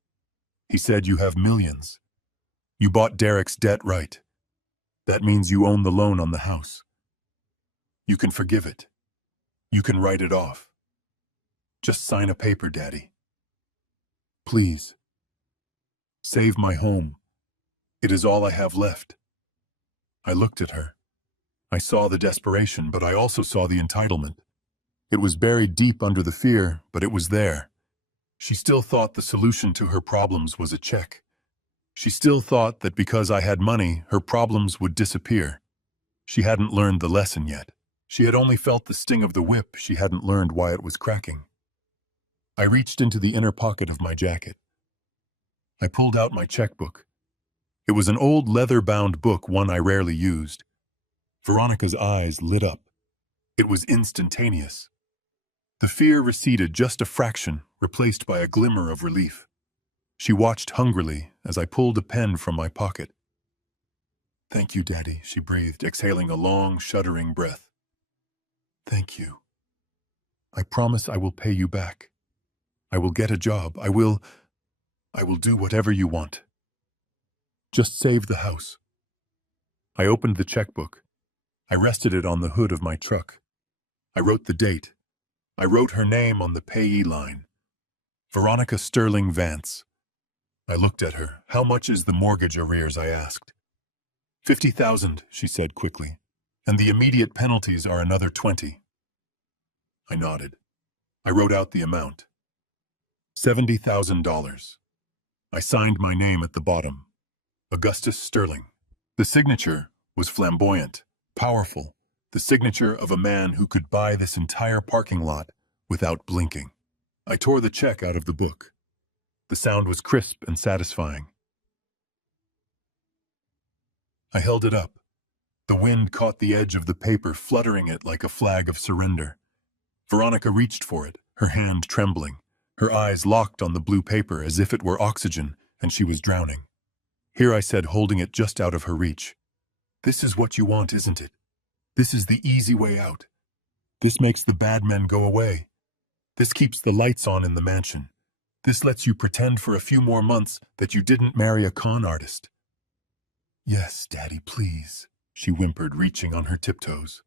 He said you have millions. You bought Derek's debt right. That means you own the loan on the house. You can forgive it. You can write it off. Just sign a paper, Daddy. Please. Save my home. It is all I have left." I looked at her. I saw the desperation, but I also saw the entitlement. It was buried deep under the fear, but it was there. She still thought the solution to her problems was a check. She still thought that because I had money, her problems would disappear. She hadn't learned the lesson yet. She had only felt the sting of the whip. She hadn't learned why it was cracking. I reached into the inner pocket of my jacket. I pulled out my checkbook. It was an old leather-bound book, one I rarely used. Veronica's eyes lit up. It was instantaneous. The fear receded just a fraction, replaced by a glimmer of relief. She watched hungrily as I pulled a pen from my pocket. Thank you, Daddy, she breathed, exhaling a long, shuddering breath. Thank you. I promise I will pay you back. I will get a job. I will do whatever you want. Just save the house. I opened the checkbook. I rested it on the hood of my truck. I wrote the date. I wrote her name on the payee line. Veronica Sterling Vance. I looked at her. How much is the mortgage arrears? I asked. 50,000, she said quickly. And the immediate penalties are another 20. I nodded. I wrote out the amount. $70,000. I signed my name at the bottom. Augustus Sterling. The signature was flamboyant, powerful, the signature of a man who could buy this entire parking lot without blinking. I tore the check out of the book. The sound was crisp and satisfying. I held it up. The wind caught the edge of the paper, fluttering it like a flag of surrender. Veronica reached for it, her hand trembling, her eyes locked on the blue paper as if it were oxygen and she was drowning. Here I said, holding it just out of her reach. This is what you want, isn't it? This is the easy way out. This makes the bad men go away. This keeps the lights on in the mansion. This lets you pretend for a few more months that you didn't marry a con artist. Yes, Daddy, please, she whimpered, reaching on her tiptoes.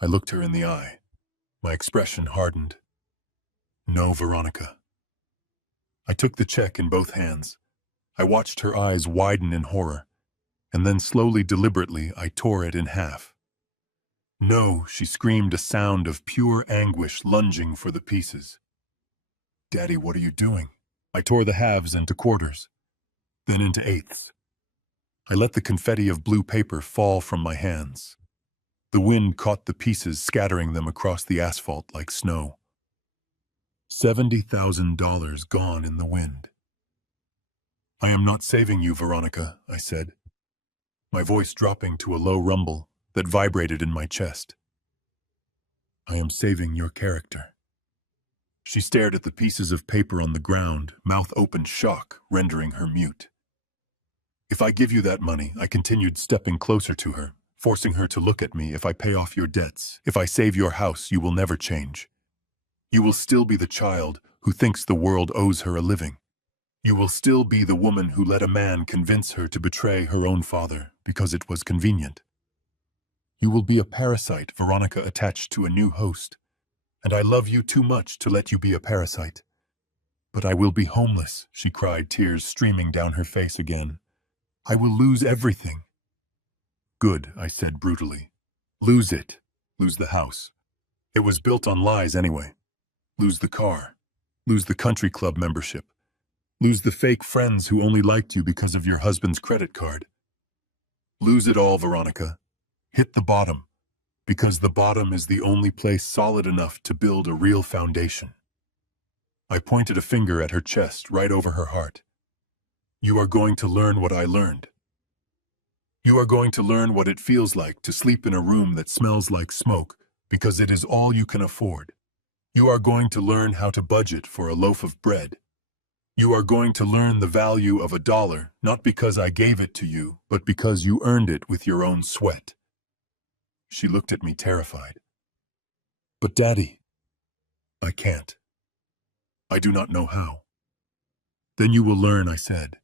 I looked her in the eye. My expression hardened. No, Veronica. I took the check in both hands. I watched her eyes widen in horror, and then slowly, deliberately, I tore it in half. No, she screamed, a sound of pure anguish, lunging for the pieces. Daddy, what are you doing? I tore the halves into quarters, then into eighths. I let the confetti of blue paper fall from my hands. The wind caught the pieces, scattering them across the asphalt like snow. $70,000 gone in the wind. I am not saving you, Veronica, I said, my voice dropping to a low rumble that vibrated in my chest. I am saving your character. She stared at the pieces of paper on the ground, mouth open, shock rendering her mute. If I give you that money, I continued, stepping closer to her, forcing her to look at me. If I pay off your debts, if I save your house, you will never change. You will still be the child who thinks the world owes her a living. You will still be the woman who let a man convince her to betray her own father because it was convenient. You will be a parasite, Veronica, attached to a new host. And I love you too much to let you be a parasite. But I will be homeless, she cried, tears streaming down her face again. I will lose everything. Good, I said brutally. Lose it. Lose the house. It was built on lies anyway. Lose the car. Lose the country club membership. Lose the fake friends who only liked you because of your husband's credit card. Lose it all, Veronica. Hit the bottom, because the bottom is the only place solid enough to build a real foundation. I pointed a finger at her chest, right over her heart. You are going to learn what I learned. You are going to learn what it feels like to sleep in a room that smells like smoke because it is all you can afford. You are going to learn how to budget for a loaf of bread. You are going to learn the value of $1, not because I gave it to you, but because you earned it with your own sweat. She looked at me terrified. But Daddy, I can't. I do not know how. Then you will learn, I said.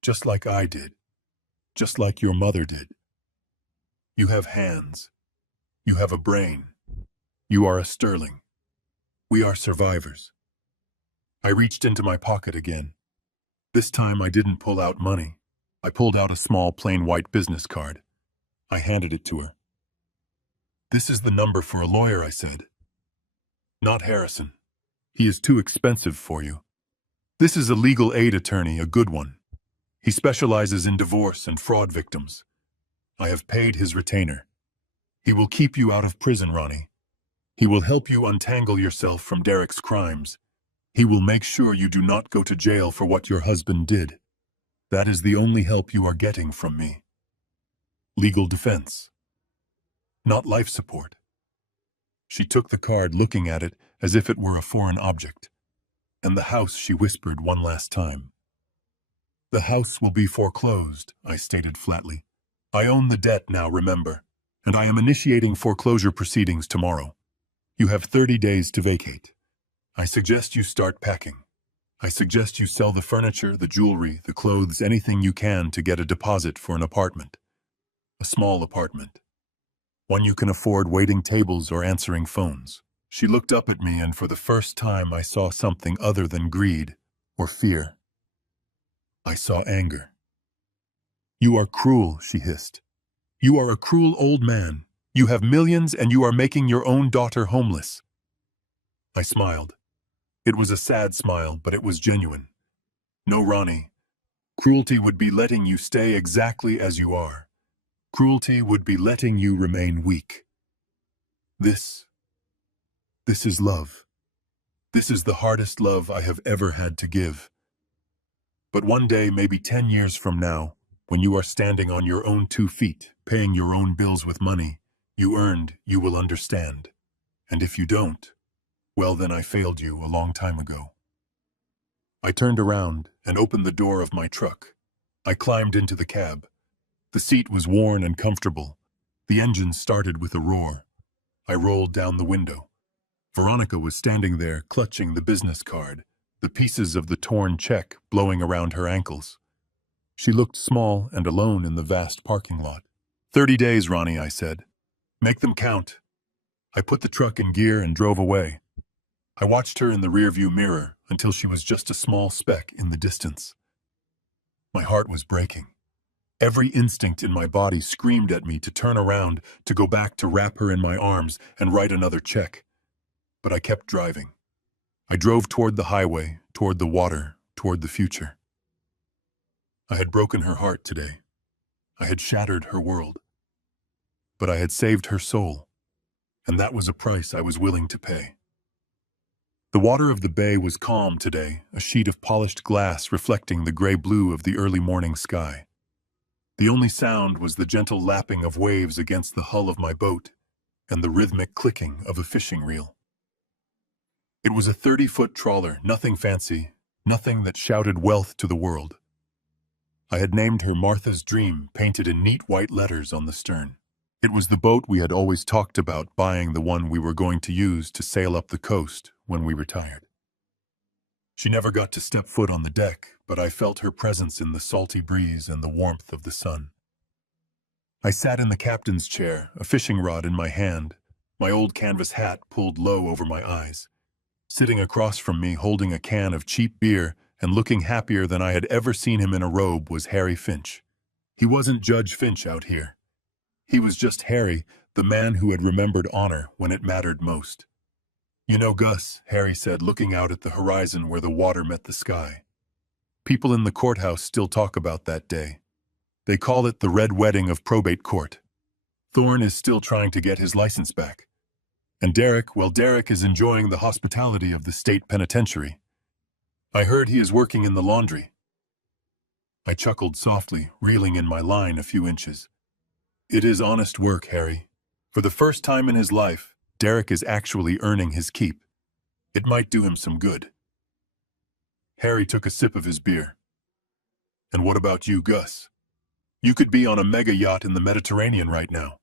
Just like I did. Just like your mother did. You have hands. You have a brain. You are a Sterling. We are survivors. I reached into my pocket again. This time I didn't pull out money. I pulled out a small plain white business card. I handed it to her. This is the number for a lawyer, I said. Not Harrison. He is too expensive for you. This is a legal aid attorney, a good one. He specializes in divorce and fraud victims. I have paid his retainer. He will keep you out of prison, Ronnie. He will help you untangle yourself from Derek's crimes. He will make sure you do not go to jail for what your husband did. That is the only help you are getting from me. Legal defense. Not life support. She took the card, looking at it as if it were a foreign object. And the house, she whispered one last time. The house will be foreclosed, I stated flatly. I own the debt now, remember, and I am initiating foreclosure proceedings tomorrow. You have 30 days to vacate. I suggest you start packing. I suggest you sell the furniture, the jewelry, the clothes, anything you can to get a deposit for an apartment. A small apartment. One you can afford waiting tables or answering phones. She looked up at me, and for the first time I saw something other than greed or fear. I saw anger. You are cruel, she hissed. You are a cruel old man. You have millions and you are making your own daughter homeless. I smiled. It was a sad smile, but it was genuine. No, Ronnie. Cruelty would be letting you stay exactly as you are. Cruelty would be letting you remain weak. This is love. This is the hardest love I have ever had to give. But one day, maybe 10 years from now, when you are standing on your own 2 feet, paying your own bills with money you earned, you will understand. And if you don't, well, then I failed you a long time ago. I turned around and opened the door of my truck. I climbed into the cab. The seat was worn and comfortable. The engine started with a roar. I rolled down the window. Veronica was standing there, clutching the business card, the pieces of the torn check blowing around her ankles. She looked small and alone in the vast parking lot. 30 days, Ronnie, I said. Make them count. I put the truck in gear and drove away. I watched her in the rearview mirror until she was just a small speck in the distance. My heart was breaking. Every instinct in my body screamed at me to turn around, to go back to wrap her in my arms and write another check. But I kept driving. I drove toward the highway, toward the water, toward the future. I had broken her heart today. I had shattered her world. But I had saved her soul, and that was a price I was willing to pay. The water of the bay was calm today, a sheet of polished glass reflecting the gray-blue of the early morning sky. The only sound was the gentle lapping of waves against the hull of my boat and the rhythmic clicking of a fishing reel. It was a 30-foot trawler, nothing fancy, nothing that shouted wealth to the world. I had named her Martha's Dream, painted in neat white letters on the stern. It was the boat we had always talked about buying, the one we were going to use to sail up the coast when we retired. She never got to step foot on the deck, but I felt her presence in the salty breeze and the warmth of the sun. I sat in the captain's chair, a fishing rod in my hand, my old canvas hat pulled low over my eyes. Sitting across from me, holding a can of cheap beer and looking happier than I had ever seen him in a robe, was Harry Finch. He wasn't Judge Finch out here. He was just Harry, the man who had remembered honor when it mattered most. You know, Gus, Harry said, looking out at the horizon where the water met the sky. People in the courthouse still talk about that day. They call it the Red Wedding of Probate Court. Thorne is still trying to get his license back. And Derek, well, Derek is enjoying the hospitality of the state penitentiary. I heard he is working in the laundry. I chuckled softly, reeling in my line a few inches. It is honest work, Harry. For the first time in his life, Derek is actually earning his keep. It might do him some good. Harry took a sip of his beer. And what about you, Gus? You could be on a mega yacht in the Mediterranean right now.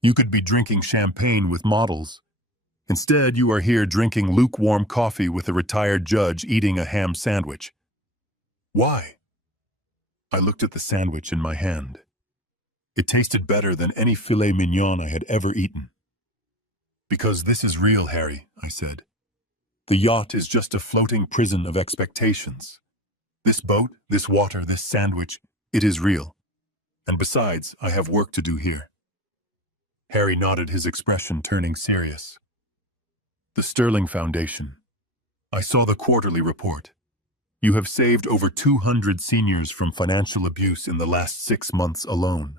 You could be drinking champagne with models. Instead, you are here drinking lukewarm coffee with a retired judge eating a ham sandwich. Why? I looked at the sandwich in my hand. It tasted better than any filet mignon I had ever eaten. Because this is real, Harry, I said. The yacht is just a floating prison of expectations. This boat, this water, this sandwich, it is real. And besides, I have work to do here. Harry nodded, his expression turning serious. The Sterling Foundation. I saw the quarterly report. You have saved over 200 seniors from financial abuse in the last 6 months alone.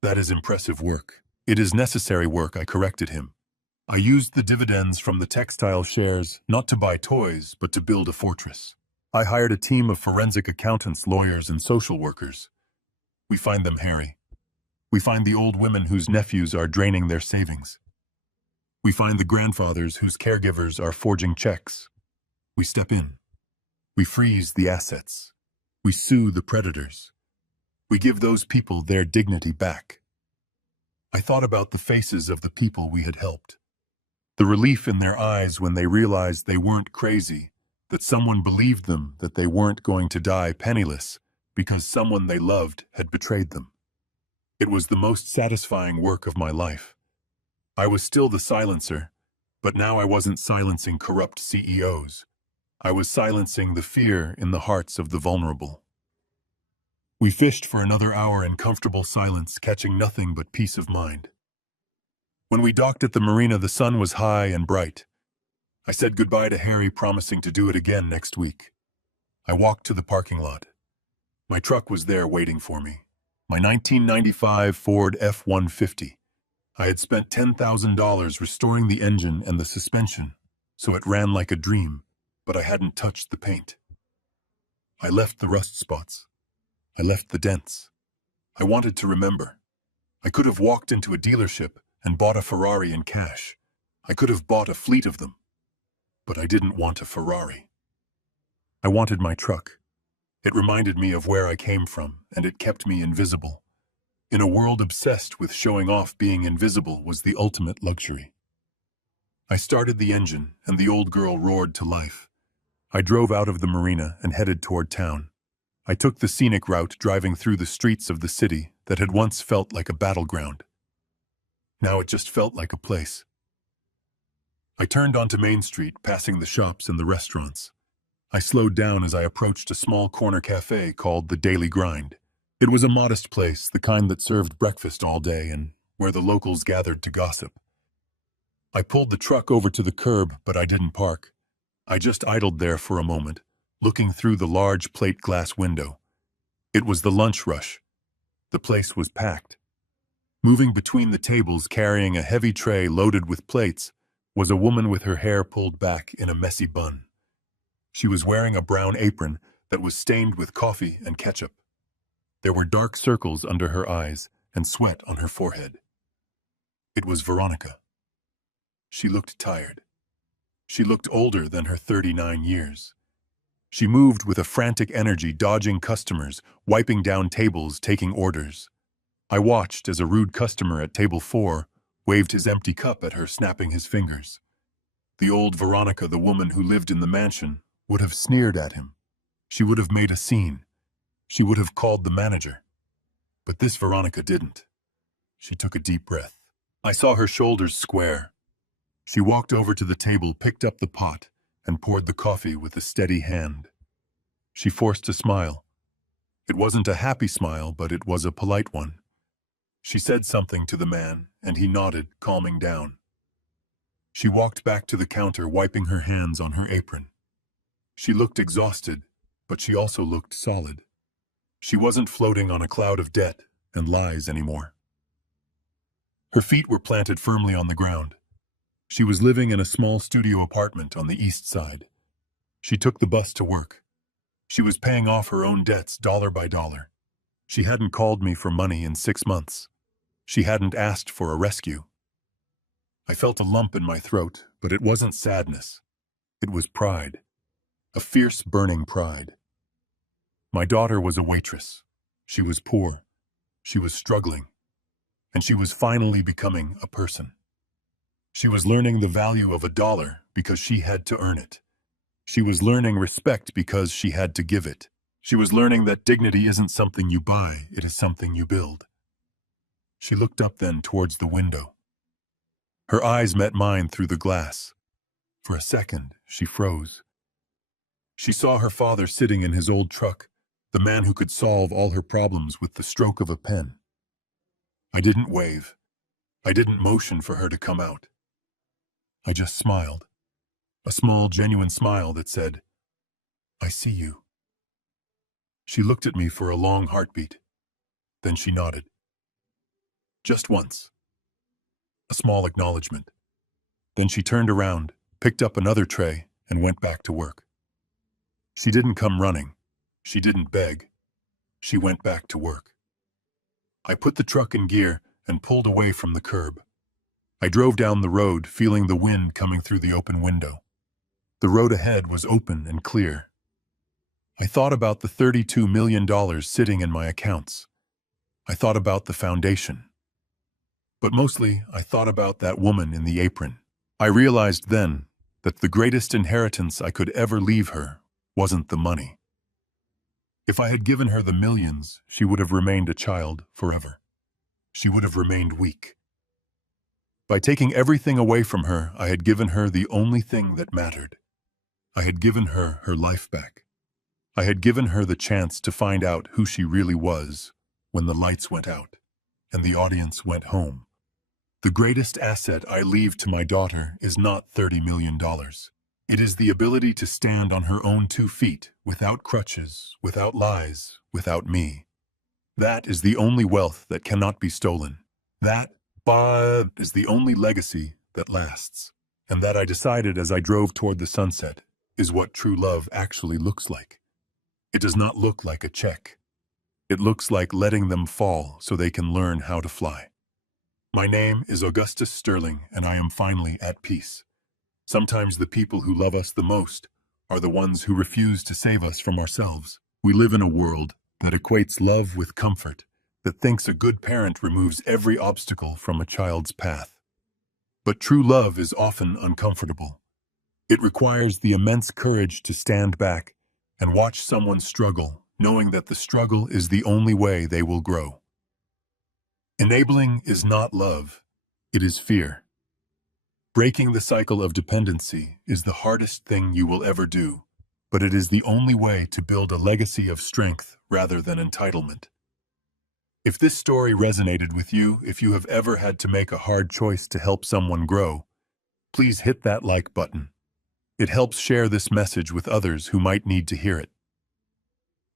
That is impressive work. It is necessary work, I corrected him. I used the dividends from the textile shares not to buy toys, but to build a fortress. I hired a team of forensic accountants, lawyers, and social workers. We find them, Harry. We find the old women whose nephews are draining their savings. We find the grandfathers whose caregivers are forging checks. We step in. We freeze the assets. We sue the predators. We give those people their dignity back. I thought about the faces of the people we had helped. The relief in their eyes when they realized they weren't crazy, that someone believed them, that they weren't going to die penniless because someone they loved had betrayed them. It was the most satisfying work of my life. I was still the silencer, but now I wasn't silencing corrupt CEOs. I was silencing the fear in the hearts of the vulnerable. We fished for another hour in comfortable silence, catching nothing but peace of mind. When we docked at the marina, the sun was high and bright. I said goodbye to Harry, promising to do it again next week. I walked to the parking lot. My truck was there waiting for me. My 1995 Ford F-150. I had spent $10,000 restoring the engine and the suspension, so it ran like a dream, but I hadn't touched the paint. I left the rust spots. I left the dents. I wanted to remember. I could have walked into a dealership and bought a Ferrari in cash. I could have bought a fleet of them. But I didn't want a Ferrari. I wanted my truck. It reminded me of where I came from, and it kept me invisible. In a world obsessed with showing off, being invisible was the ultimate luxury. I started the engine, and the old girl roared to life. I drove out of the marina and headed toward town. I took the scenic route, driving through the streets of the city that had once felt like a battleground. Now it just felt like a place. I turned onto Main Street, passing the shops and the restaurants. I slowed down as I approached a small corner cafe called The Daily Grind. It was a modest place, the kind that served breakfast all day and where the locals gathered to gossip. I pulled the truck over to the curb, but I didn't park. I just idled there for a moment, looking through the large plate glass window. It was the lunch rush. The place was packed. Moving between the tables, carrying a heavy tray loaded with plates, was a woman with her hair pulled back in a messy bun. She was wearing a brown apron that was stained with coffee and ketchup. There were dark circles under her eyes and sweat on her forehead. It was Veronica. She looked tired. She looked older than her 39 years. She moved with a frantic energy, dodging customers, wiping down tables, taking orders. I watched as a rude customer at table 4 waved his empty cup at her, snapping his fingers. The old Veronica, the woman who lived in the mansion, would have sneered at him. She would have made a scene. She would have called the manager. But this Veronica didn't. She took a deep breath. I saw her shoulders square. She walked over to the table, picked up the pot, and poured the coffee with a steady hand. She forced a smile. It wasn't a happy smile, but it was a polite one. She said something to the man, and he nodded, calming down. She walked back to the counter, wiping her hands on her apron. She looked exhausted, but she also looked solid. She wasn't floating on a cloud of debt and lies anymore. Her feet were planted firmly on the ground. She was living in a small studio apartment on the east side. She took the bus to work. She was paying off her own debts dollar by dollar. She hadn't called me for money in 6 months. She hadn't asked for a rescue. I felt a lump in my throat, but it wasn't sadness. It was pride. A fierce, burning pride. My daughter was a waitress. She was poor. She was struggling. And she was finally becoming a person. She was learning the value of $1 because she had to earn it. She was learning respect because she had to give it. She was learning that dignity isn't something you buy, it is something you build. She looked up then towards the window. Her eyes met mine through the glass. For a second, she froze. She saw her father sitting in his old truck, the man who could solve all her problems with the stroke of a pen. I didn't wave. I didn't motion for her to come out. I just smiled. A small, genuine smile that said, "I see you." She looked at me for a long heartbeat. Then she nodded. Just once. A small acknowledgement. Then she turned around, picked up another tray, and went back to work. She didn't come running. She didn't beg. She went back to work. I put the truck in gear and pulled away from the curb. I drove down the road, feeling the wind coming through the open window. The road ahead was open and clear. I thought about the $32 million sitting in my accounts. I thought about the foundation. But mostly, I thought about that woman in the apron. I realized then that the greatest inheritance I could ever leave her wasn't the money. If I had given her the millions, she would have remained a child forever. She would have remained weak. By taking everything away from her, I had given her the only thing that mattered. I had given her her life back. I had given her the chance to find out who she really was when the lights went out and the audience went home. The greatest asset I leave to my daughter is not $30 million. It is the ability to stand on her own 2 feet, without crutches, without lies, without me. That is the only wealth that cannot be stolen. That is the only legacy that lasts. And that, I decided as I drove toward the sunset, is what true love actually looks like. It does not look like a check. It looks like letting them fall so they can learn how to fly. My name is Augustus Sterling, and I am finally at peace. Sometimes the people who love us the most are the ones who refuse to save us from ourselves. We live in a world that equates love with comfort, that thinks a good parent removes every obstacle from a child's path. But true love is often uncomfortable. It requires the immense courage to stand back and watch someone struggle, knowing that the struggle is the only way they will grow. Enabling is not love, it is fear. Breaking the cycle of dependency is the hardest thing you will ever do, but it is the only way to build a legacy of strength rather than entitlement. If this story resonated with you, if you have ever had to make a hard choice to help someone grow, please hit that like button. It helps share this message with others who might need to hear it.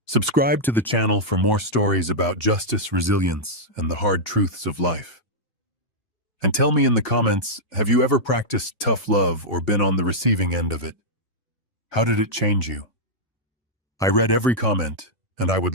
Subscribe to the channel for more stories about justice, resilience, and the hard truths of life. And tell me in the comments, have you ever practiced tough love or been on the receiving end of it? How did it change you? I read every comment, and I would